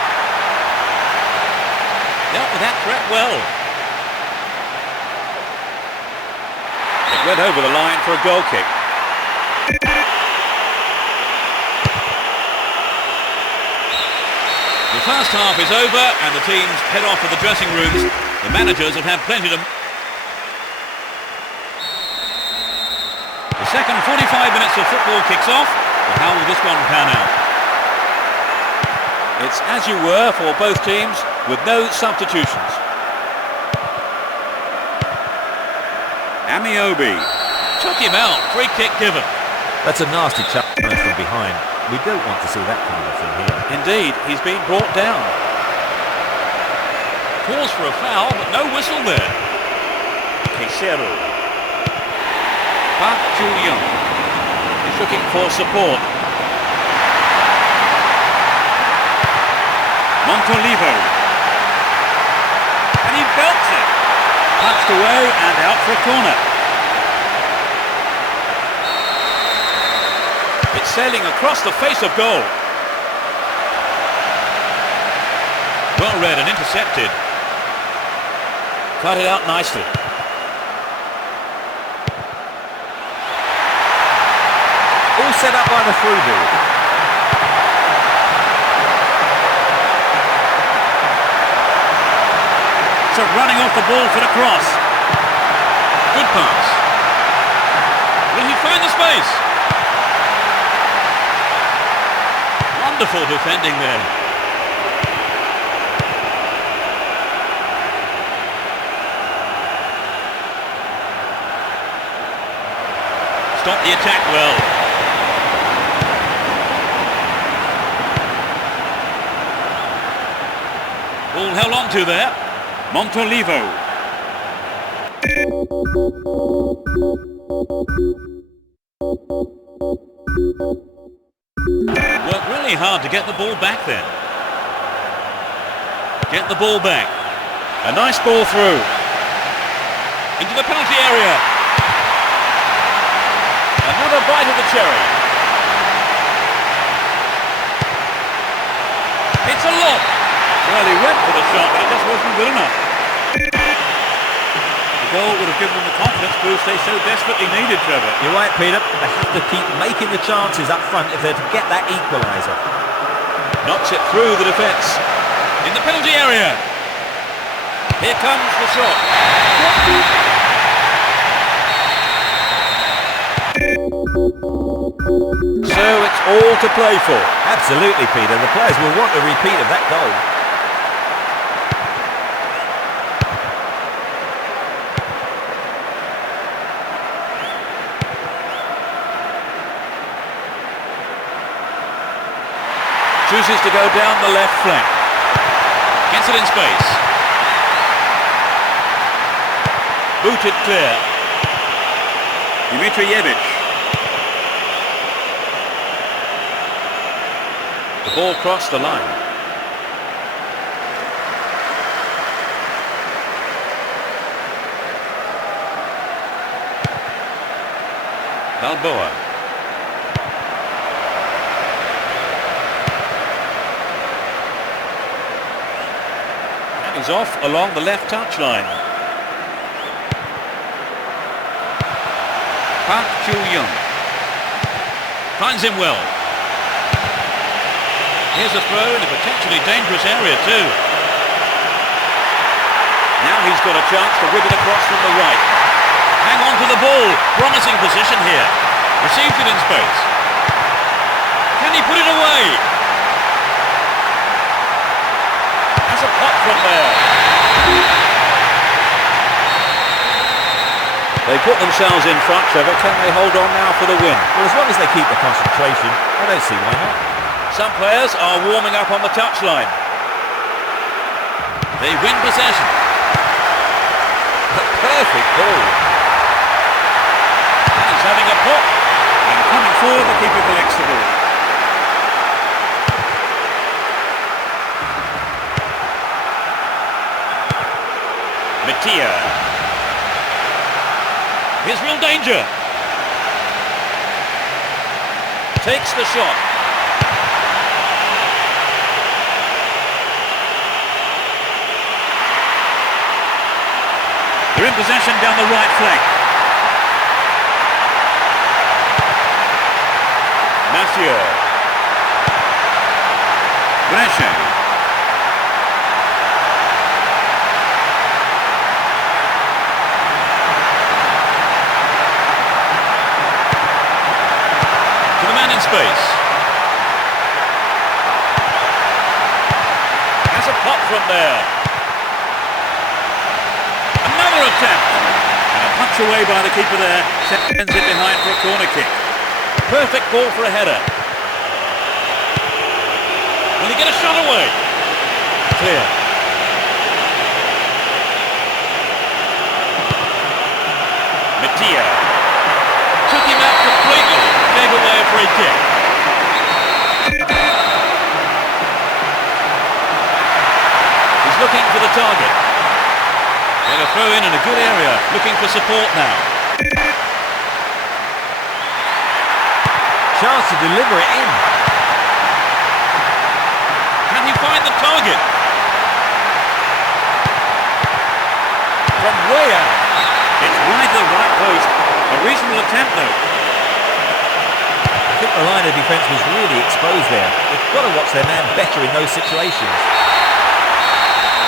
Dealt with that threat well. It went over the line for a goal kick. The first half is over and the teams head off to the dressing rooms. The managers have had plenty to... The second 45 minutes of football kicks off. But how will this one pan out? It's as you were for both teams, with no substitutions. Amiobi. Took him out. Free kick given. That's a nasty challenge from behind. We don't want to see that kind of thing here. Indeed, he's been brought down. Calls for a foul, but no whistle there. Queisero. Park Ju-young. He's looking for support. Montolivo. And he belts it. Touched away and out for a corner. It's sailing across the face of goal. Well read and intercepted. Cut it out nicely. All set up by the through ball. So running off the ball for the cross. Good pass. Will he find the space? Wonderful defending there. Stop the attack well. Ball held on to there. Montolivo. Worked really hard to get the ball back then. Get the ball back. A nice ball through. Into the penalty area. Another bite of the cherry. It's a look. Well, he went for the shot, but it just wasn't good enough. The goal would have given them the confidence boost they so desperately needed, Trevor. You're right, Peter. They have to keep making the chances up front if they're to get that equaliser. Knocks it through the defence. In the penalty area. Here comes the shot. So it's all to play for. Absolutely, Peter. The players will want a repeat of that goal. Chooses to go down the left flank. Gets it in space. Booted clear. Dimitrijevic. The ball crossed the line. Balboa. And he's off along the left touchline. Park Ju-young. Finds him well. Here's a throw in a potentially dangerous area too. Now he's got a chance to whip it across from the right. Hang on to the ball. Promising position here. Receives it in space. Can he put it away? Has a pop from there. They put themselves in front, Trevor. Can they hold on now for the win? Well, as long as they keep the concentration, I don't see why not. Some players are warming up on the touchline. They win possession. A perfect ball. And he's having a pop. And coming forward, the keeper collects the ball. Mattia. Here's real danger. Takes the shot. They're in possession down the right flank. Mathieu. Brescia. To the man in space. Has a pop from there. Another attempt. And a punch away by the keeper there. Sends it behind for a corner kick. Perfect ball for a header. Will he get a shot away? Clear. Mattia. Took him out completely. Gave away a free kick. He's looking for the target. Going to throw in a good area. Looking for support now. Chance to deliver it in. Can he find the target? From way out. It's right to the right post. A reasonable attempt though. I think the line of defence was really exposed there. They've got to watch their man better in those situations.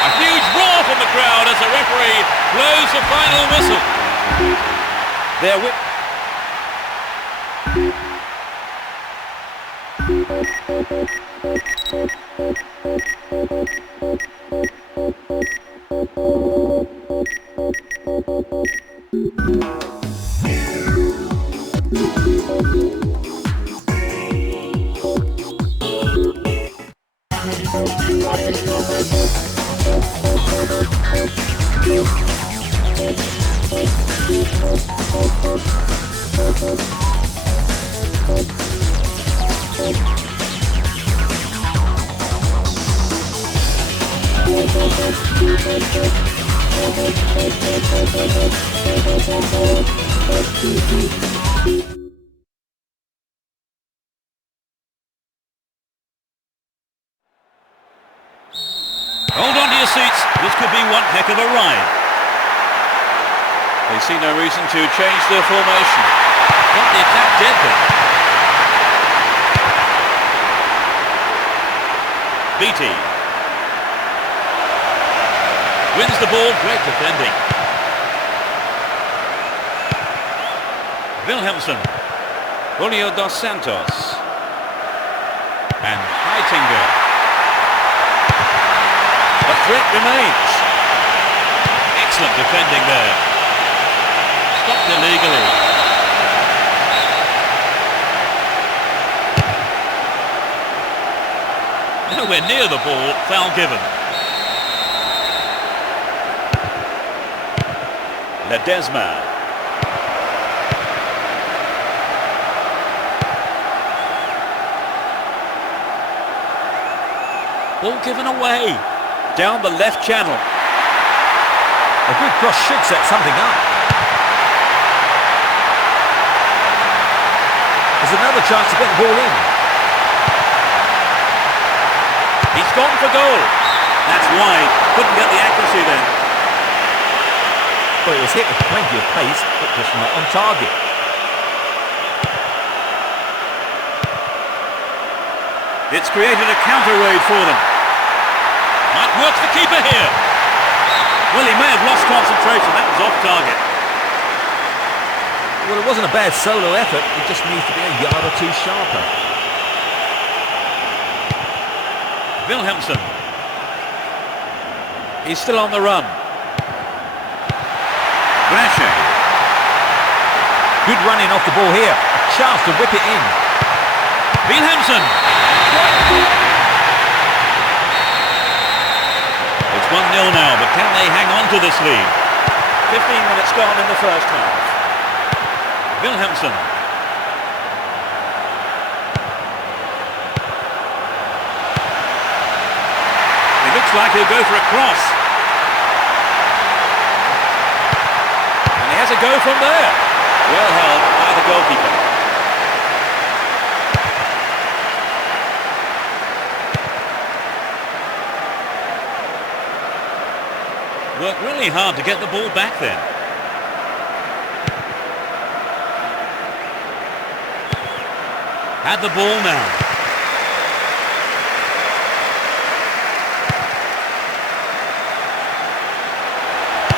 A huge roar from the crowd as the referee blows the final whistle. They're whip. Hold on to your seats. This could be one heck of a ride. They see no reason to change their formation. Got the attack dead then. Beattie. Wins the ball. Great defending. Wilhelmsen. Julio dos Santos. And Heitinger. The threat remains. Excellent defending there. Stopped illegally. Nowhere near the ball. Foul given. Ledesma. Ball given away. Down the left channel. A good cross should set something up. There's another chance to get the ball in. He's gone for goal. That's wide. Couldn't get the accuracy then. Well, it was hit with plenty of pace, but just not on target. It's created a counter raid for them. Might work the keeper here. Well, he may have lost concentration. That was off target. Well, it wasn't a bad solo effort. It just needs to be a yard or two sharper. Wilhelmsen. He's still on the run. Brescia. Good running off the ball here. A chance to whip it in. Wilhelmsen. 1-0 now, but can they hang on to this lead? 15 minutes gone in the first half. Wilhelmsen. It looks like he'll go for a cross. And he has a go from there. Well held by the goalkeeper. Worked really hard to get the ball back then. Had the ball now.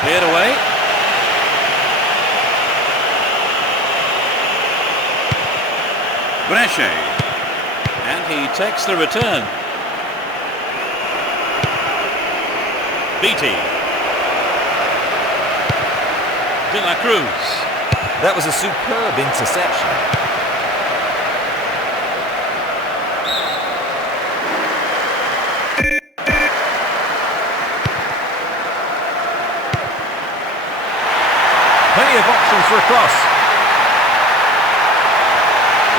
Cleared away. Brescia. And he takes the return. Beattie. De La Cruz. That was a superb interception. Plenty of options for a cross.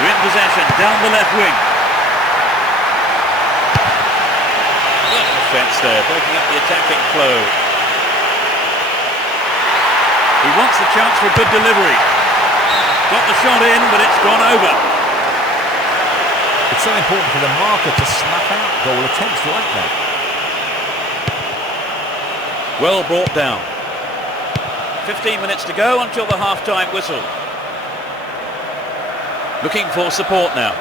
We're in possession, down the left wing. Good defence there, breaking up the attacking flow. He wants the chance for a good delivery. Got the shot in, but it's gone over. It's so important for the marker to snuff out goal attempts like that. Well brought down. 15 minutes to go until the half-time whistle. Looking for support now.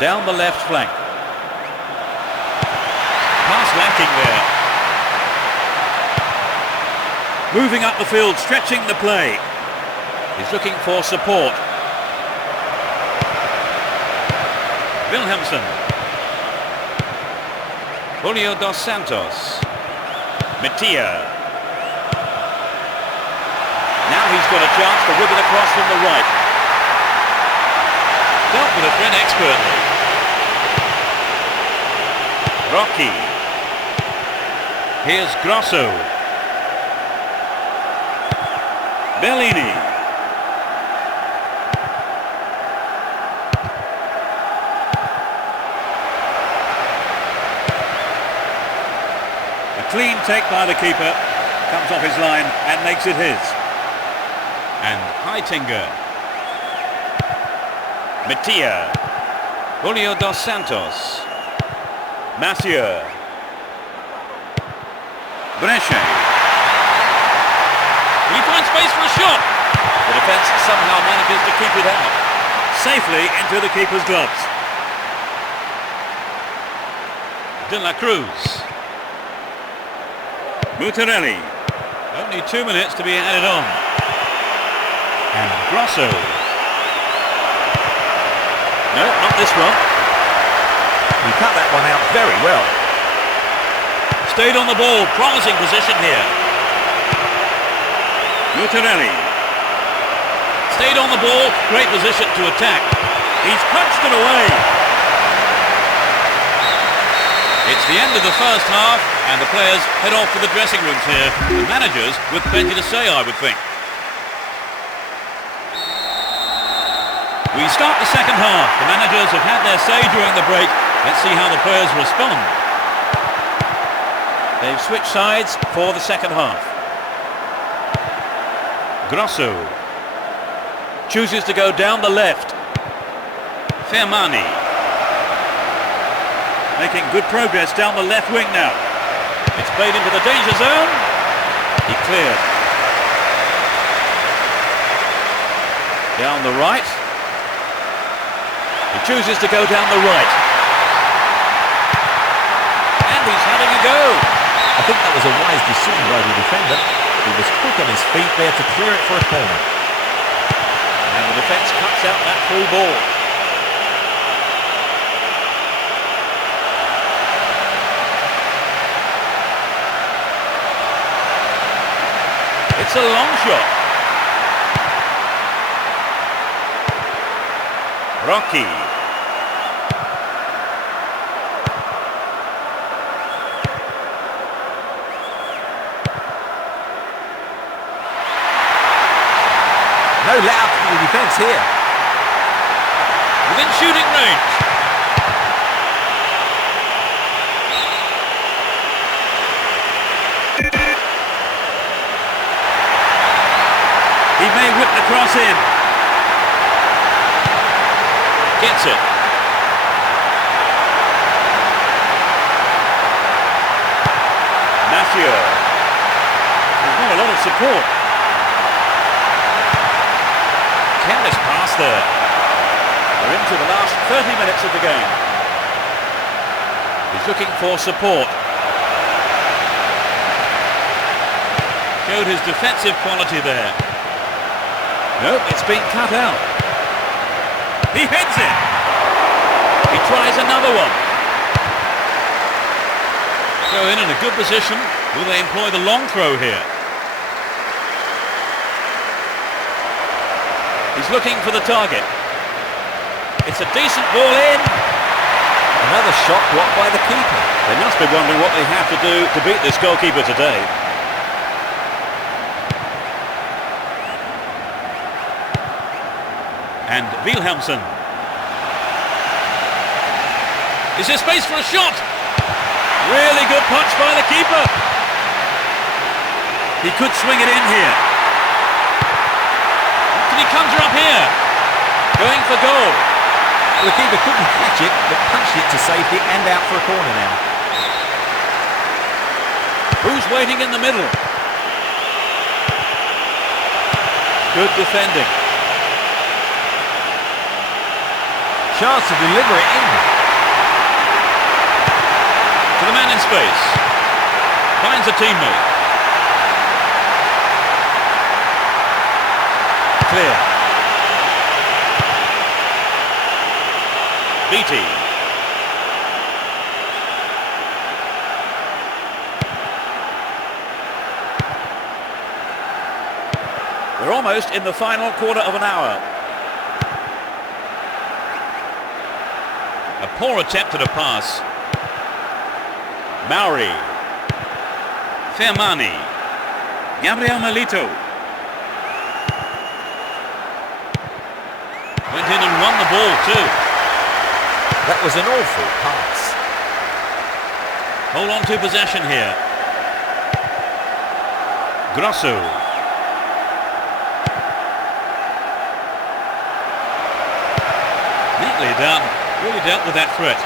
Down the left flank. Pass lacking there. Moving up the field, stretching the play. He's looking for support. Wilhelmsen. Julio dos Santos. Mattia. Now he's got a chance to whip it across from the right. Dealt with it then expertly. Rocky. Here's Grosso. Bellini. A clean take by the keeper. Comes off his line and makes it his. And Heitinger. Mattia. Julio dos Santos. Mathieu. Brescia. He finds space for a shot. The defence somehow manages to keep it out. Safely into the keeper's gloves. De La Cruz. Mutarelli. Only 2 minutes to be added on. And Grosso. No, not this one. He cut that one out very well. Stayed on the ball, promising position here. Mutarelli. Stayed on the ball, great position to attack. He's punched it away. It's the end of the first half, and the players head off to the dressing rooms here. The managers with plenty to say, I would think. We start the second half. The managers have had their say during the break. Let's see how the players respond. They've switched sides for the second half. Grosso chooses to go down the left. Fermani making good progress down the left wing now. It's played into the danger zone. He cleared. Down the right. He chooses to go down the right. And he's having a go. I think that was a wise decision by the defender. He was quick on his feet there to clear it for a corner. And the defence cuts out that through ball. It's a long shot. Rocky. No let up from the defence here. Within shooting range. He may whip the cross in. Gets it. Mathieu. There's not a lot of support. Careless pass there. We're into the last 30 minutes of the game. He's looking for support. Showed his defensive quality there. Nope, it's been cut out. He heads it. He tries another one. Throw in a good position. Will they employ the long throw here? He's looking for the target. It's a decent ball in. Another shot blocked by the keeper. They must be wondering what they have to do to beat this goalkeeper today. And Wilhelmsen. Is there space for a shot? Really good punch by the keeper. He could swing it in here. Can he conjure up here? Going for goal. The keeper couldn't catch it, but punched it to safety and out for a corner now. Who's waiting in the middle? Good defending. Chance to deliver it in. To the man in space. Finds a teammate. Clear. Beattie. We're almost in the final quarter of an hour. A poor attempt at a pass. Mauri. Fermani. Gabriel Milito. Went in and won the ball too. That was an awful pass. Hold on to possession here. Grosso. Neatly done. Really dealt with that threat.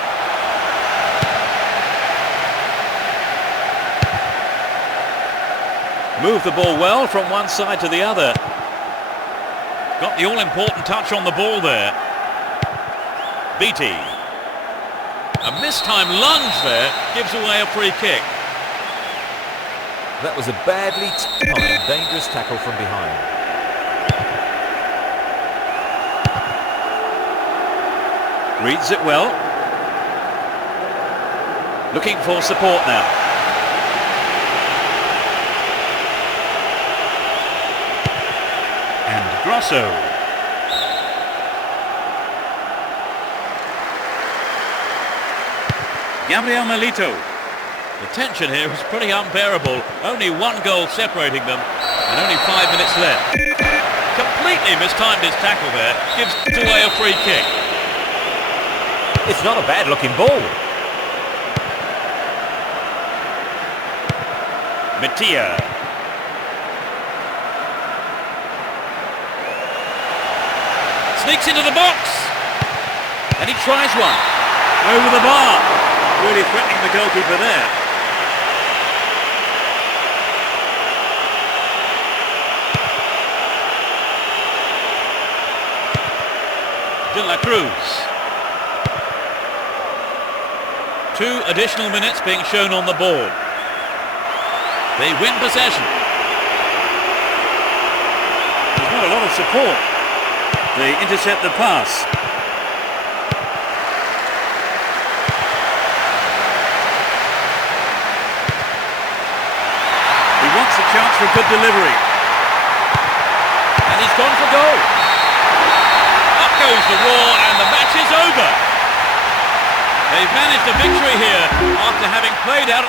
Moved the ball well from one side to the other. Got the all-important touch on the ball there. Beattie. A mistimed lunge there gives away a free kick. That was a badly timed, dangerous tackle from behind. Reads it well. Looking for support now. And Grosso. Gabriel Milito. The tension here is pretty unbearable. Only one goal separating them and only 5 minutes left. Completely mistimed his tackle there. Gives away a free kick. It's not a bad looking ball. Mattia. Sneaks into the box. And he tries one. Over the bar. Really threatening the goalkeeper there. De La Cruz. 2 additional minutes being shown on the board. They win possession. There's not a lot of support. They intercept the pass. He wants a chance for a good delivery. And he's gone for goal. Up goes the roar, and the match is over. They've managed a victory here after having played out.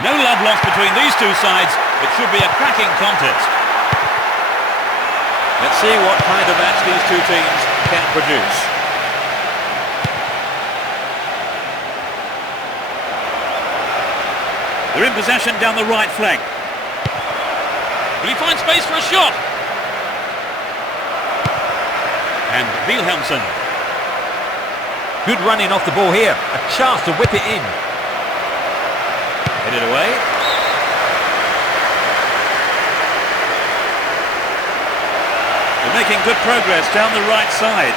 No love lost between these two sides. It should be a cracking contest. Let's see what kind of match these two teams can produce. They're in possession down the right flank. Will he find space for a shot? And Wilhelmsen. Good running off the ball here. A chance to whip it in. Headed away. They're making good progress down the right side.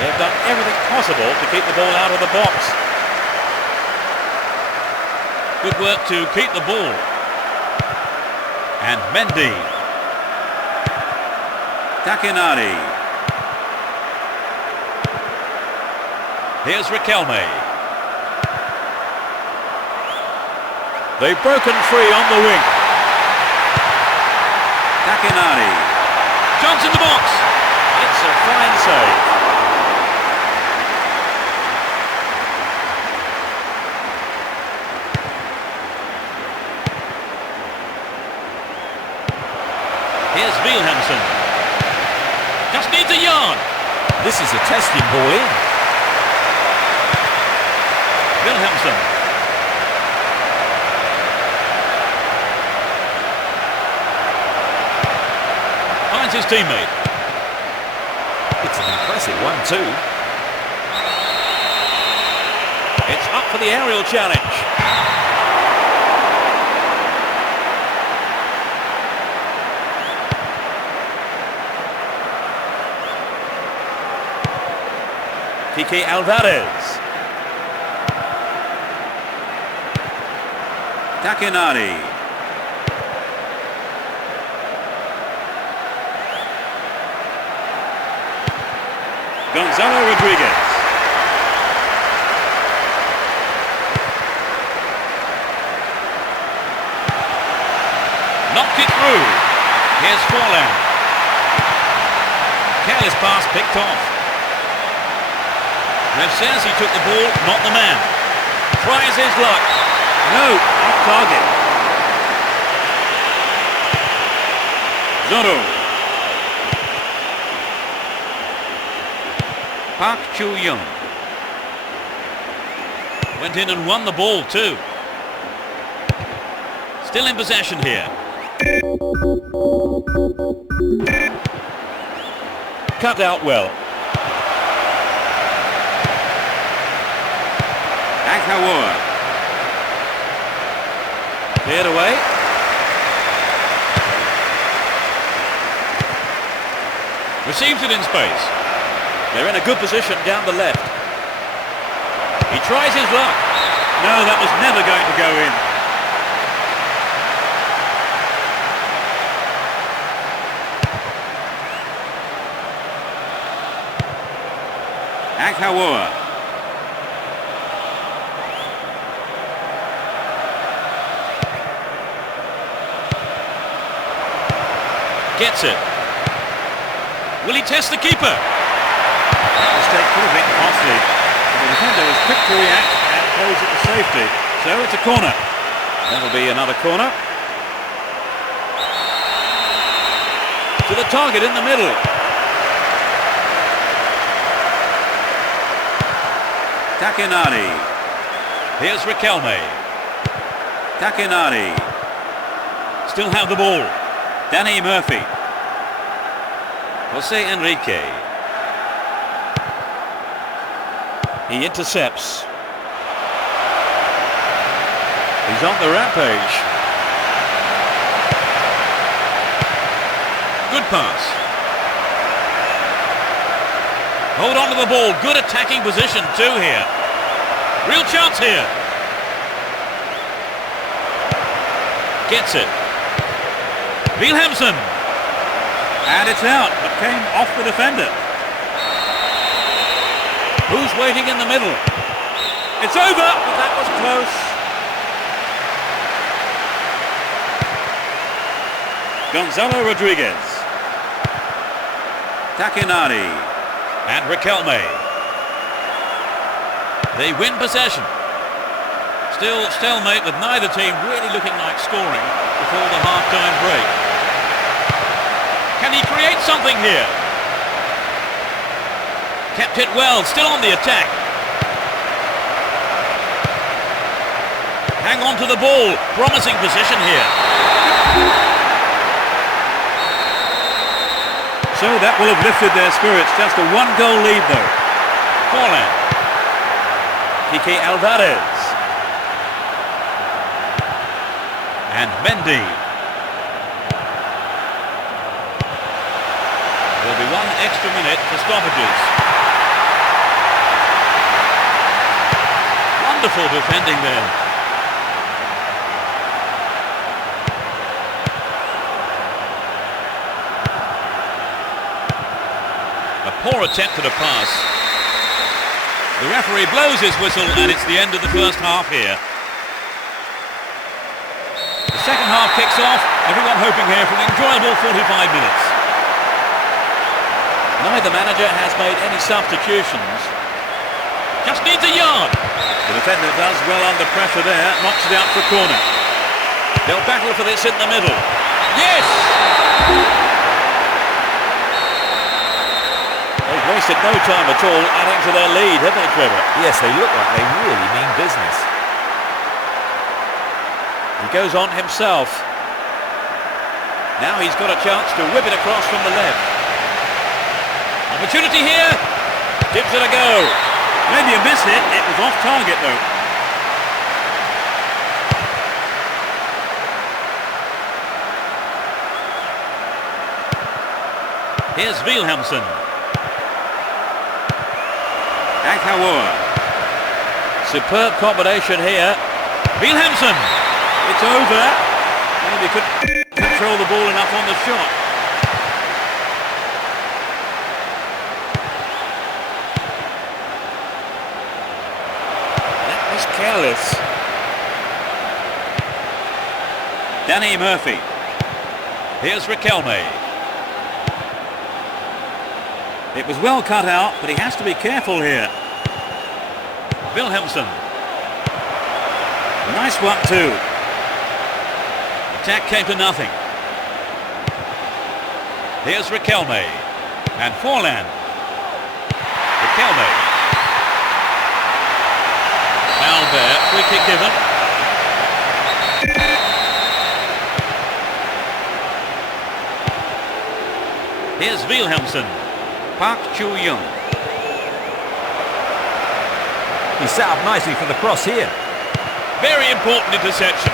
They've done everything possible to keep the ball out of the box. Good work to keep the ball. And Mendy. Takinari. Here's Riquelme. They've broken free on the wing. Takinari. Chance in the box. It's a fine save. Here's Wilhelmsen. Just needs a yard. This is a testing ball in. Wilhelmsen. Finds his teammate. It's an impressive 1-2. It's up for the aerial challenge. Kike Alvarez. Takinari. Gonzalo Rodriguez. Knocked it through. Here's Forlan. Careless pass picked off. Ref says he took the ball, not the man. Tries his luck. No, off target. Zorro. Park Chu-young. Went in and won the ball too. Still in possession here. Cut out well. Akawa. Cleared away. Receives it in space. They're in a good position down the left. He tries his luck. No, that was never going to go in. Akawa. Gets it. Will he test the keeper? That mistake could have been costly. The defender was quick to react and close it to safety. So it's a corner. That'll be another corner. To the target in the middle. Takinari. Here's Riquelme. Takinari. Still have the ball. Danny Murphy. Jose Enrique. He intercepts. He's on the rampage. Good pass. Hold on to the ball. Good attacking position too here. Real chance here. Gets it. Wilhelmsen. And it's out, but came off the defender. Who's waiting in the middle? It's over, but that was close. Gonzalo Rodriguez. Takinari. And Riquelme. They win possession. Still stalemate with neither team really looking like scoring before the half-time break. Can he create something here? Kept it well, still on the attack. Hang on to the ball, promising position here. So that will have lifted their spirits. Just a one-goal lead though. Forlan. Kike Alvarez. And Mendy. There'll be 1 extra minute for stoppages. Wonderful defending there. A poor attempt at a pass. The referee blows his whistle and it's the end of the first half here. The second half kicks off, everyone hoping here for an enjoyable 45 minutes. Neither manager has made any substitutions. Just needs a yard. The defender does well under pressure there, knocks it out for a corner. They'll battle for this in the middle. Yes! They've wasted no time at all adding to their lead, haven't they, Trevor? Yes, they look like they really mean business. He goes on himself. Now he's got a chance to whip it across from the left. Opportunity here. Gives it a go. Maybe a miss hit. It was off target though. Here's Wilhelmsen. Ankawar. Superb combination here. Wilhelmsen. It's over. Maybe couldn't control the ball enough on the shot. That was careless. Danny Murphy. Here's Riquelme. It was well cut out, but he has to be careful here. Wilhelmsen. Nice one too. Attack came to nothing. Here's Riquelme. And Forlan. Riquelme. Foul there. Free kick given. Here's Wilhelmsen. Park Chu-young. He set up nicely for the cross here. Very important interception.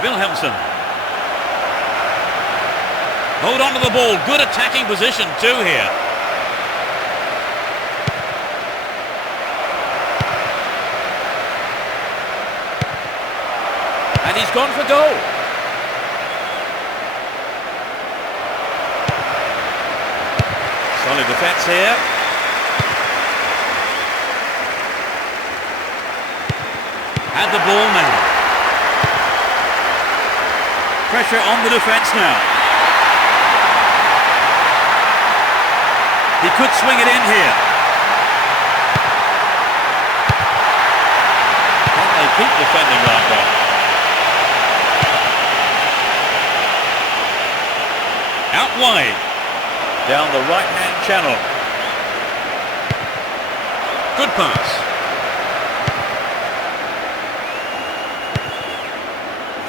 Wilhelmsen. Hold on to the ball. Good attacking position too here. And he's gone for goal. Solid defence here. Had the ball now. Pressure on the defence now. He could swing it in here. Can they keep defending like that? Out wide. Down the right-hand channel. Good pass.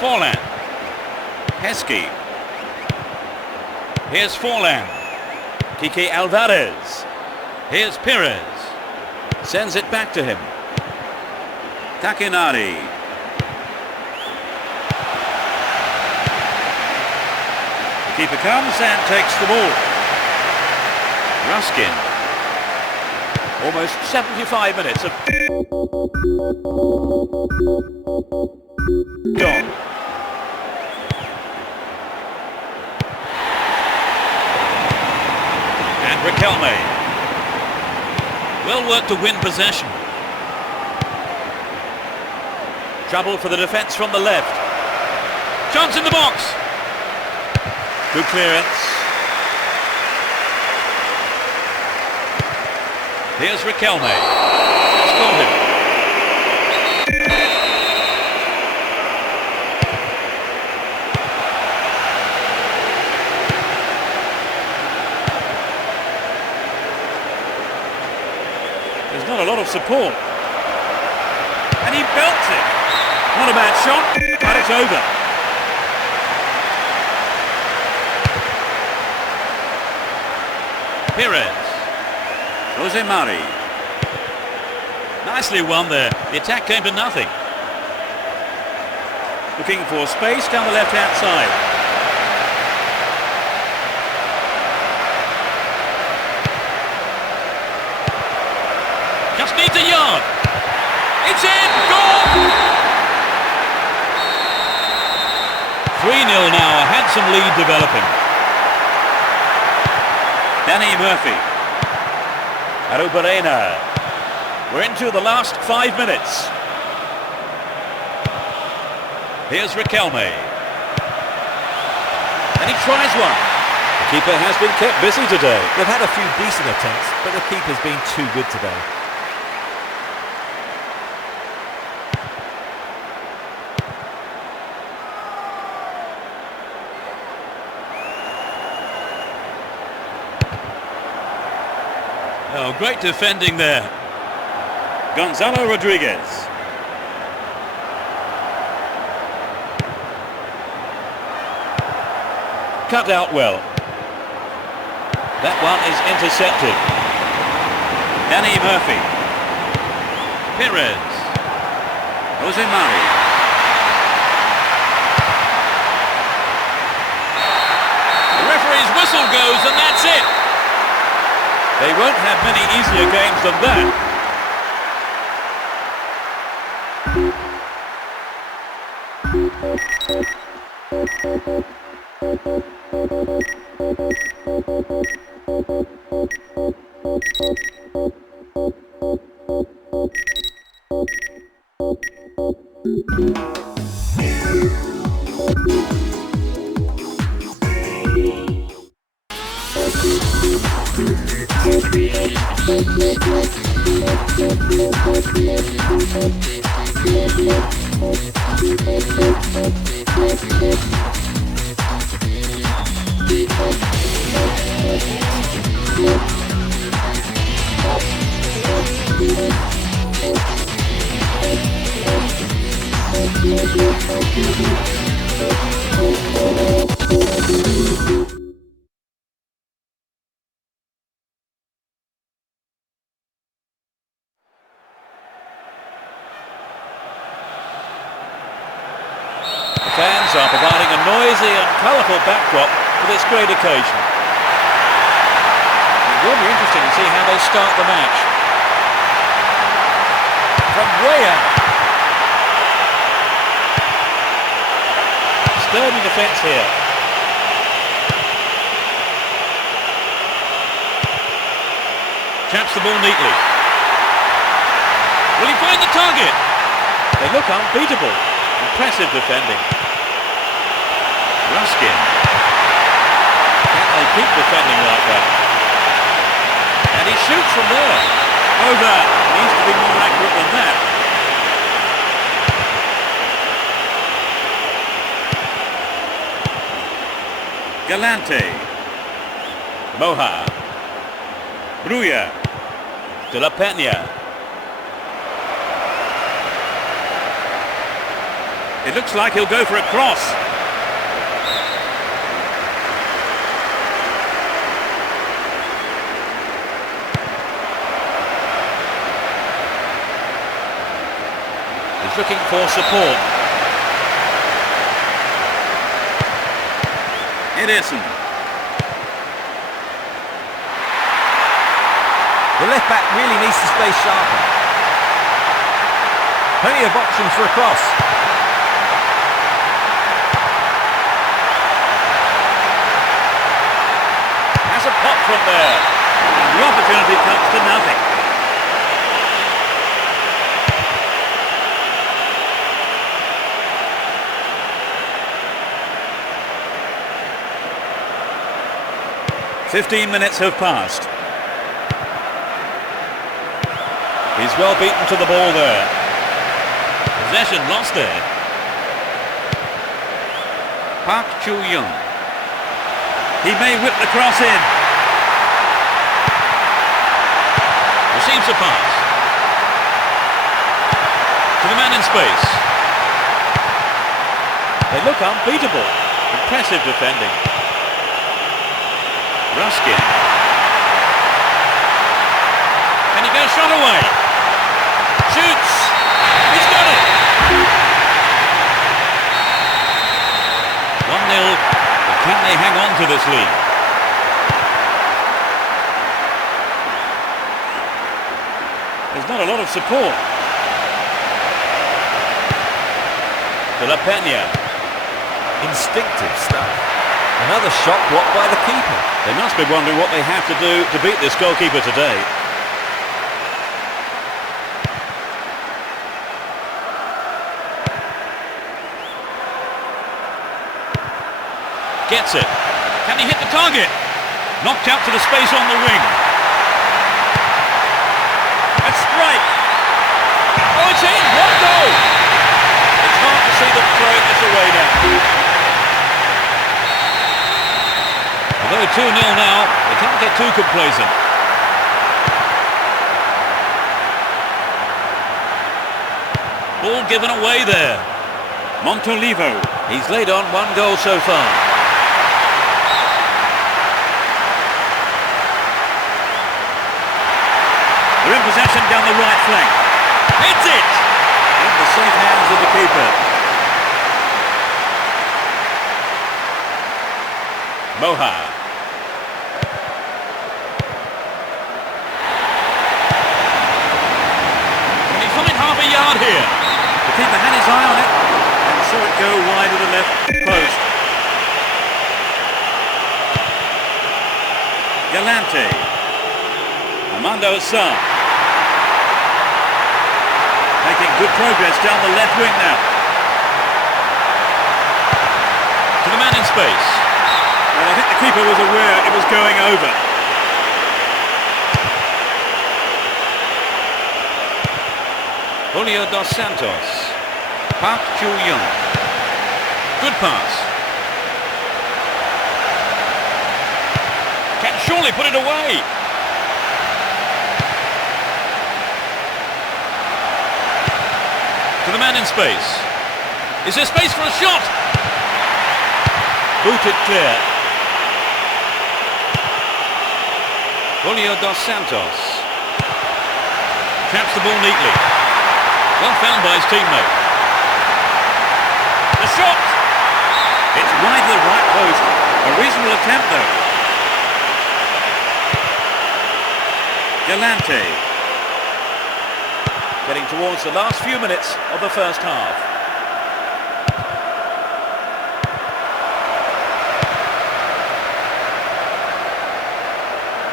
Forlan. Heskey. Here's Forlan. Kike Alvarez. Here's Perez. Sends it back to him. Takenari. The keeper comes and takes the ball. Ruskin. Almost 75 minutes of gone. And Riquelme. Well worked to win possession. Trouble for the defence from the left. Chance in the box. Good clearance. Here's Riquelme. Scored him. There's not a lot of support. And he belts it. Not a bad shot, but it's over. Perez. Jose Mari. Nicely won there. The attack came to nothing. Looking for space down the left-hand side. Just needs a yard. It's in. Goal! 3-0 now. A handsome lead developing. Danny Murphy. Arubarena. We're into the last 5 minutes. Here's Riquelme. And he tries one. The keeper has been kept busy today. They've had a few decent attempts, but the keeper's been too good today. Oh, great defending there. Gonzalo Rodriguez. Cut out well. That one is intercepted. Danny Murphy. Perez. Jose Mari. The referee's whistle goes and that's it. They won't have many easier games than that. Fans are providing a noisy and colourful backdrop for this great occasion. It will be interesting to see how they start the match. From way out. Sturdy defence here. Chaps the ball neatly. Will he find the target? They look unbeatable. Impressive defending. Ruskin. Can they keep defending like that? And he shoots from there. Over. Needs to be more accurate than that. Galante. Moja. Bruya. De La Peña. It looks like he'll go for a cross. He's looking for support. Ederson. The left back really needs to stay sharper. Plenty of options for a cross. Has a pop from there. And the opportunity comes to nothing. "15 minutes have passed. He's well beaten to the ball there. Possession lost there. Park Chu-young. He may whip the cross in. Receives a pass. To the man in space. They look unbeatable. Impressive defending. Ruskin. Can he get a shot away? Shoots! He's got it! 1-0, but can they hang on to this lead? There's not a lot of support. De La Peña. Instinctive stuff. Another shot blocked by the keeper. They must be wondering what they have to do to beat this goalkeeper today. Gets it. Can he hit the target? Knocked out to the space on the wing. A strike. Oh, it's in. What a goal! It's hard to see them throwing this away now. Although 2-0 now, they can't get too complacent. Ball given away there. Montolivo. He's laid on 1 goal so far. They're in possession down the right flank. Hits it! In the safe hands of the keeper. Moha. Can he find half a yard here? The keeper had his eye on it and saw it go wide of the left post. Galante. Armando Sarr. Making good progress down the left wing now. To the man in space. Well, I think the keeper was aware it was going over. Julio dos Santos. Park Chu-young. Good pass. Can surely put it away. To the man in space. Is there space for a shot? Booted clear. Julio dos Santos. Traps the ball neatly. Well found by his teammate. The shot! It's wide of the right post. A reasonable attempt though. Galante. Getting towards the last few minutes of the first half.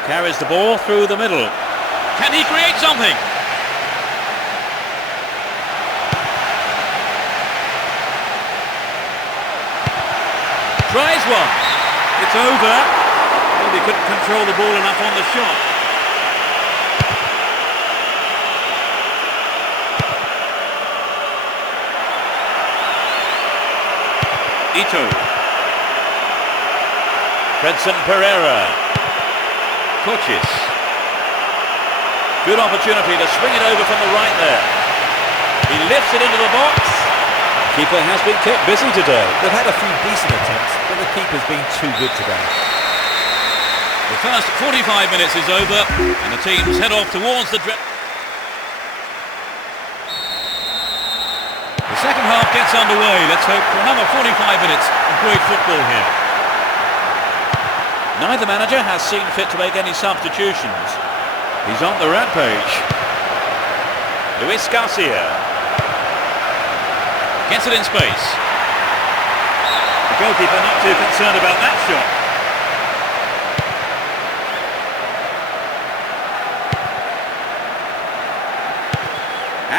Carries the ball through the middle. Can he create something? Tries one. It's over. Well, he couldn't control the ball enough on the shot. Ito. Fredson Pereira. Coaches. Good opportunity to swing it over from the right there. He lifts it into the box. Keeper has been kept busy today. They've had a few decent attempts, but the keeper's been too good today. The first 45 minutes is over and the teams head off towards the... The second half gets underway. Let's hope for another 45 minutes of great football here. Neither manager has seen fit to make any substitutions. He's on the rampage. Luis Garcia. Gets it in space. The goalkeeper not too concerned about that shot.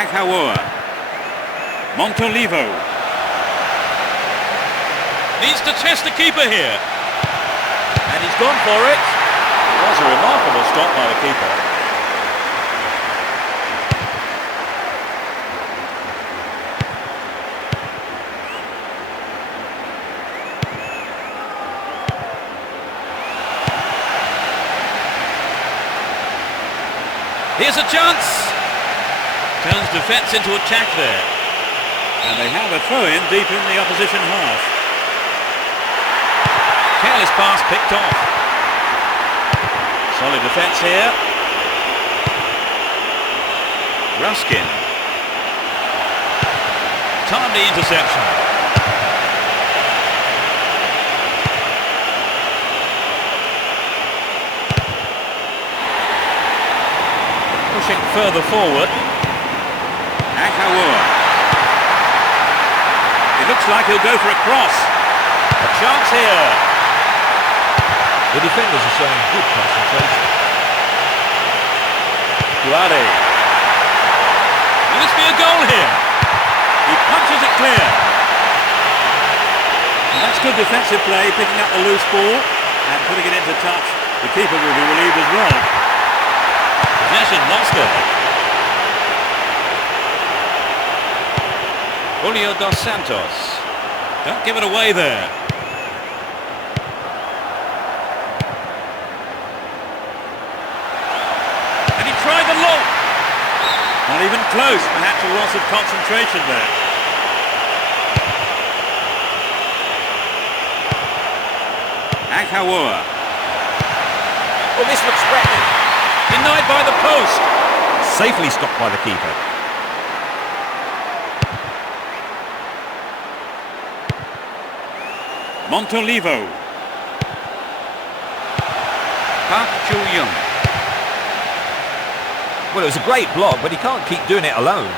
Aghawa. Montolivo. Needs to test the keeper here. And he's gone for it. It was a remarkable stop by the keeper. Here's a chance. Turns defence into attack there. And they have a throw-in deep in the opposition half. Careless pass picked off. Solid defence here. Ruskin. Timely interception. Pushing further forward. Aghawa. It looks like he'll go for a cross. A chance here. The defenders are showing good concentration. Guade. Will this be a goal here? He punches it clear. And that's good defensive play, picking up the loose ball and putting it into touch. The keeper will be relieved as well. Possession lost there. Julio dos Santos. Don't give it away there. And he tried the long. Not even close, perhaps a loss of concentration there. Aghawa. Well, this looks threatening. Denied by the post. Safely stopped by the keeper. Montolivo. Park Chu-young. Well, it was a great block, but he can't keep doing it alone.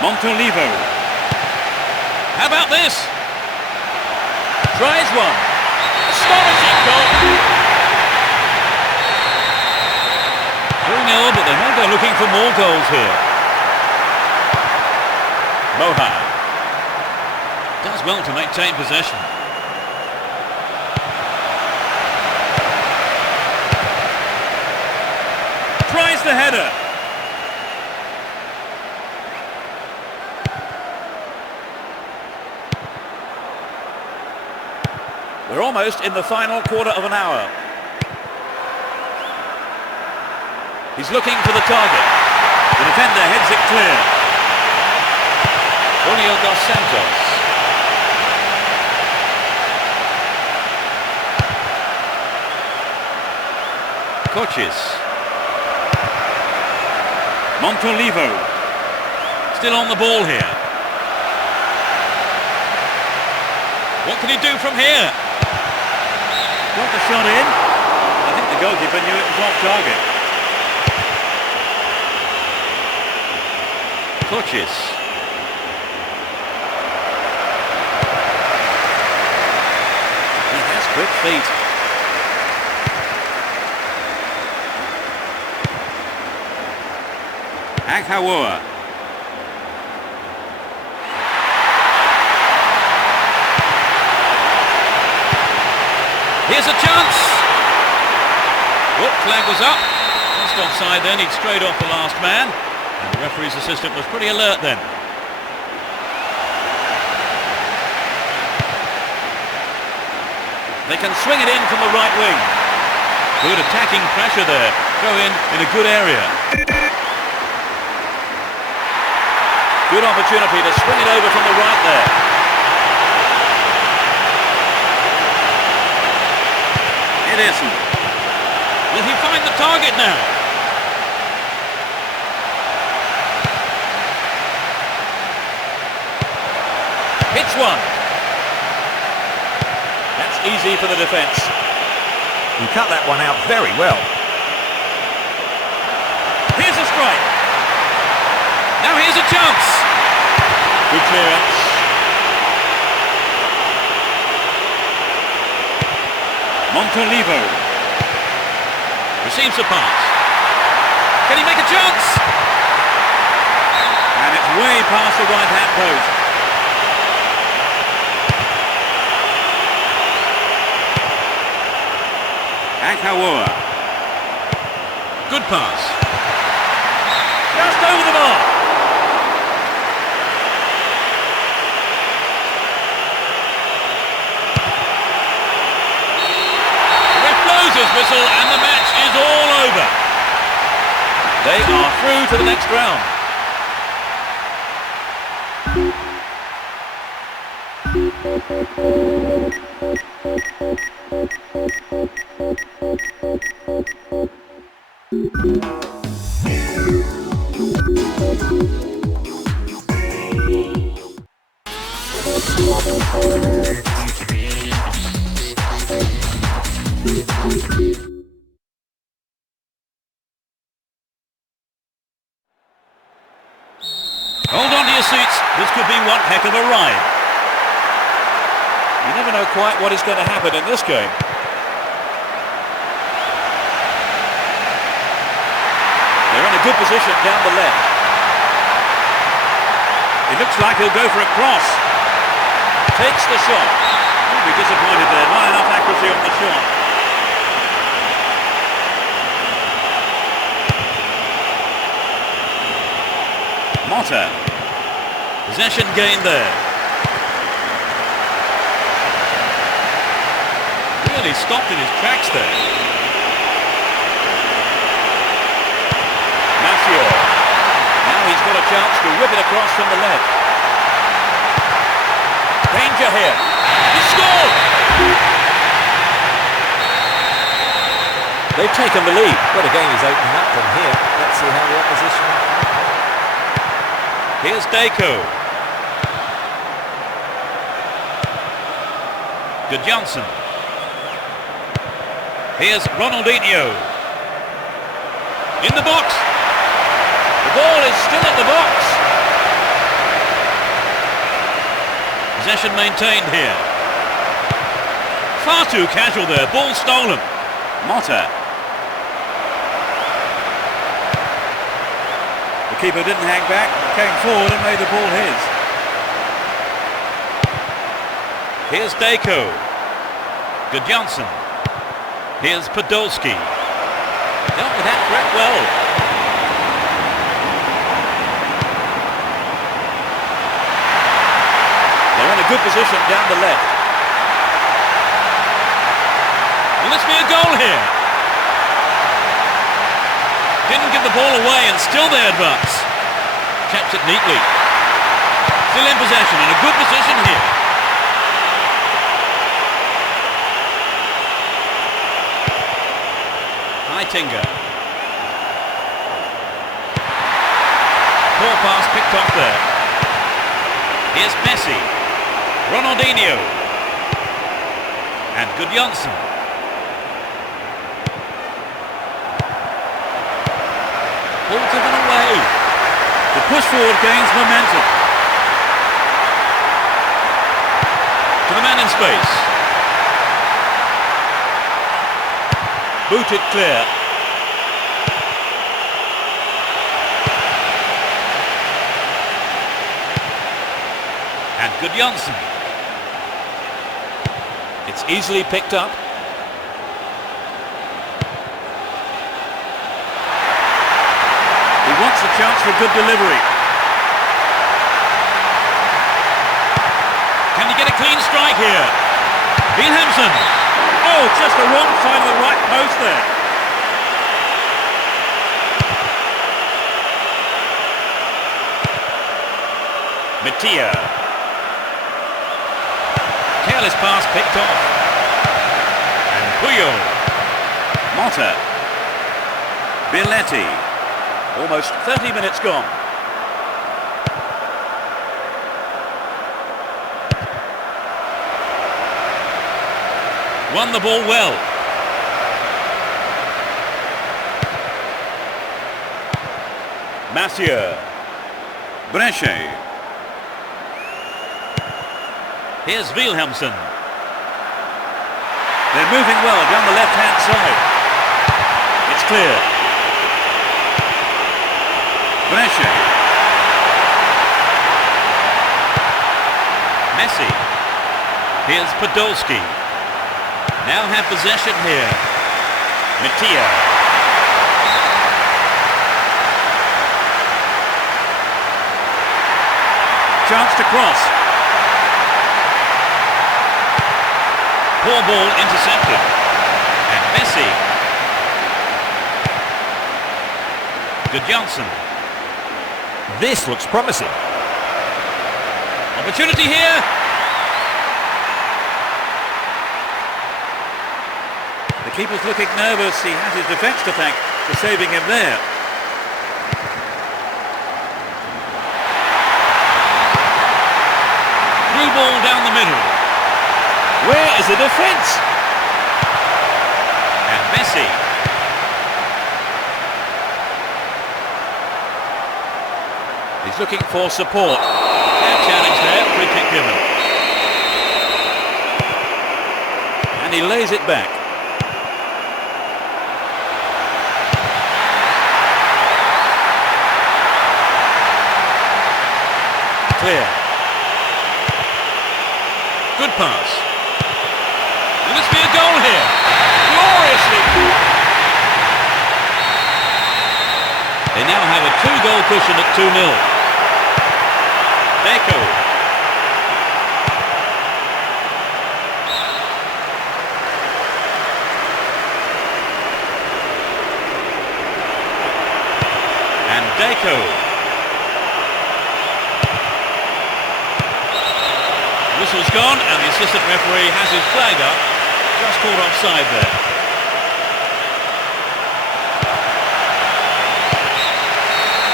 Montolivo. How about this? Tries one. Astonishing goal. 3-0, but they may go looking for more goals here. Moha. Does well to maintain possession. Tries the header. We're almost in the final quarter of an hour. He's looking for the target. The defender heads it clear. Julio dos Santos. Coaches. Montolivo. Still on the ball here. What can he do from here? Got the shot in. I think the goalkeeper knew it was off target. Coaches. He has quick feet. Aghawa. Here's a chance. Whoop, flag was up. Just offside then, he'd straight off the last man. And the referee's assistant was pretty alert then. They can swing it in from the right wing. Good attacking pressure there. Throw in a good area. Good opportunity to swing it over from the right there. It isn't. Will he find the target now? Hits one. That's easy for the defence. He cut that one out very well. Here's a strike. Now here's a chance. Good clearance. Montolivo. Receives a pass. Can he make a chance? And it's way past the right-hand post. Akawa. Good pass. Just over the bar. The ref blows his whistle and the match is all over. They are through to the next round. Hold on to your seats. This could be one heck of a ride. You never know quite what is going to happen in this game. They're in a good position down the left. It looks like he'll go for a cross. Takes the shot. He'll be disappointed there. Not enough accuracy on the shot. Motta. Possession gained there. Really stopped in his tracks there. Massio. Now he's got a chance to whip it across from the left. Danger here. He scored! They've taken the lead. Well, the game is opening up from here. Let's see how the opposition... Here's Deco. Good Johnson. Here's Ronaldinho. In the box. The ball is still in the box. Possession maintained here. Far too casual there. Ball stolen. Motta. The keeper didn't hang back, came forward and made the ball his. Here's Deco. Good Johnson. Here's Podolski. Dealt with that threat well. They're in a good position down the left. Will this be a goal here? Didn't give the ball away and still they advance. Chaps it neatly. Still in possession, in a good position here. Heitinga. Poor pass picked off there. Here's Messi. Ronaldinho. And good Johnson. Ball given away. The push forward gains momentum. To the man in space. Booted clear. And good Johnson. It's easily picked up. He wants a chance for good delivery. Can he get a clean strike here? Wilhelmsen. Oh, just the wrong side of the right post there. Mattia. Careless pass picked off. And Puyol. Motta. Biletti. Almost 30 minutes gone. Won the ball well. Massieu. Brescia. Here's Wilhelmsen. They're moving well down the left-hand side. It's clear. Brescia. Messi. Here's Podolski. Now have possession here. Mattia. Chance to cross. Poor ball intercepted. And Messi. Johnson. This looks promising. Opportunity here. The keeper's looking nervous. He has his defence to thank for saving him there. Through ball down the middle. Where is the defence? And Messi. He's looking for support. Fair challenge there, free kick given. And he lays it back. Clear. Good pass. Will this be a goal here? Gloriously. They now have a 2-goal cushion at 2-0. Deco. And Deco. Whistle's gone and the assistant referee has his flag up. Just caught offside there.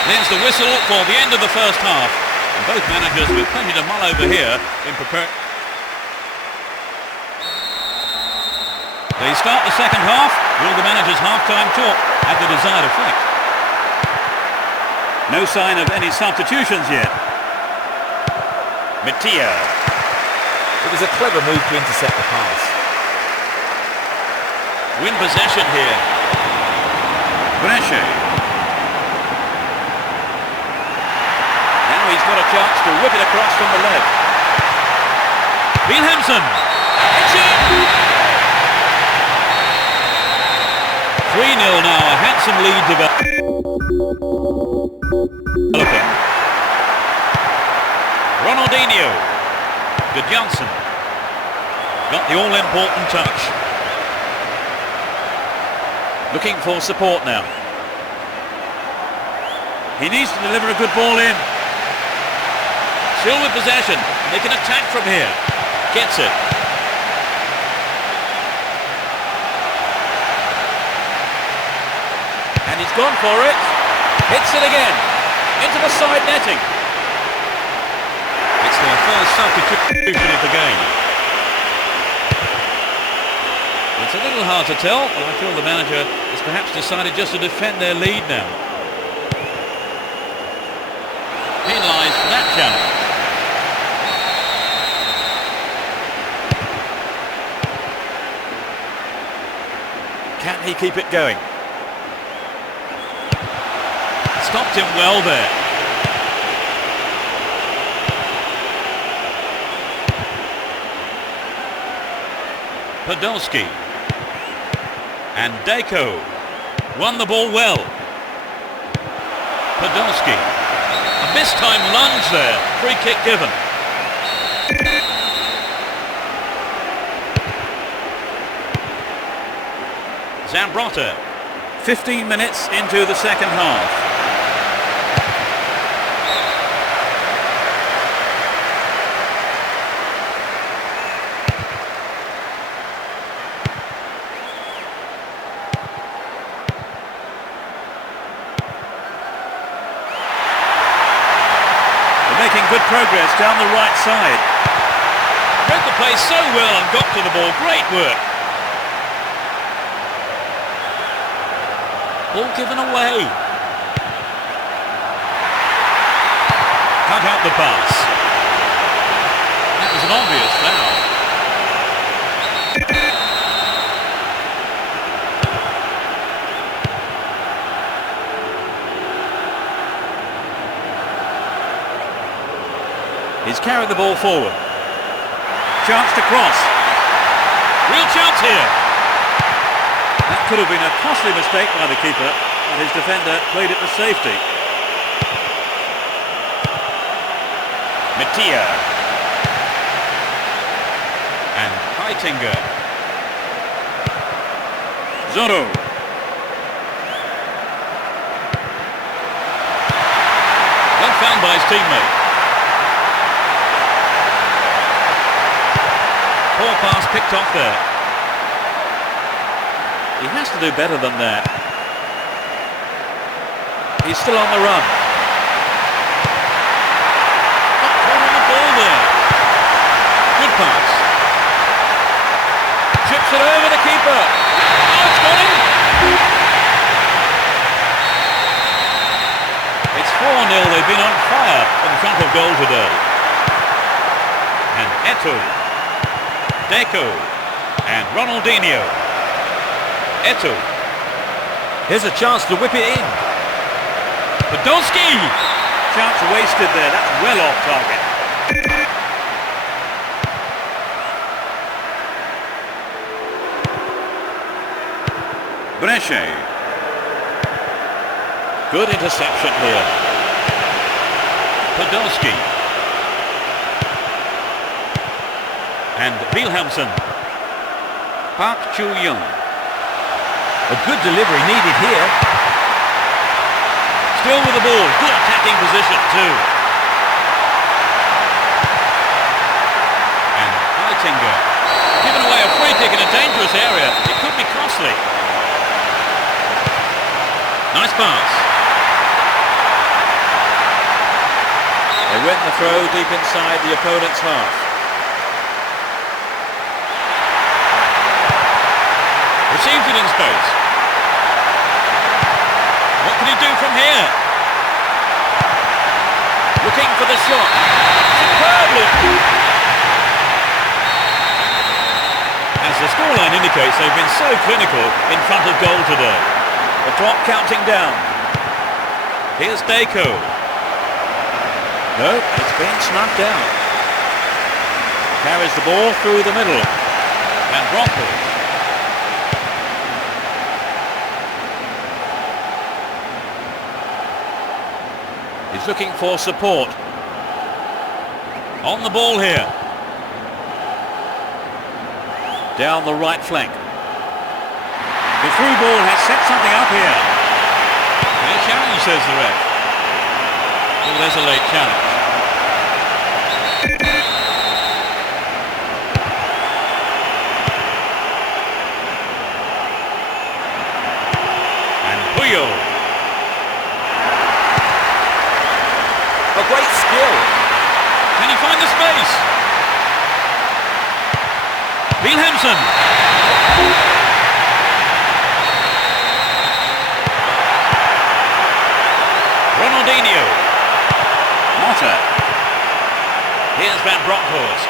There's the whistle for the end of the first half. And both managers with plenty to mull over here in preparation. They start the second half. Will the manager's half-time talk have the desired effect? No sign of any substitutions yet. Mattia. It was a clever move to intercept the pass. Win possession here. Brescia. Now he's got a chance to whip it across from the left. Wilhelmsen. It's in! 3-0 now, a handsome lead developing. Ronaldinho. Johnson. Got the all-important touch. Looking for support now. He needs to deliver a good ball in. Still with possession. They can attack from here. Gets it. And he's gone for it. Hits it again. Into the side netting. It's their first substitution of the game. It's a little hard to tell, but I feel the manager has perhaps decided just to defend their lead now. Penalised for that challenge. Can he keep it going? Stopped him well there. Podolski. And Deco. Won the ball well. Podolski. A mistime lunge there. Free kick given. Zambrotta. 15 minutes into the second half. progress down the right side. Read the play so well and got to the ball. Great work. Ball given away. Cut out the pass. That was an obvious foul. He's carried the ball forward. Chance to cross. Real chance here. That could have been a costly mistake by the keeper, but his defender played it to safety. Mattia. And Heitinger. Zorro. Well found by his teammate. Poor pass picked off there. He has to do better than that. He's still on the run. Got caught on the ball there. Good pass. Chips it over the keeper. Oh, it's got him. It's 4-0. They've been on fire in front of goal today. And Eto'o. Deco and Ronaldinho. Eto'o. Here's a chance to whip it in. Podolski. Chance wasted there. That's well off target. Brescia. Good interception here. Podolski. And Wilhelmsen. Park Chu-young. A good delivery needed here. Still with the ball. Good attacking position too. And Heitinger. Given away a free kick in a dangerous area. It could be costly. Nice pass. They win the throw deep inside the opponent's half. Received it in space. What can he do from here? Looking for the shot. Superbly. As the scoreline indicates, they've been so clinical in front of goal today. The clock counting down. Here's Deco. No, it's been snuffed out. Carries the ball through the middle. And Broncos. He's looking for support. On the ball here. Down the right flank. The through ball has set something up here. No challenge, says the ref. Oh, there's a late challenge. And Puyol. A great skill. Can he find the space? Wilhelmsen. Ronaldinho. Motta. Here's Van Bronckhorst.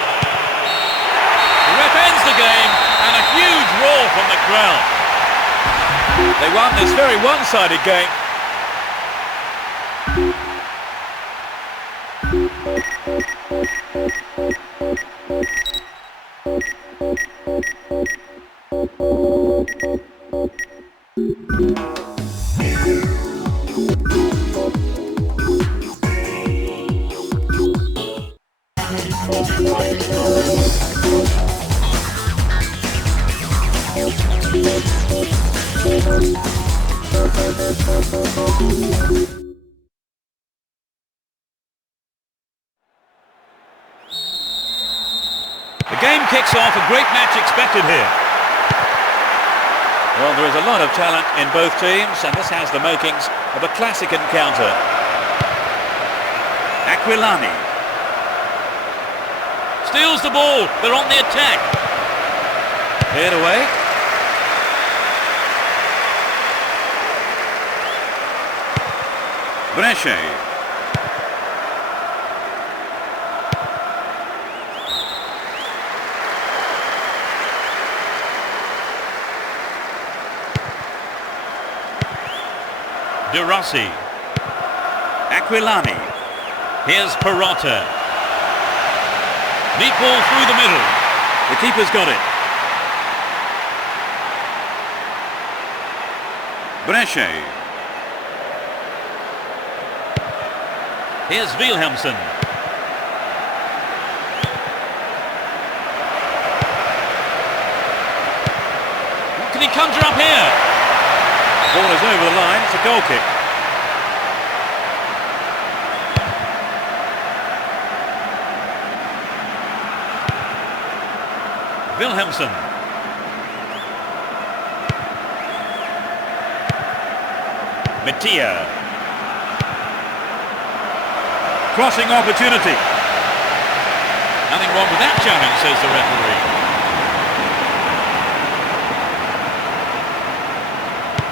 The ref ends the game and a huge roar from the crowd. They won this very one-sided game. The game kicks off, a great match expected here. Well, there is a lot of talent in both teams, and this has the makings of a classic encounter. Aquilani. Steals the ball. They're on the attack. Cleared away. Brescia. De Rossi. Aquilani. Here's Perotta. Neat ball through the middle. The keeper's got it. Brescia. Here's Wilhelmsen. What can he conjure up here? Ball is over the line. It's a goal kick. Wilhelmsen. Mattia. Crossing opportunity. Nothing wrong with that challenge, says the referee.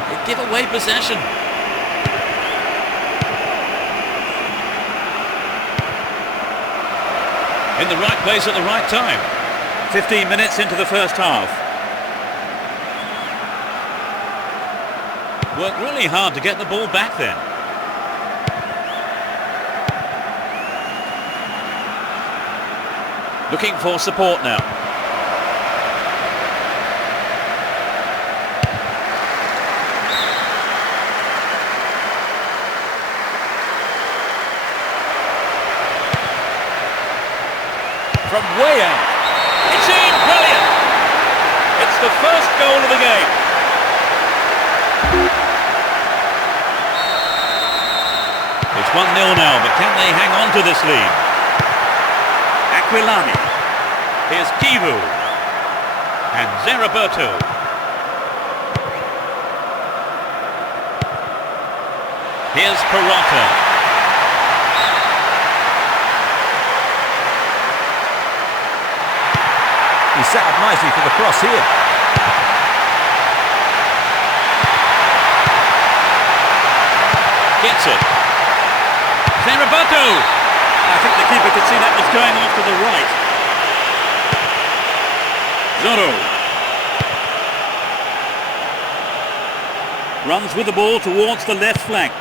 They give away possession. In the right place at the right time. 15 minutes into the first half. Worked really hard to get the ball back then. Looking for support now. From way out. It's in! Brilliant! It's the first goal of the game. It's 1-0 now, but can they hang on to this lead? Aquilani. Here's Kivu. And Zeraberto. Here's Perotta. He's set up nicely for the cross here. Gets it. Zeraberto. I think the keeper could see that was going off to the right. Zorro. Runs with the ball towards the left flank.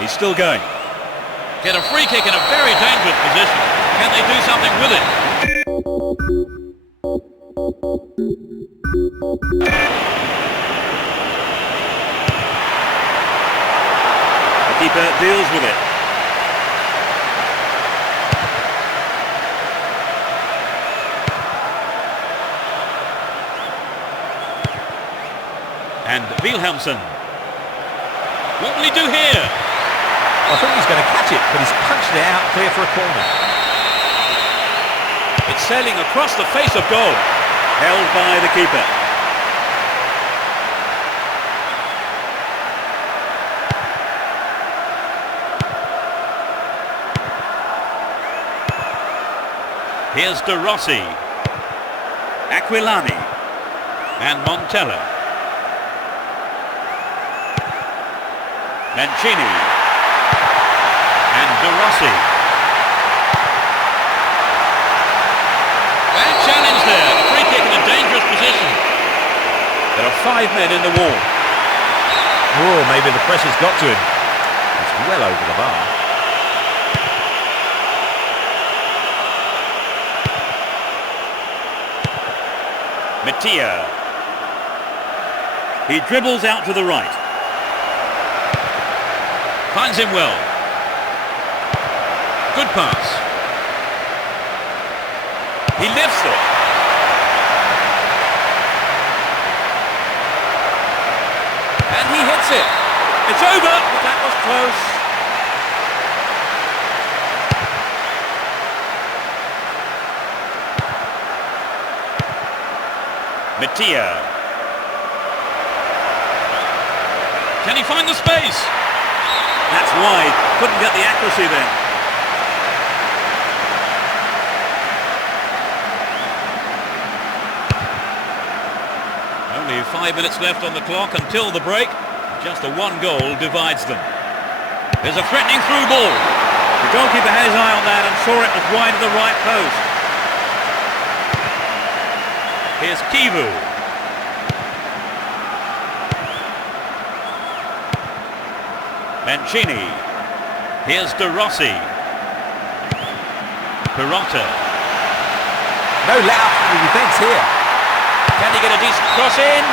He's still going. Get a free kick in a very dangerous position. Can they do something with it? The keeper deals with it. And Wilhelmsen. What will he do here? I thought he was going to catch it, but he's punched it out clear for a corner. It's sailing across the face of goal. Held by the keeper. Here's De Rossi. Aquilani. And Montella. Mancini. And De Rossi. Bad challenge there. A free kick in a dangerous position. There are 5 men in the wall. Oh, maybe the pressure's got to him. It's well over the bar. Mattia. He dribbles out to the right. Finds him well. Good pass. He lifts it. And he hits it. It's over, but that was close. Mattia. Can he find the space? That's wide. Couldn't get the accuracy there. 5 minutes left on the clock until the break. Just the one goal divides them. There's a threatening through ball. The goalkeeper had his eye on that and saw it as wide of the right post. Here's Kivu. Mancini. Here's De Rossi. Perrotta. No let-up from the defence here. Can he get a decent cross in?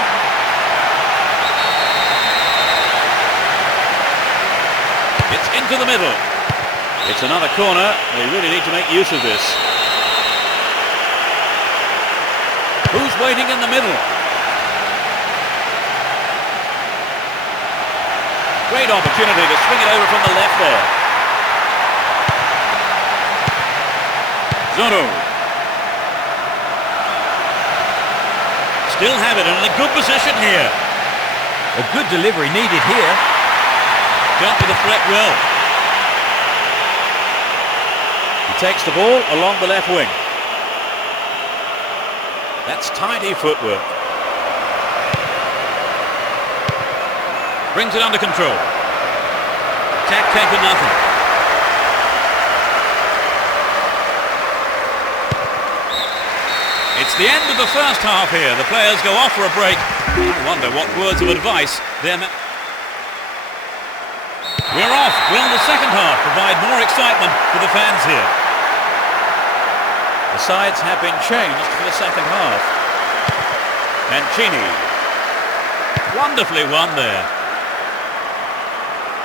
It's into the middle. It's another corner. They really need to make use of this. Who's waiting in the middle? Great opportunity to swing it over from the left there. Zoro. Still have it and in a good position here. A good delivery needed here. Dealt with the threat well. He takes the ball along the left wing. That's tidy footwork. Brings it under control. Attack came for nothing. It's the end of the first half here. The players go off for a break. I wonder what words of advice they're... We're off. Will the second half provide more excitement for the fans here? The sides have been changed for the second half. Mancini. Wonderfully won there.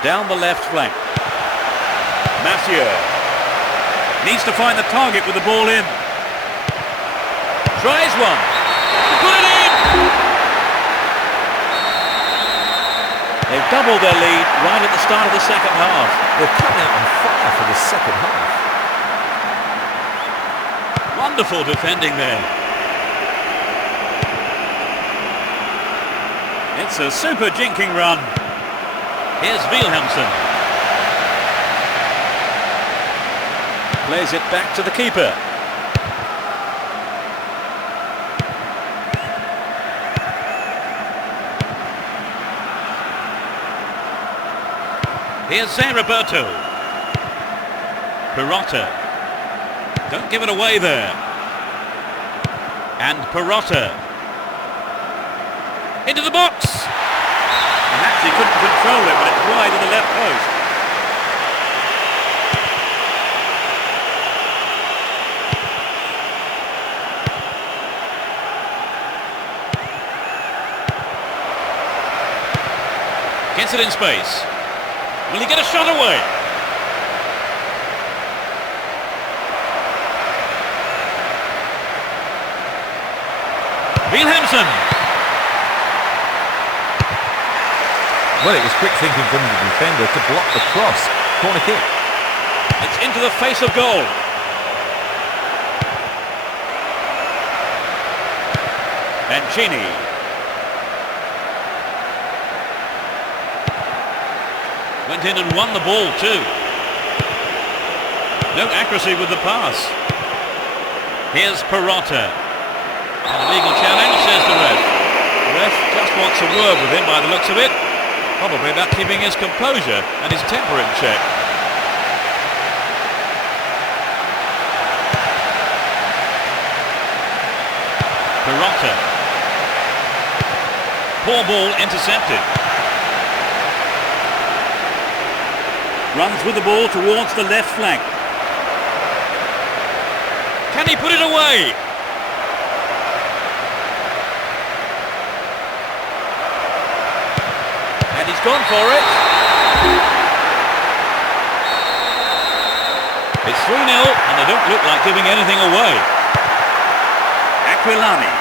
Down the left flank. Mathieu. Needs to find the target with the ball in. Tries one. Put it in! They've doubled their lead right at the start of the second half. They're coming out on fire for this second half. Wonderful defending there. It's a super jinking run. Here's Wilhelmsen. Plays it back to the keeper. Here's Zé Roberto. Perrotta. Don't give it away there. And Perrotta. Into the box. Perhaps he couldn't control it, but it's wide of the left post. Gets it in space. Will he get a shot away? Wilhelmsen. Well, it was quick thinking from the defender to block the cross. Corner kick. It's into the face of goal. Mancini. Went in and won the ball too. No accuracy with the pass. Here's Perrotta. An illegal challenge, says the ref. The ref just wants a word with him by the looks of it. Probably about keeping his composure and his temper in check. Perrotta. Poor ball intercepted. Runs with the ball towards the left flank. Can he put it away? And he's gone for it. It's 3-0 and they don't look like giving anything away. Aquilani.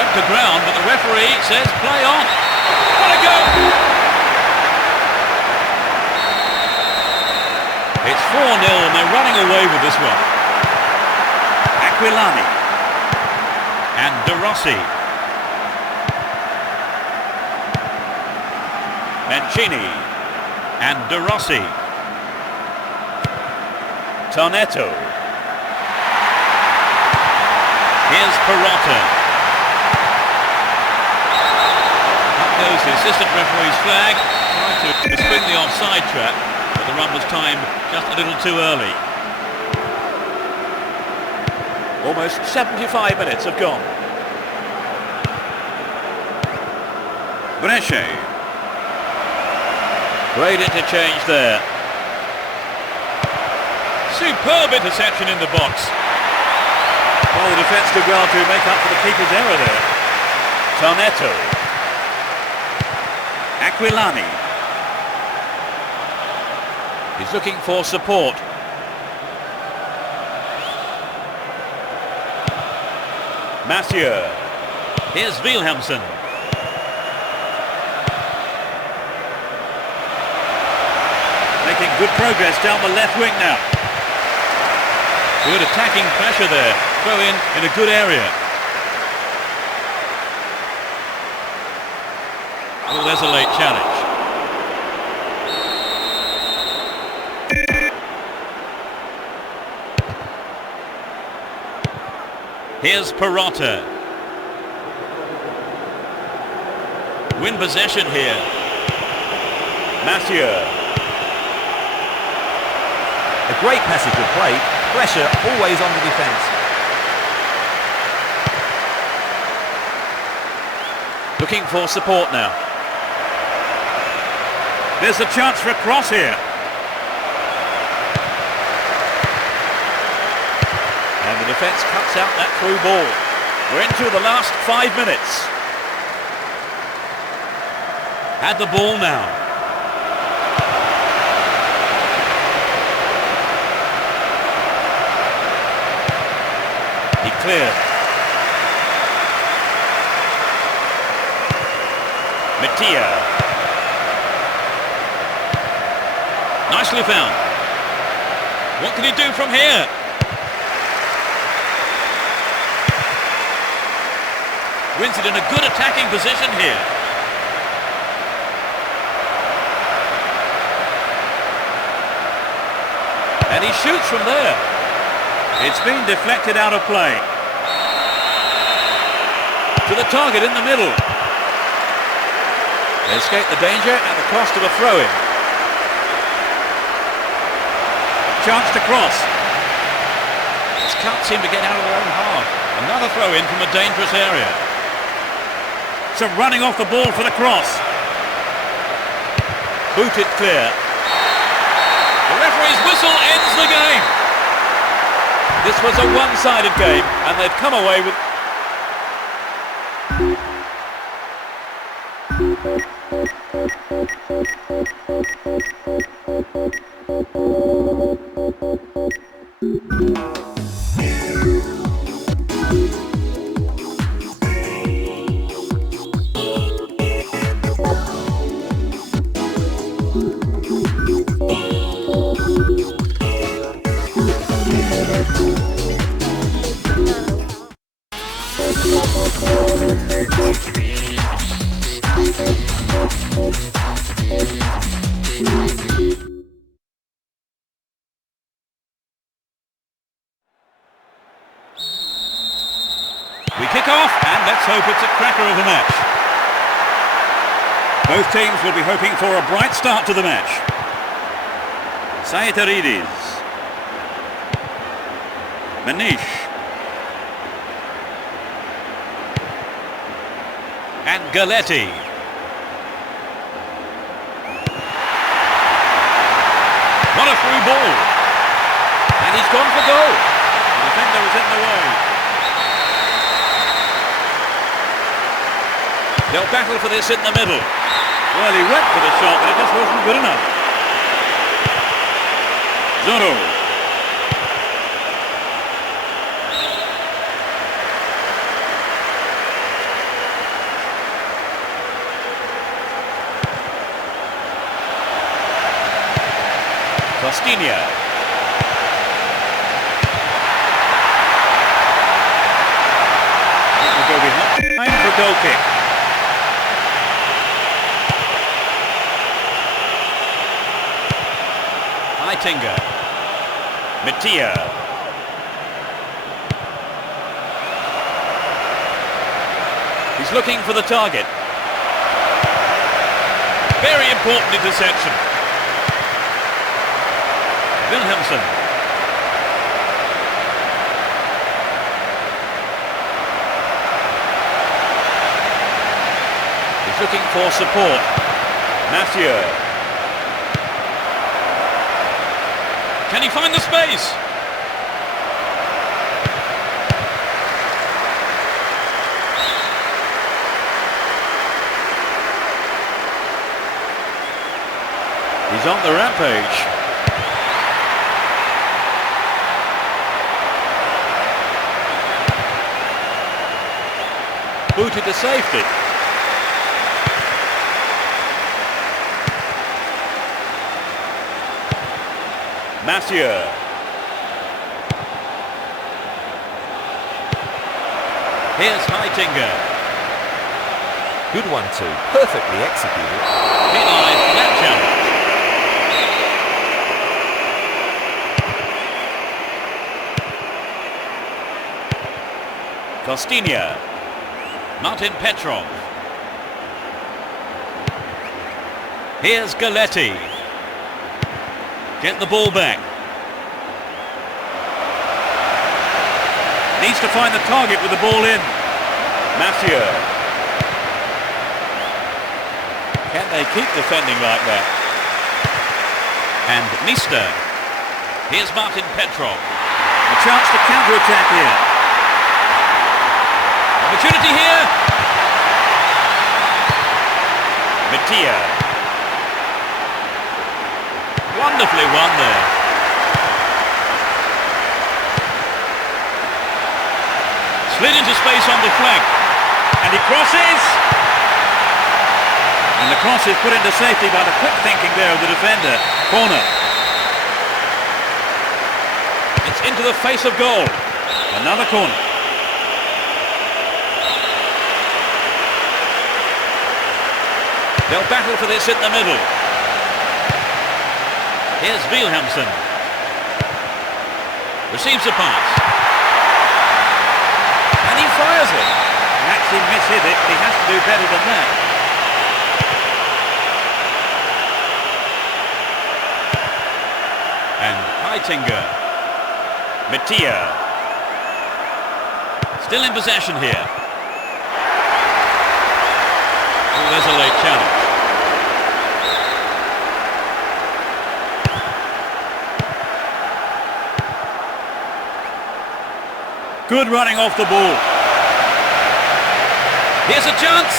Went to ground, but the referee says play on. What a go! It's 4-0 and they're running away with this one. Aquilani. And De Rossi. Mancini. And De Rossi. Tarnetto. Here's Perrotta. goes the assistant referee's flag. Trying to spring the offside trap, but the run was timed just a little too early. Almost 75 minutes have gone. Brescia. Great interchange there. Superb interception in the box. Well, the defence did well to make up for the keeper's error there. Tarnetto. Aquilani. He's looking for support. Mathieu. Here's Wilhelmsen. Making good progress down the left wing now. Good attacking pressure there. Throw in a good area. Oh, there's a late challenge. Here's Perrotta. Win possession here. Mathieu. A great passage of play. Pressure always on the defence. Looking for support now. There's a chance for a cross here. And the defence cuts out that through ball. We're into the last 5 minutes. Had the ball now. He cleared. Mattia. Nicely found. What can he do from here? Wins it in a good attacking position here. And he shoots from there. It's been deflected out of play. To the target in the middle. They escape the danger at the cost of a throw-in. Chance to cross. Just can't seem to get out of their own half. Another throw-in from a dangerous area. So running off the ball for the cross. Booted clear. The referee's whistle ends the game. This was a one-sided game, and they've come away with... We kick off, and let's hope it's a cracker of a match. Both teams will be hoping for a bright start to the match. Saetaridis. Manish. And Galletti. What a through ball. And he's gone for goal. The defender was in the way. They'll battle for this in the middle. Well, he went for the shot, but it just wasn't good enough. Zorro. Fastinia. Will go behind. Time for a goal kick. Eitinga. Mattia. He's looking for the target. Very important interception. Wilhelmsen. He's looking for support. Mathieu. Can he find the space? He's on the rampage. Booted to safety. Mathieu. Here's Heitinger. Good one too. Perfectly executed. Denies that challenge. Costinha. Martin Petrov. Here's Galletti. Get the ball back. Needs to find the target with the ball in. Mathieu. Can they keep defending like that? And Nista. Here's Martin Petrov. A chance to counter-attack here. Opportunity here. Mattia. Wonderfully won there. Slid into space on the flank. And he crosses. And the cross is put into safety by the quick thinking there of the defender. Corner. It's into the face of goal. Another corner. They'll battle for this in the middle. Here's Wilhelmsen. Receives a pass. And he fires it. He actually mishit it. He has to do better than that. And Heitinger. Mattia. Still in possession here. Oh, there's a late challenge. Good running off the ball. Here's a chance.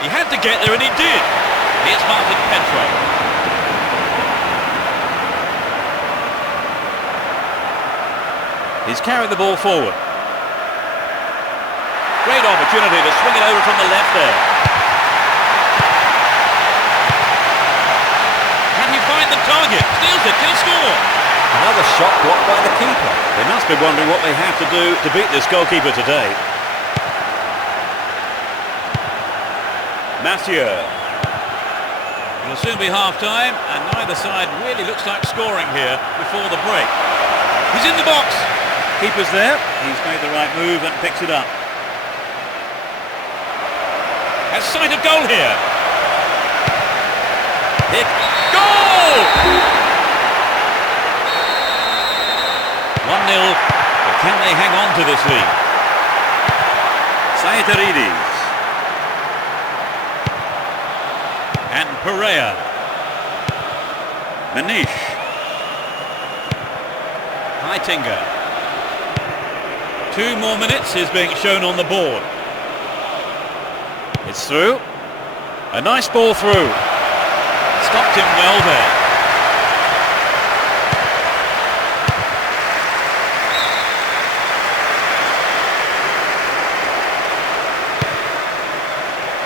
He had to get there and he did. Here's Martin Petrov. He's carried the ball forward. Great opportunity to swing it over from the left there. Can he find the target? Steals it. Can he score? Another shot blocked by the keeper. They must be wondering what they have to do to beat this goalkeeper today. Mathieu. It'll soon be half-time, and neither side really looks like scoring here before the break. He's in the box. Keeper's there. He's made the right move and picks it up. Has sight of goal here. Hit. Goal! 1-0, but can they hang on to this lead? Saitarides. And Pereira. Manish. Heitinger. 2 more minutes is being shown on the board. It's through. A nice ball through. Stopped him well there.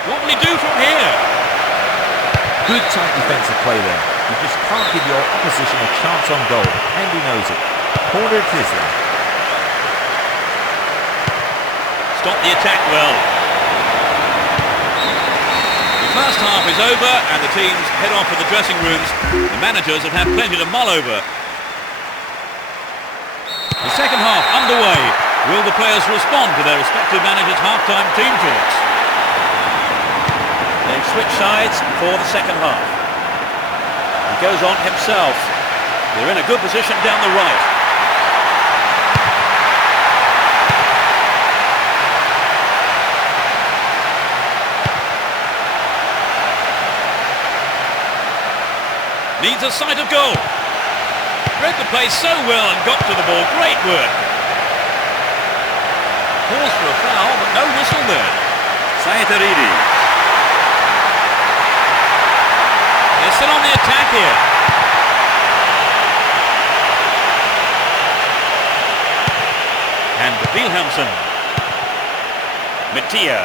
What will he do from here? Good tight defensive play there. You just can't give your opposition a chance on goal, and he knows it. Corner it is then. Stopped the attack well. The first half is over and the teams head off to the dressing rooms. The managers have had plenty to mull over. The second half underway. Will the players respond to their respective managers' half-time team talks? They've switched sides for the second half. He goes on himself. They're in a good position down the right. Needs a sight of goal. Read the play so well and got to the ball. Great work. Calls for a foul, but no whistle there. Saitarides. They're still on the attack here. And Wilhelmsen. Mattia.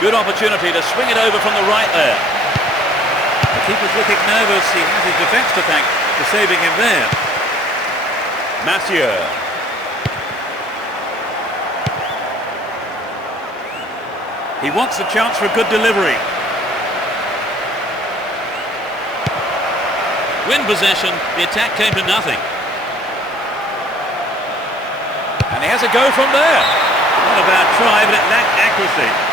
Good opportunity to swing it over from the right there. The keeper's looking nervous. He has his defence to thank for saving him there. Mathieu. He wants the chance for a good delivery. Win possession, the attack came to nothing. And he has a go from there. Not a bad try, but it lacked accuracy.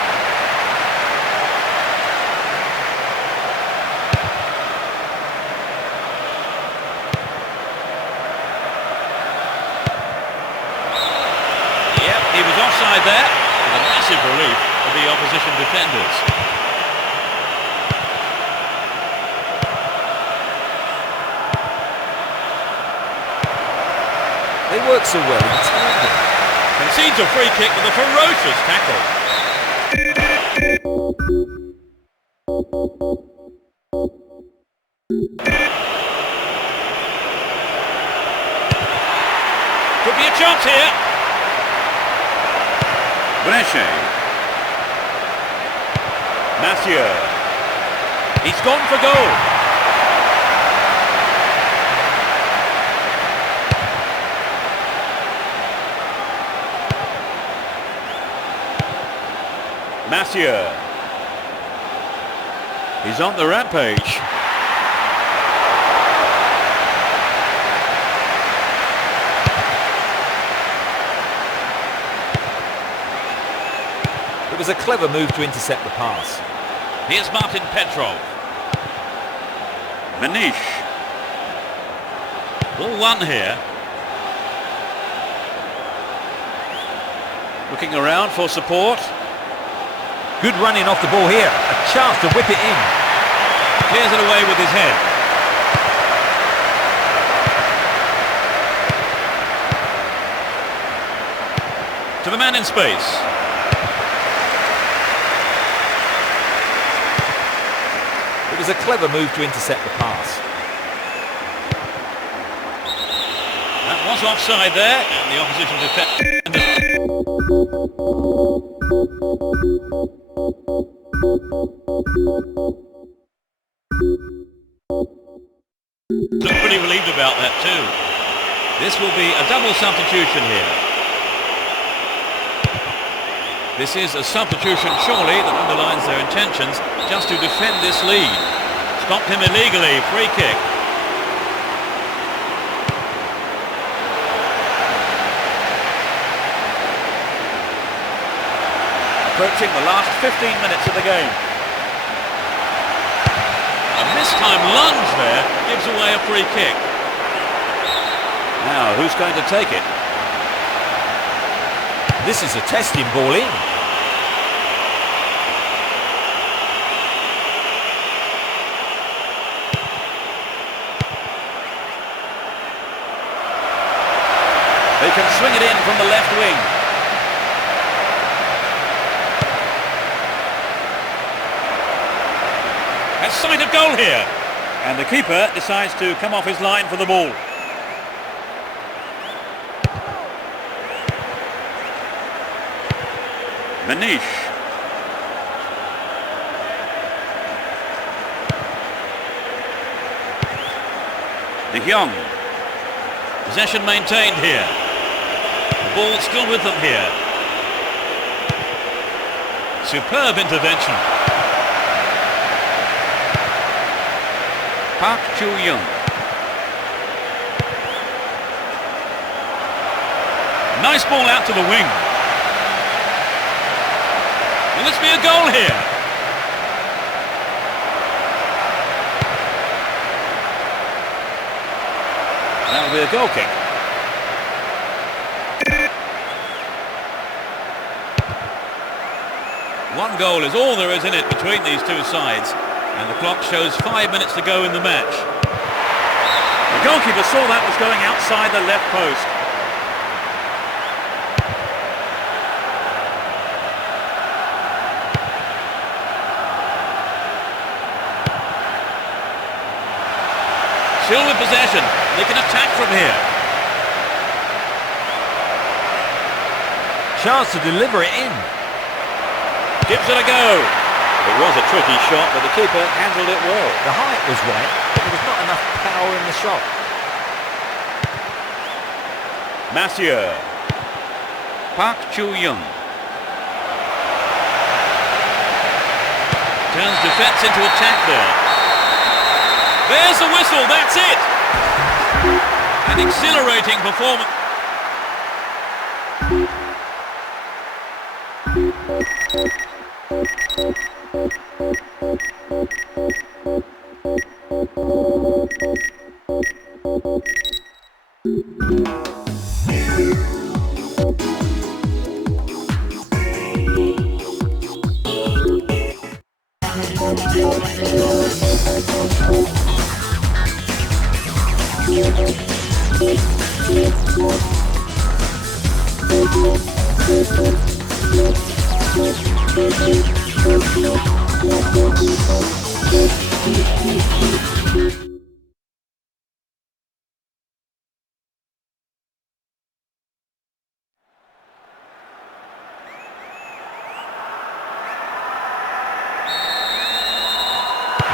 He was offside there, with a massive relief for the opposition defenders. They work so well in tandem. Concedes a free kick with a ferocious tackle. Could be a chance here. Brescia. Mathieu. He's gone for goal. Mathieu. He's on the rampage. It was a clever move to intercept the pass. Here's Martin Petrov. Manish. Ball one here. Looking around for support. Good running off the ball here. A chance to whip it in. Clears it away with his head. To the man in space. It was a clever move to intercept the pass. That was offside there, and the opposition defender looked pretty relieved about that too. This will be a double substitution here. This is a substitution, surely, that underlines their intentions just to defend this lead. Stopped him illegally, free kick. Approaching the last 15 minutes of the game. A mistimed lunge there gives away a free kick. Now, who's going to take it? This is a testing ball in. They can swing it in from the left wing. Has sight of goal here. And the keeper decides to come off his line for the ball. Manish. De Jong. Possession maintained here. The ball still with them here. Superb intervention. Park Chu-young. Nice ball out to the wing. Will this be a goal here? That'll be a goal kick. One goal is all there is in it between these two sides, and the clock shows 5 minutes to go in the match. The goalkeeper saw that was going outside the left post. Still with possession, they can attack from here. Chance to deliver it in. Gives it a go. It was a tricky shot, but the keeper handled it well. The height was right, but there was not enough power in the shot. Massieu. Park Chu-young. Turns defence into attack there. There's the whistle, that's it! An exhilarating performance.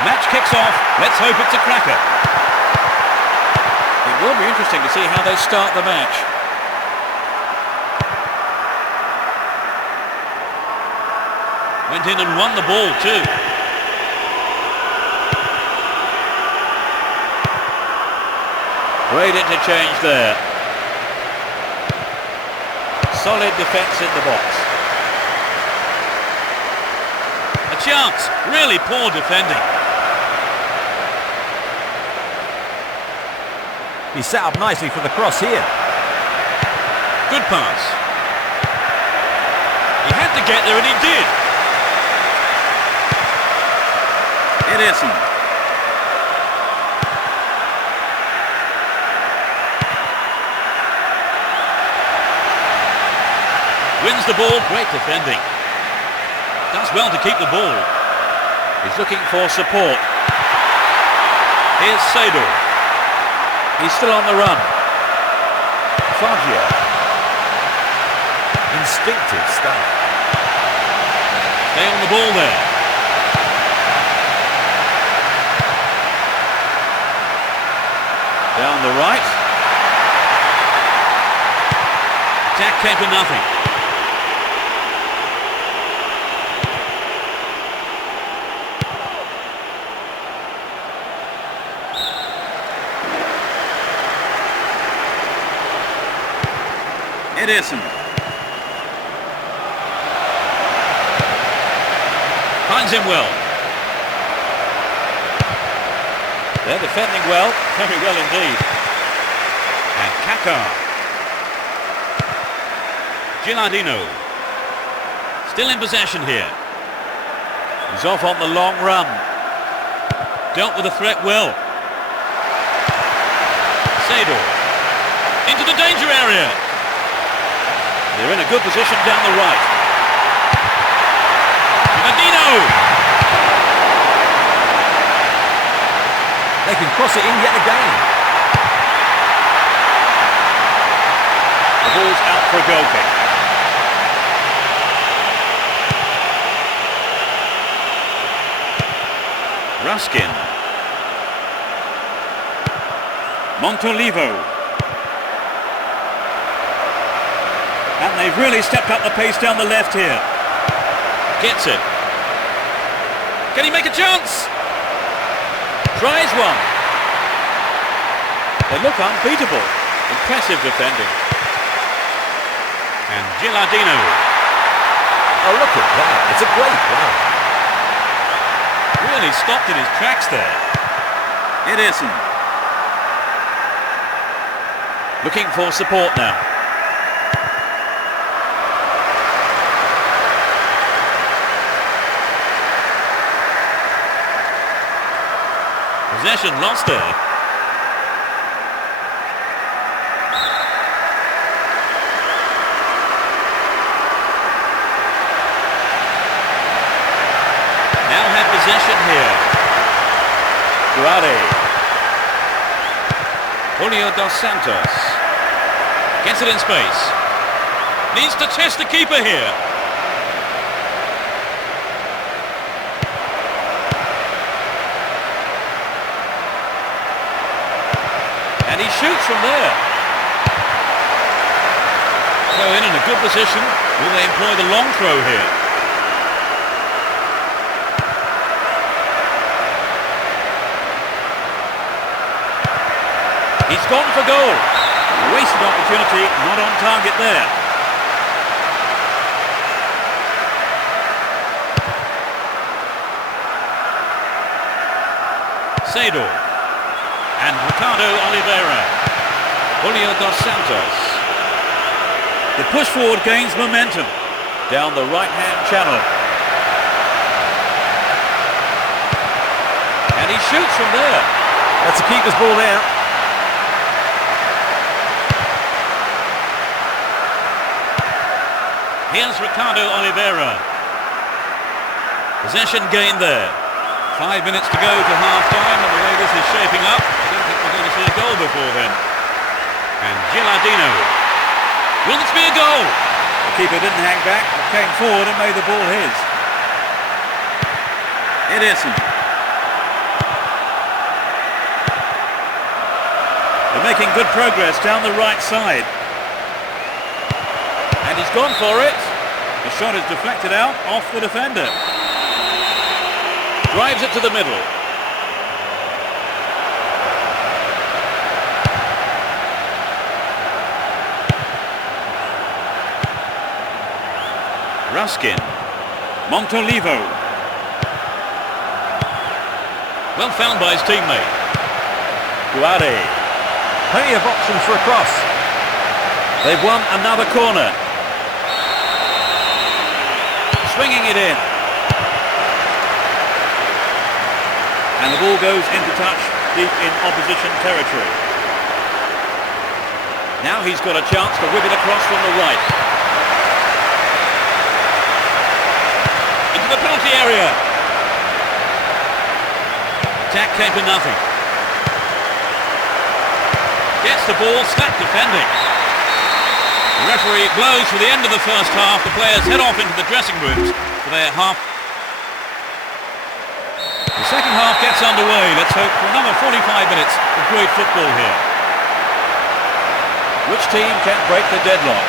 Match kicks off. Let's hope it's a cracker. It will be interesting to see how they start the match. Went in and won the ball too. Great interchange there. Solid defence in the box. A chance. Really poor defending. He set up nicely for the cross here. Good pass. He had to get there and he did. Ederson. Wins the ball. Great defending. Does well to keep the ball. He's looking for support. Here's Sado. He's still on the run. Fagio. Instinctive stuff. Stay on the ball there. Down the right. Attack came to nothing. Ederson. Finds him well. They're defending well, very well indeed. And Kaká. Gilardino. Still in possession here. He's off on the long run. Dealt with the threat well. Sado. Into the danger area. They're in a good position down the right. Gilardino. They can cross it in yet again. The ball's out for a goal kick. Ruskin. Montolivo. And they've really stepped up the pace down the left here. Gets it. Can he make a chance? Tries one. They look unbeatable. Impressive defending. And Gilardino. Oh, look at that. It's a great run. Really stopped in his tracks there. Ederson. Looking for support now. Possession lost there. Now have possession here. Guare. Julio dos Santos. Gets it in space. Needs to test the keeper here. And he shoots from there. Throw in a good position. Will they employ the long throw here? He's gone for goal. Wasted opportunity, not on target there. Seydor. And Ricardo Oliveira. Julio dos Santos. The push forward gains momentum down the right-hand channel. And he shoots from there. That's a keeper's ball there. Here's Ricardo Oliveira. Possession gained there. 5 minutes to go to half-time, and the way this is shaping up, I don't think we're going to see a goal before then. And Gilardino. Will this be a goal? The keeper didn't hang back, but came forward and made the ball his. Ederson. They're making good progress down the right side. And he's gone for it. The shot is deflected out off the defender. Drives it to the middle. Ruskin. Montolivo. Well found by his teammate. Guare. Plenty of options for a cross. They've won another corner. Swinging it in. And the ball goes into touch deep in opposition territory. Now he's got a chance to whip it across from the right. Into the penalty area. Attack came to nothing. Gets the ball, snap defending. The referee blows for the end of the first half. The players head off into the dressing rooms for their half. The second half gets underway. Let's hope for another 45 minutes of great football here. Which team can break the deadlock?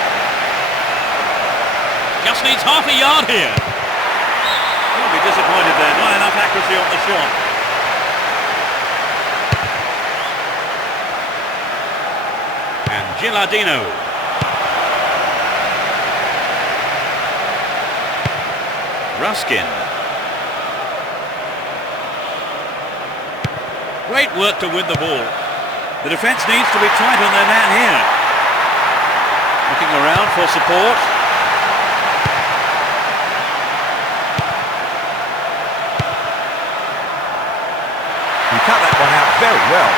Just needs half a yard here. He'll be disappointed there. Not enough accuracy on the shot. And Gilardino. Ruskin. Great work to win the ball. The defence needs to be tight on their man here. Looking around for support. He cut that one out very well.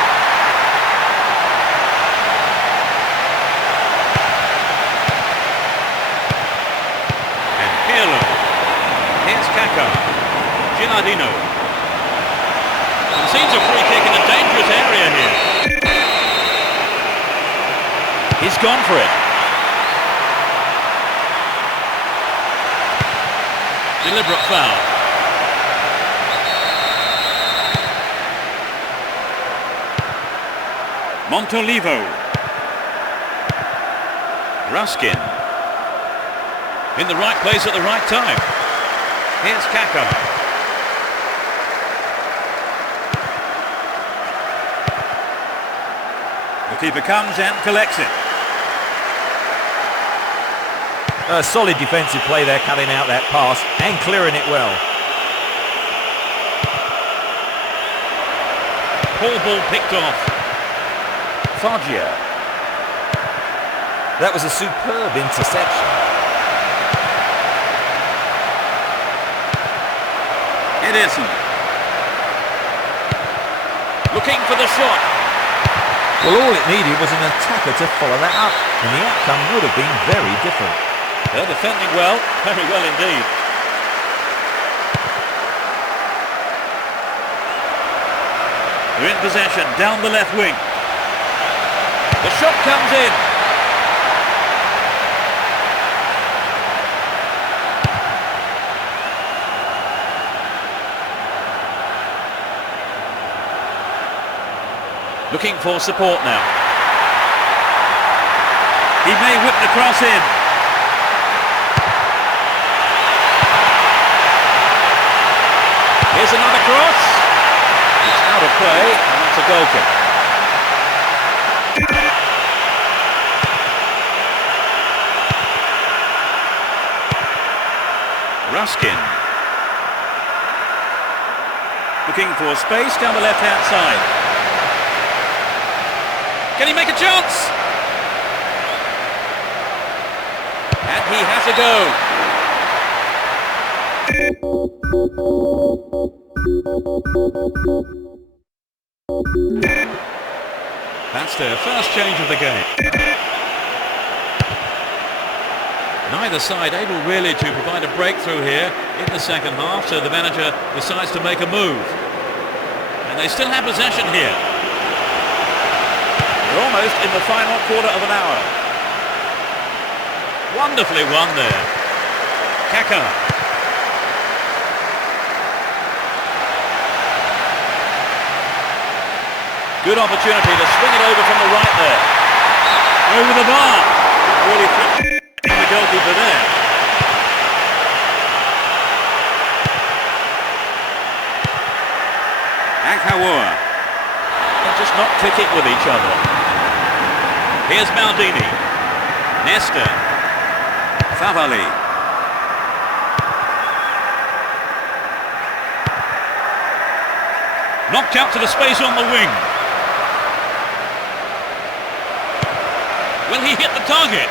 And Pirlo. Here's Kaká. Gilardino. Concedes a free kick in a dangerous area here. He's gone for it. Deliberate foul. Montolivo. Ruskin. In the right place at the right time. Here's Kaká. Keeper comes and collects it. A solid defensive play there, cutting out that pass and clearing it well. Poor ball picked off. Foggia. That was a superb interception. Edison. Looking for the shot. Well, all it needed was an attacker to follow that up, and the outcome would have been very different. They're defending well, very well indeed. They're in possession, down the left wing. The shot comes in. Looking for support now. He may whip the cross in. Here's another cross. It's out of play, and that's a goal kick. Ruskin. Looking for space down the left-hand side. Can he make a chance? And he has a go. That's their first change of the game. Neither side able really to provide a breakthrough here in the second half, so the manager decides to make a move. And they still have possession here. They're almost in the final quarter of an hour. Wonderfully won there. Kaka. Good opportunity to swing it over from the right there. Over the bar. Really flipped the goalkeeper there. Ankawua. They're just not clicking with each other. Here's Maldini. Nesta. Favali. Knocked out to the space on the wing. Will he hit the target?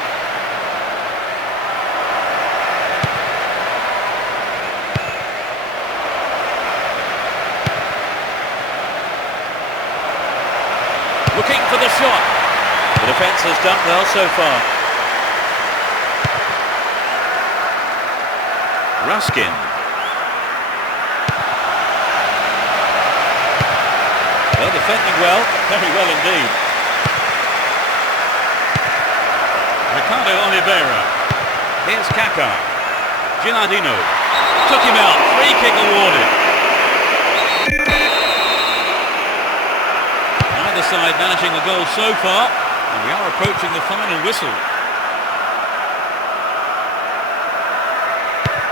Looking for the shot. The defence has done well so far. Ruskin. Well, defending well, very well indeed. Ricardo Oliveira. Here's Kaka. Gilardino. Took him out. Free kick awarded. Neither side managing a goal so far, and we are approaching the final whistle.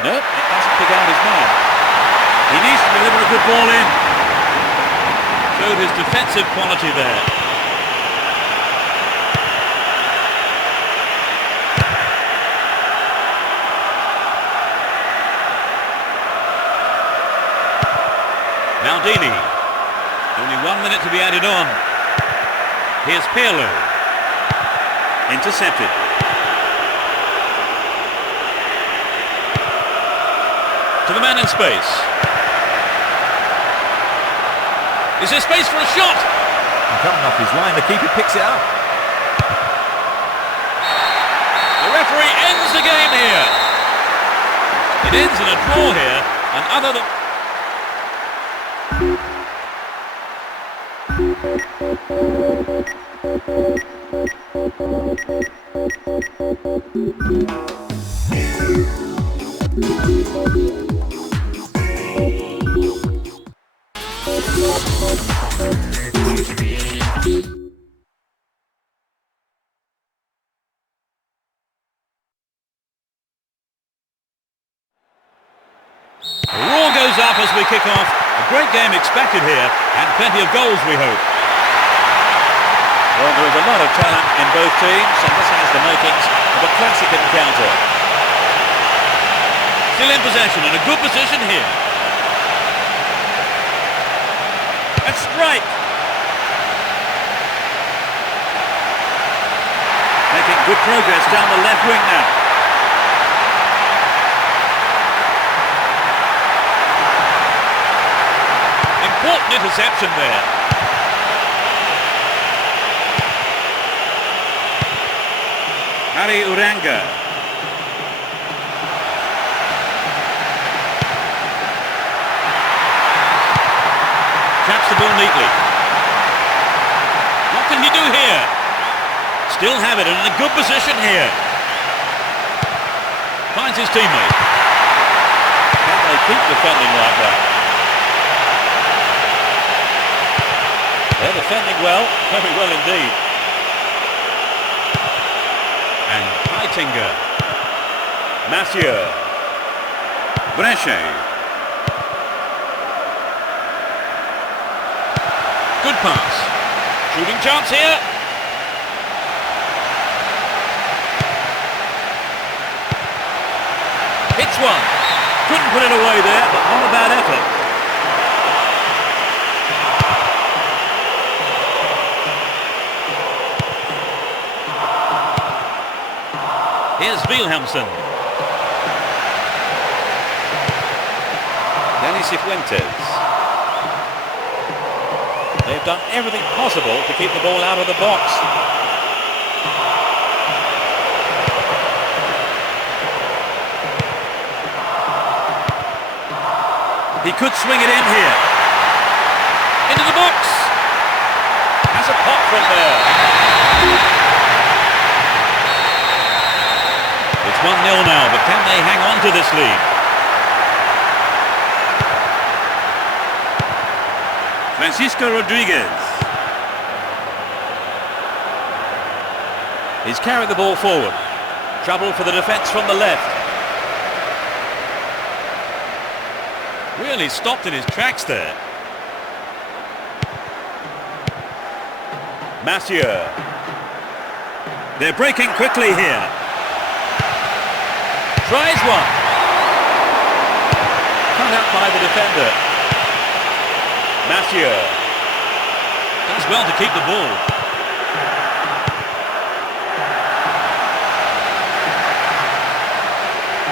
Nope, it doesn't pick out his man. He needs to deliver a good ball in. Showed his defensive quality there. Maldini. Only 1 minute to be added on. Here's Pirlo. Intercepted. To the man in space. Is there space for a shot? And coming off his line, the keeper picks it up. The referee ends the game here. It ends in a draw here, and other than... The roar goes up as we kick off. A great game expected here, and plenty of goals we hope. Well, there is a lot of talent in both teams, and this has the makings of a classic encounter. Still in possession, in a good position here. And strike. Making good progress down the left wing now. Important interception there. Ari Uranga. Taps the ball neatly. What can he do here? Still have it and in a good position here. Finds his teammate. Can they keep defending like that? They're defending well, very well indeed. And Heitinger. Mathieu. Brescia. Good pass. Shooting chance here. Hits one. Couldn't put it away there, but not a bad effort. Here's Wilhelmsen. Danny Cifuentes. They've done everything possible to keep the ball out of the box. He could swing it in here. Into the box. Has a pop from there. It's 1-0 now, but can they hang on to this lead? Francisco Rodriguez. He's carried the ball forward. Trouble for the defence from the left. Really stopped in his tracks there. Mathieu. They're breaking quickly here. Tries one. Cut out by the defender. Mathieu. Does well to keep the ball.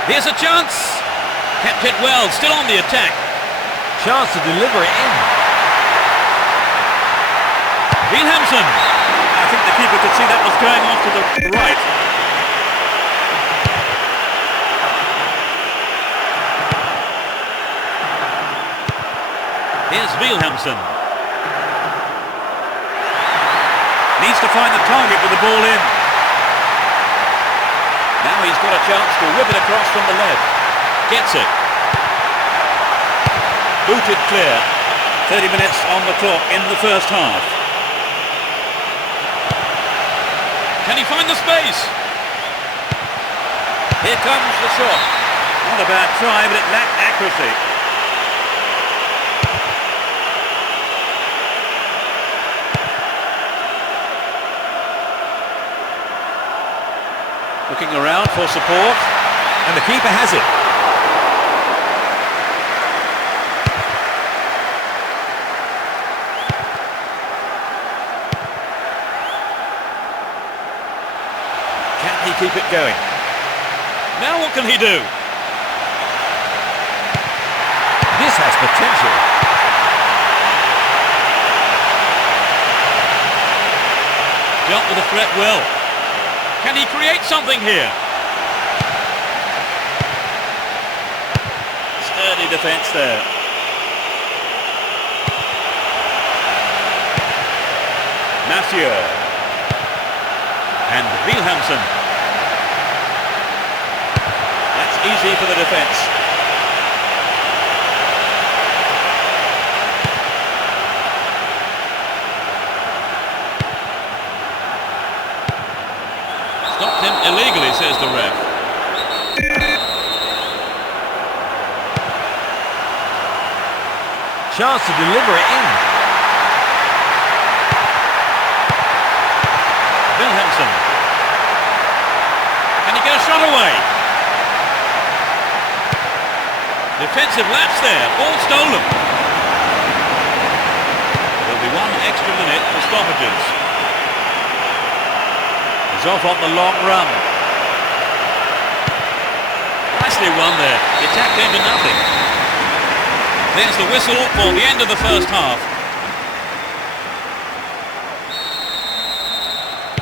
Here's a chance. Kept it well, still on the attack. Chance to deliver it in. Wilhelmsen. I think the keeper could see that was going off to the right. Here's Wilhelmsen. Needs to find the target with the ball in. Now he's got a chance to whip it across from the left. Gets it. Booted clear. 30 minutes on the clock in the first half. Can he find the space? Here comes the shot. Not a bad try, but it lacked accuracy. Looking around for support. And the keeper has it. Can he keep it going? Now what can he do? This has potential. Dealt with the threat well. Can he create something here? Sturdy defence there. Mathieu. And Wilhelmsen. That's easy for the defence. Stopped him illegally, says the ref. Chance to deliver it in. Wilhelmsen. Can he get a shot away? Defensive lapse there. Ball stolen. There'll be 1 extra minute for stoppages. He's off on the long run. Nicely won there. The attack came to nothing. There's the whistle for the end of the first half.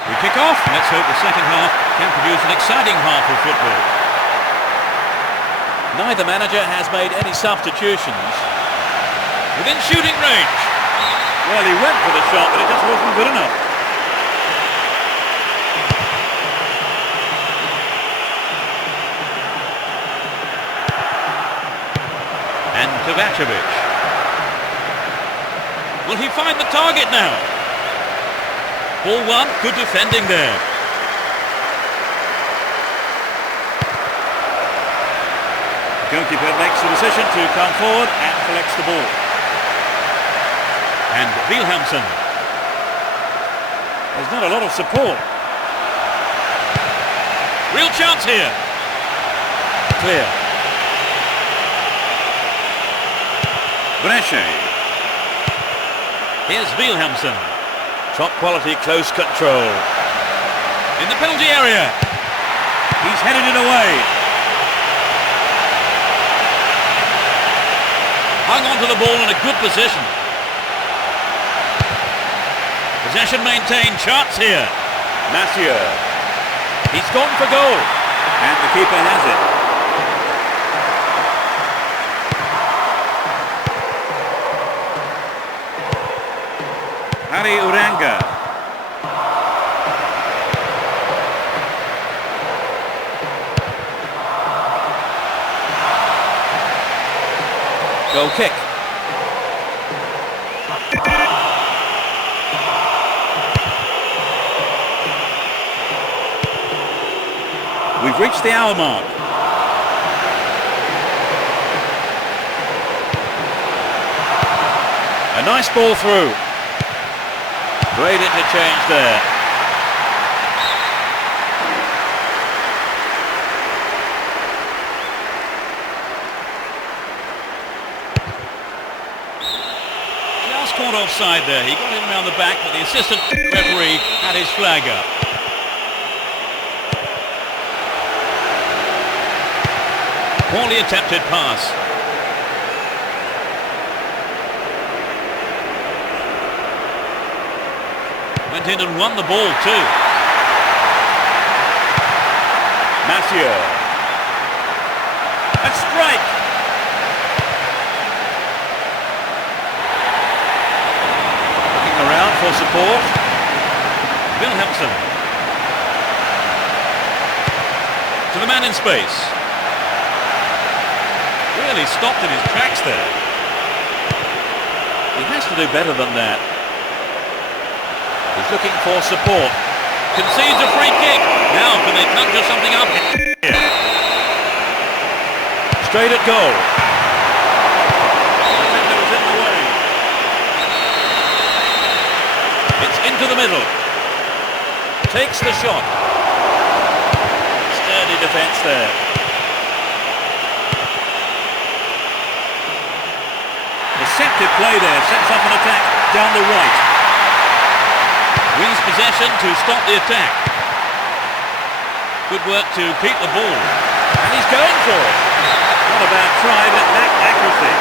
We kick off, and let's hope the second half can produce an exciting half of football. Neither manager has made any substitutions. Within shooting range. Well, he went for the shot, but it just wasn't good enough. And Kovacevic. Will he find the target now? Ball one, good defending there. The goalkeeper makes the decision to come forward and collects the ball. And Wilhelmsen. There's not a lot of support. Real chance here. Clear. Brescia. Here's Wilhelmsen. Top quality close control. In the penalty area. He's headed it away. Hung onto the ball in a good position. Possession maintained. Chance here. Mathieu. He's gone for goal. And the keeper has it. Harry Uranga. Goal kick. We've reached the hour mark. A nice ball through. Great interchange there. Just caught offside there. He got in around the back, but the assistant referee had his flag up. Poorly attempted pass. Went in and won the ball too. Mathieu. A strike. Looking around for support. Wilhelmsen. To the man in space. Really stopped in his tracks there. He has to do better than that. He's looking for support. Concedes a free kick. Now can they conjure something up here? Straight at goal. The defender was in the way. It's into the middle. Takes the shot. Sturdy defence there. Deceptive play there. Sets up an attack down the right. Wins possession to stop the attack. Good work to keep the ball. And he's going for it. Not a bad try, but it lacked accuracy.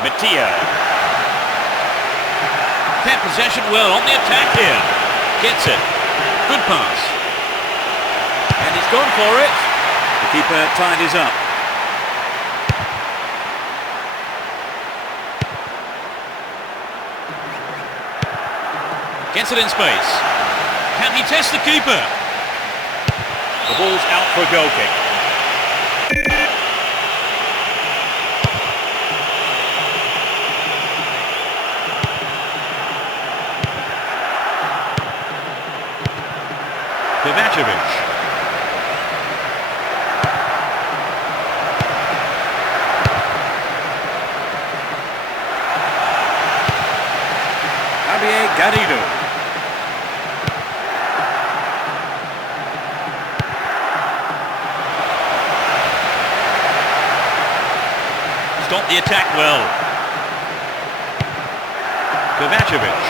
Mathieu. Kept possession well on the attack here. Gets it. Good pass. And he's gone for it. The keeper tidies up. Gets it in space. Can he test the keeper? The ball's out for a goal kick. Kovacevic. Garrido. Stopped the attack well. Kovacevic.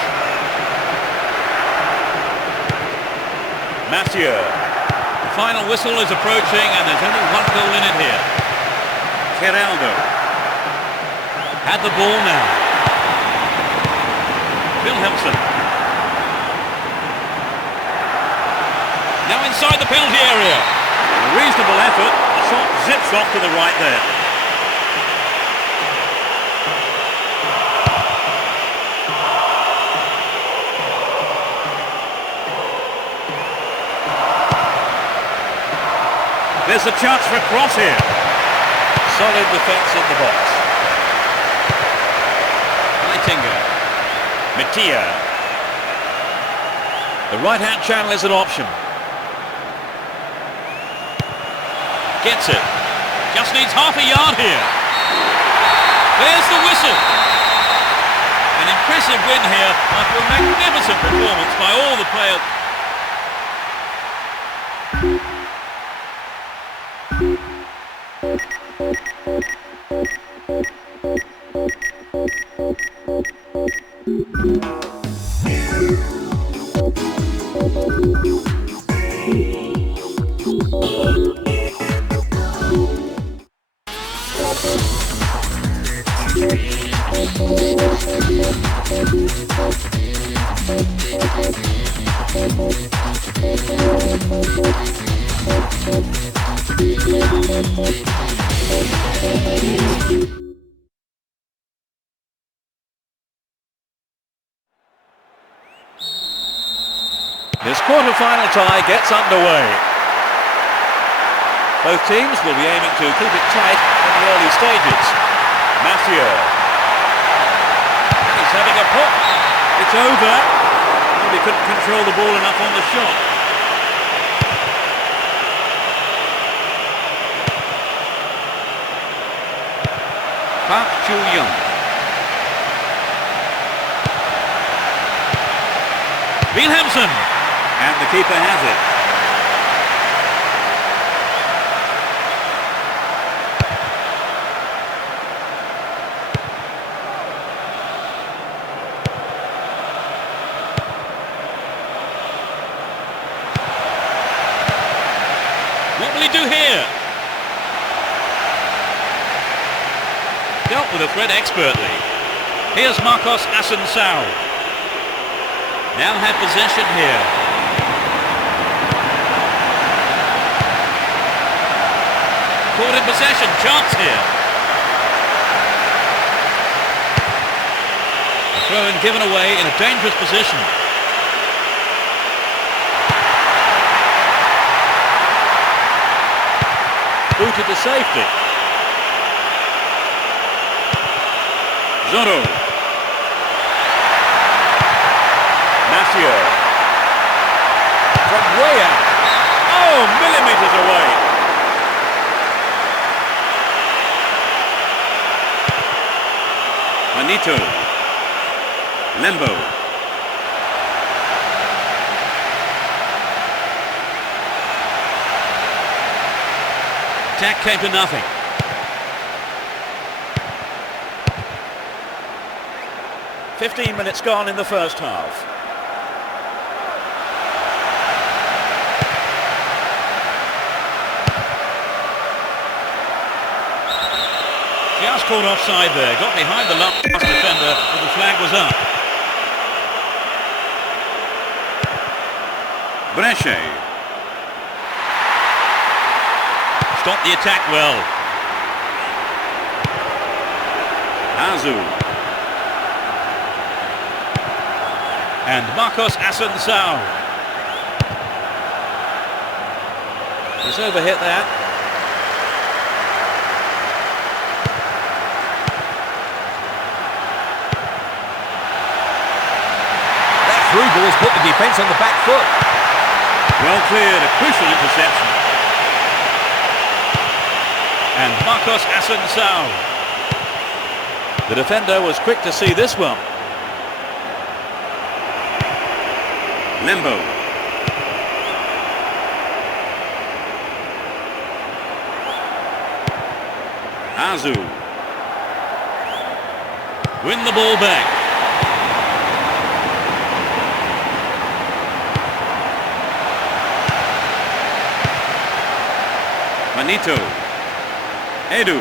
Mathieu. The final whistle is approaching and there's only one goal in it here. Geraldo. Had the ball now. Wilhelmsen. Now inside the penalty area. A reasonable effort. The shot zips off to the right there. There's a chance for a cross here. Solid defence in the box. Leitinger. Mattia. The right-hand channel is an option. Gets it. Just needs half a yard here. There's the whistle. An impressive win here after a magnificent performance by all the players. This quarter-final tie gets underway. Both teams will be aiming to keep it tight in the early stages. Mathieu. He's having a pop. It's over. He couldn't control the ball enough on the shot. Park Chu-young. Wilhelmsen. And the keeper has it. What will he do here? Dealt with the threat expertly. Here's Marcos Assunção. Now have possession here. Caught in possession, chance here. A throw-in given away in a dangerous position. Booted to safety. Zorro. Mathieu. From way out. Oh, millimetres away. Juanito. Lembo. Attack came to nothing. "15 minutes gone in the first half. Just caught offside there. Got behind the last defender, but the flag was up. Brescia. Stopped the attack well. Azu. And Marcos Assunção. He's overhit that. Through ball's put the defence on the back foot. Well cleared, a crucial interception. And Marcos Assunção. The defender was quick to see this one. Lembo. Azu. Win the ball back. Manito. Edu.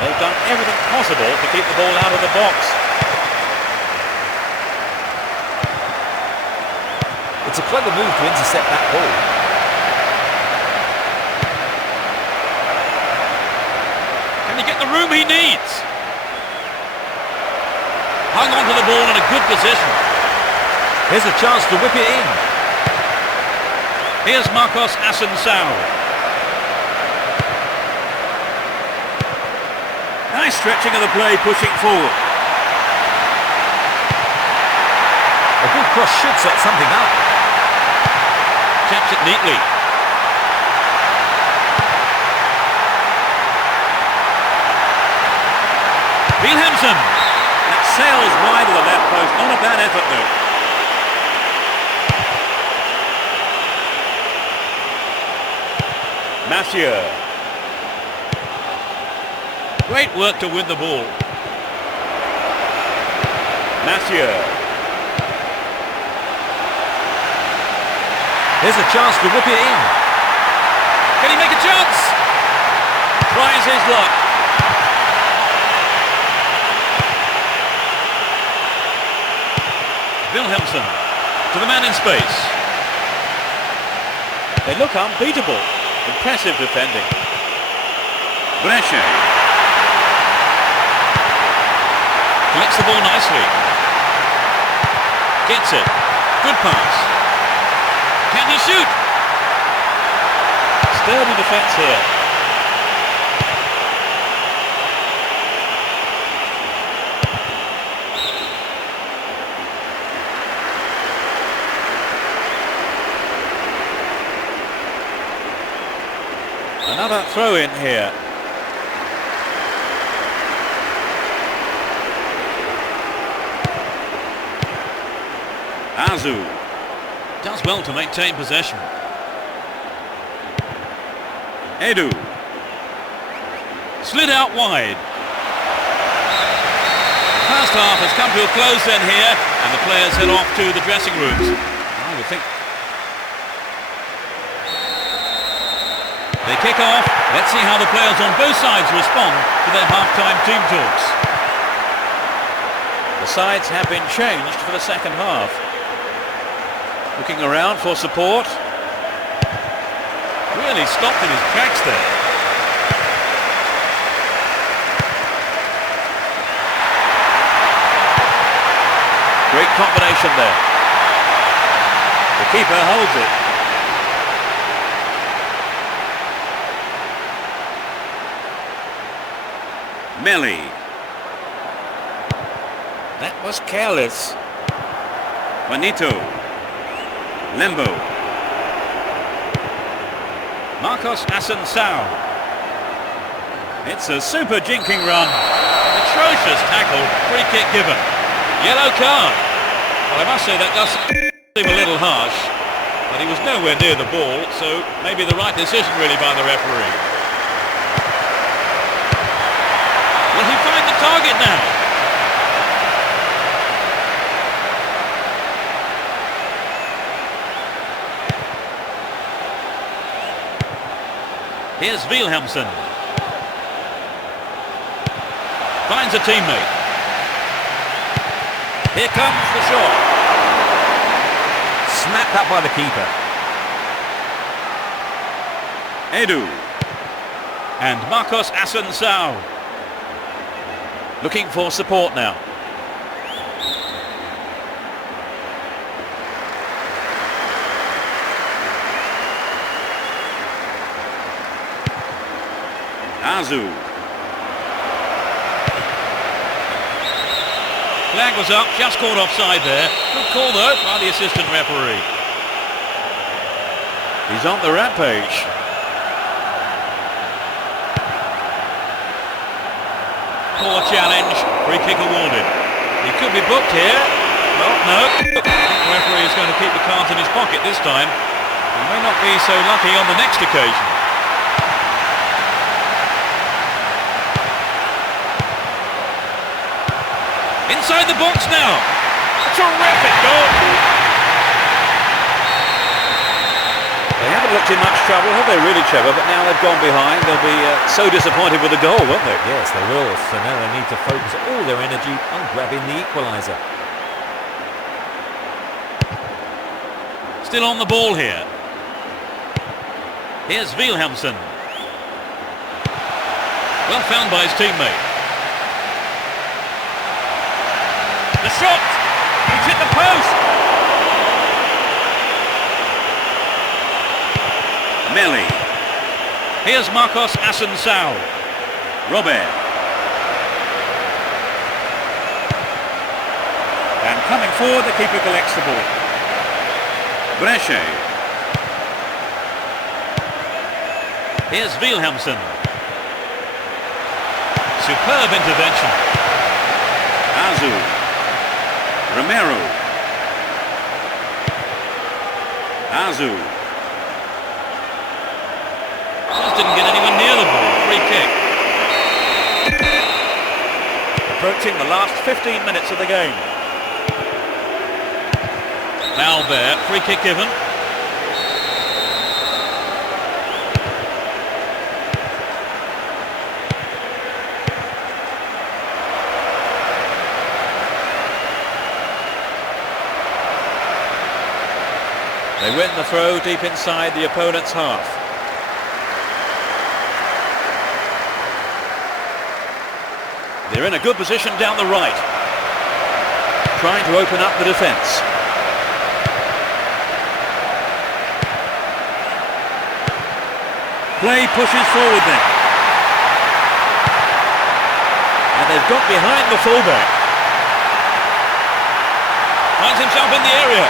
They've done everything possible to keep the ball out of the box. It's a clever move to intercept that ball. Can he get the room he needs? Hung on to the ball in a good position. Here's a chance to whip it in. Here's Marcos Asensao. Nice stretching of the play, pushing forward. A good cross should set something up. Taps it neatly. Wilhelmsen. That sails wide of the left post. Not a bad effort though. Mathieu. Great work to win the ball. Mathieu. Here's a chance to whip it in. Can he make a chance? Tries his luck. Wilhelmsen to the man in space. They look unbeatable. Impressive defending. Brescia. Collects the ball nicely. Gets it. Good pass. Can he shoot? Sturdy defence here. Another throw in here. Azu. Does well to maintain possession. Edu. Slid out wide. The first half has come to a close then here, and the players head off to the dressing rooms. I would think they kick off. Let's see how the players on both sides respond to their half-time team talks. The sides have been changed for the second half. Looking around for support. Really stopped in his tracks there. Great combination there. The keeper holds it. Melli. That was careless. Manito. Lembo. Marcos Asensao. It's a super jinking run. Atrocious tackle. Free kick given. Yellow card. Well, I must say that does seem a little harsh, but he was nowhere near the ball, so maybe the right decision really by the referee. Will he find the target now? Here's Wilhelmsen. Finds a teammate. Here comes the shot. Snapped up by the keeper. Edu. And Marcos Asensao. Looking for support now. Azu. Flag was up, just caught offside there. Good call though by the assistant referee. He's on the rampage. Poor challenge, free kick awarded. He could be booked here. Well, no. I think the referee is going to keep the cards in his pocket this time. He may not be so lucky on the next occasion. Inside the box now. A terrific goal. They haven't looked in much trouble, have they, really, Trevor? But now they've gone behind. They'll be so disappointed with the goal, won't they? Yes, they will. So now they need to focus all their energy on grabbing the equaliser. Still on the ball here. Here's Wilhelmsen. Well found by his teammate. The shot! He's hit the post! Melli. Here's Marcos Assunção. Robert. And coming forward, the keeper collects the ball. Brescia. Here's Wilhelmsen. Superb intervention. Azu. Romero. Azu. Just didn't get anyone near the ball. Free kick. Approaching the last 15 minutes of the game. Foul there. Free kick given. They win the throw deep inside the opponent's half. They're in a good position down the right. Trying to open up the defence. Play pushes forward then. And they've got behind the fullback. Finds himself in the area.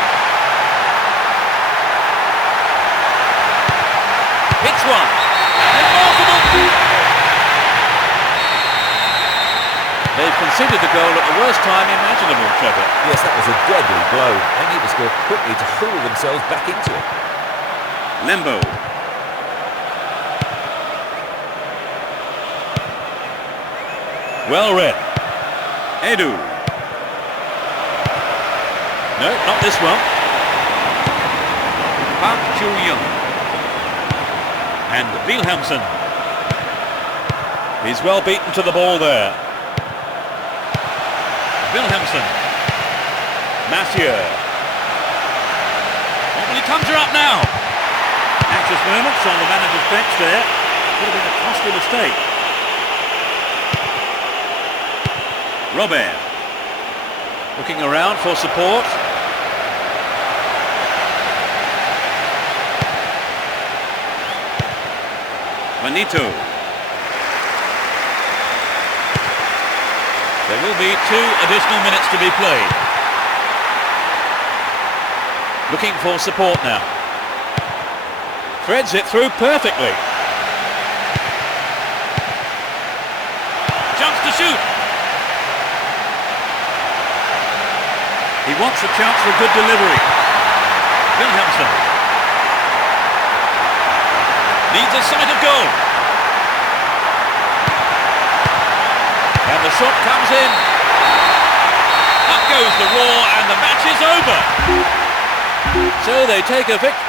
Hits one. Remarkable. They've conceded the goal at the worst time imaginable, Trevor. Yes, that was a deadly blow. They need to score quickly to haul themselves back into it. Lembo. Well read. Edu. No, not this one. Park Chu-young. And Wilhelmsen. He's well beaten to the ball there. Wilhelmsen. Mathieu. Oh, well, he comes her up now. Anxious moments on the manager's bench there. Could have been a costly mistake. Robert. Looking around for support. Manito. There will be 2 additional minutes to be played. Looking for support now. Threads it through perfectly. Chance to shoot. He wants a chance for a good delivery. Wilhelmsen. Needs a sight of goal. And the shot comes in. Up goes the roar and the match is over. So they take a victory.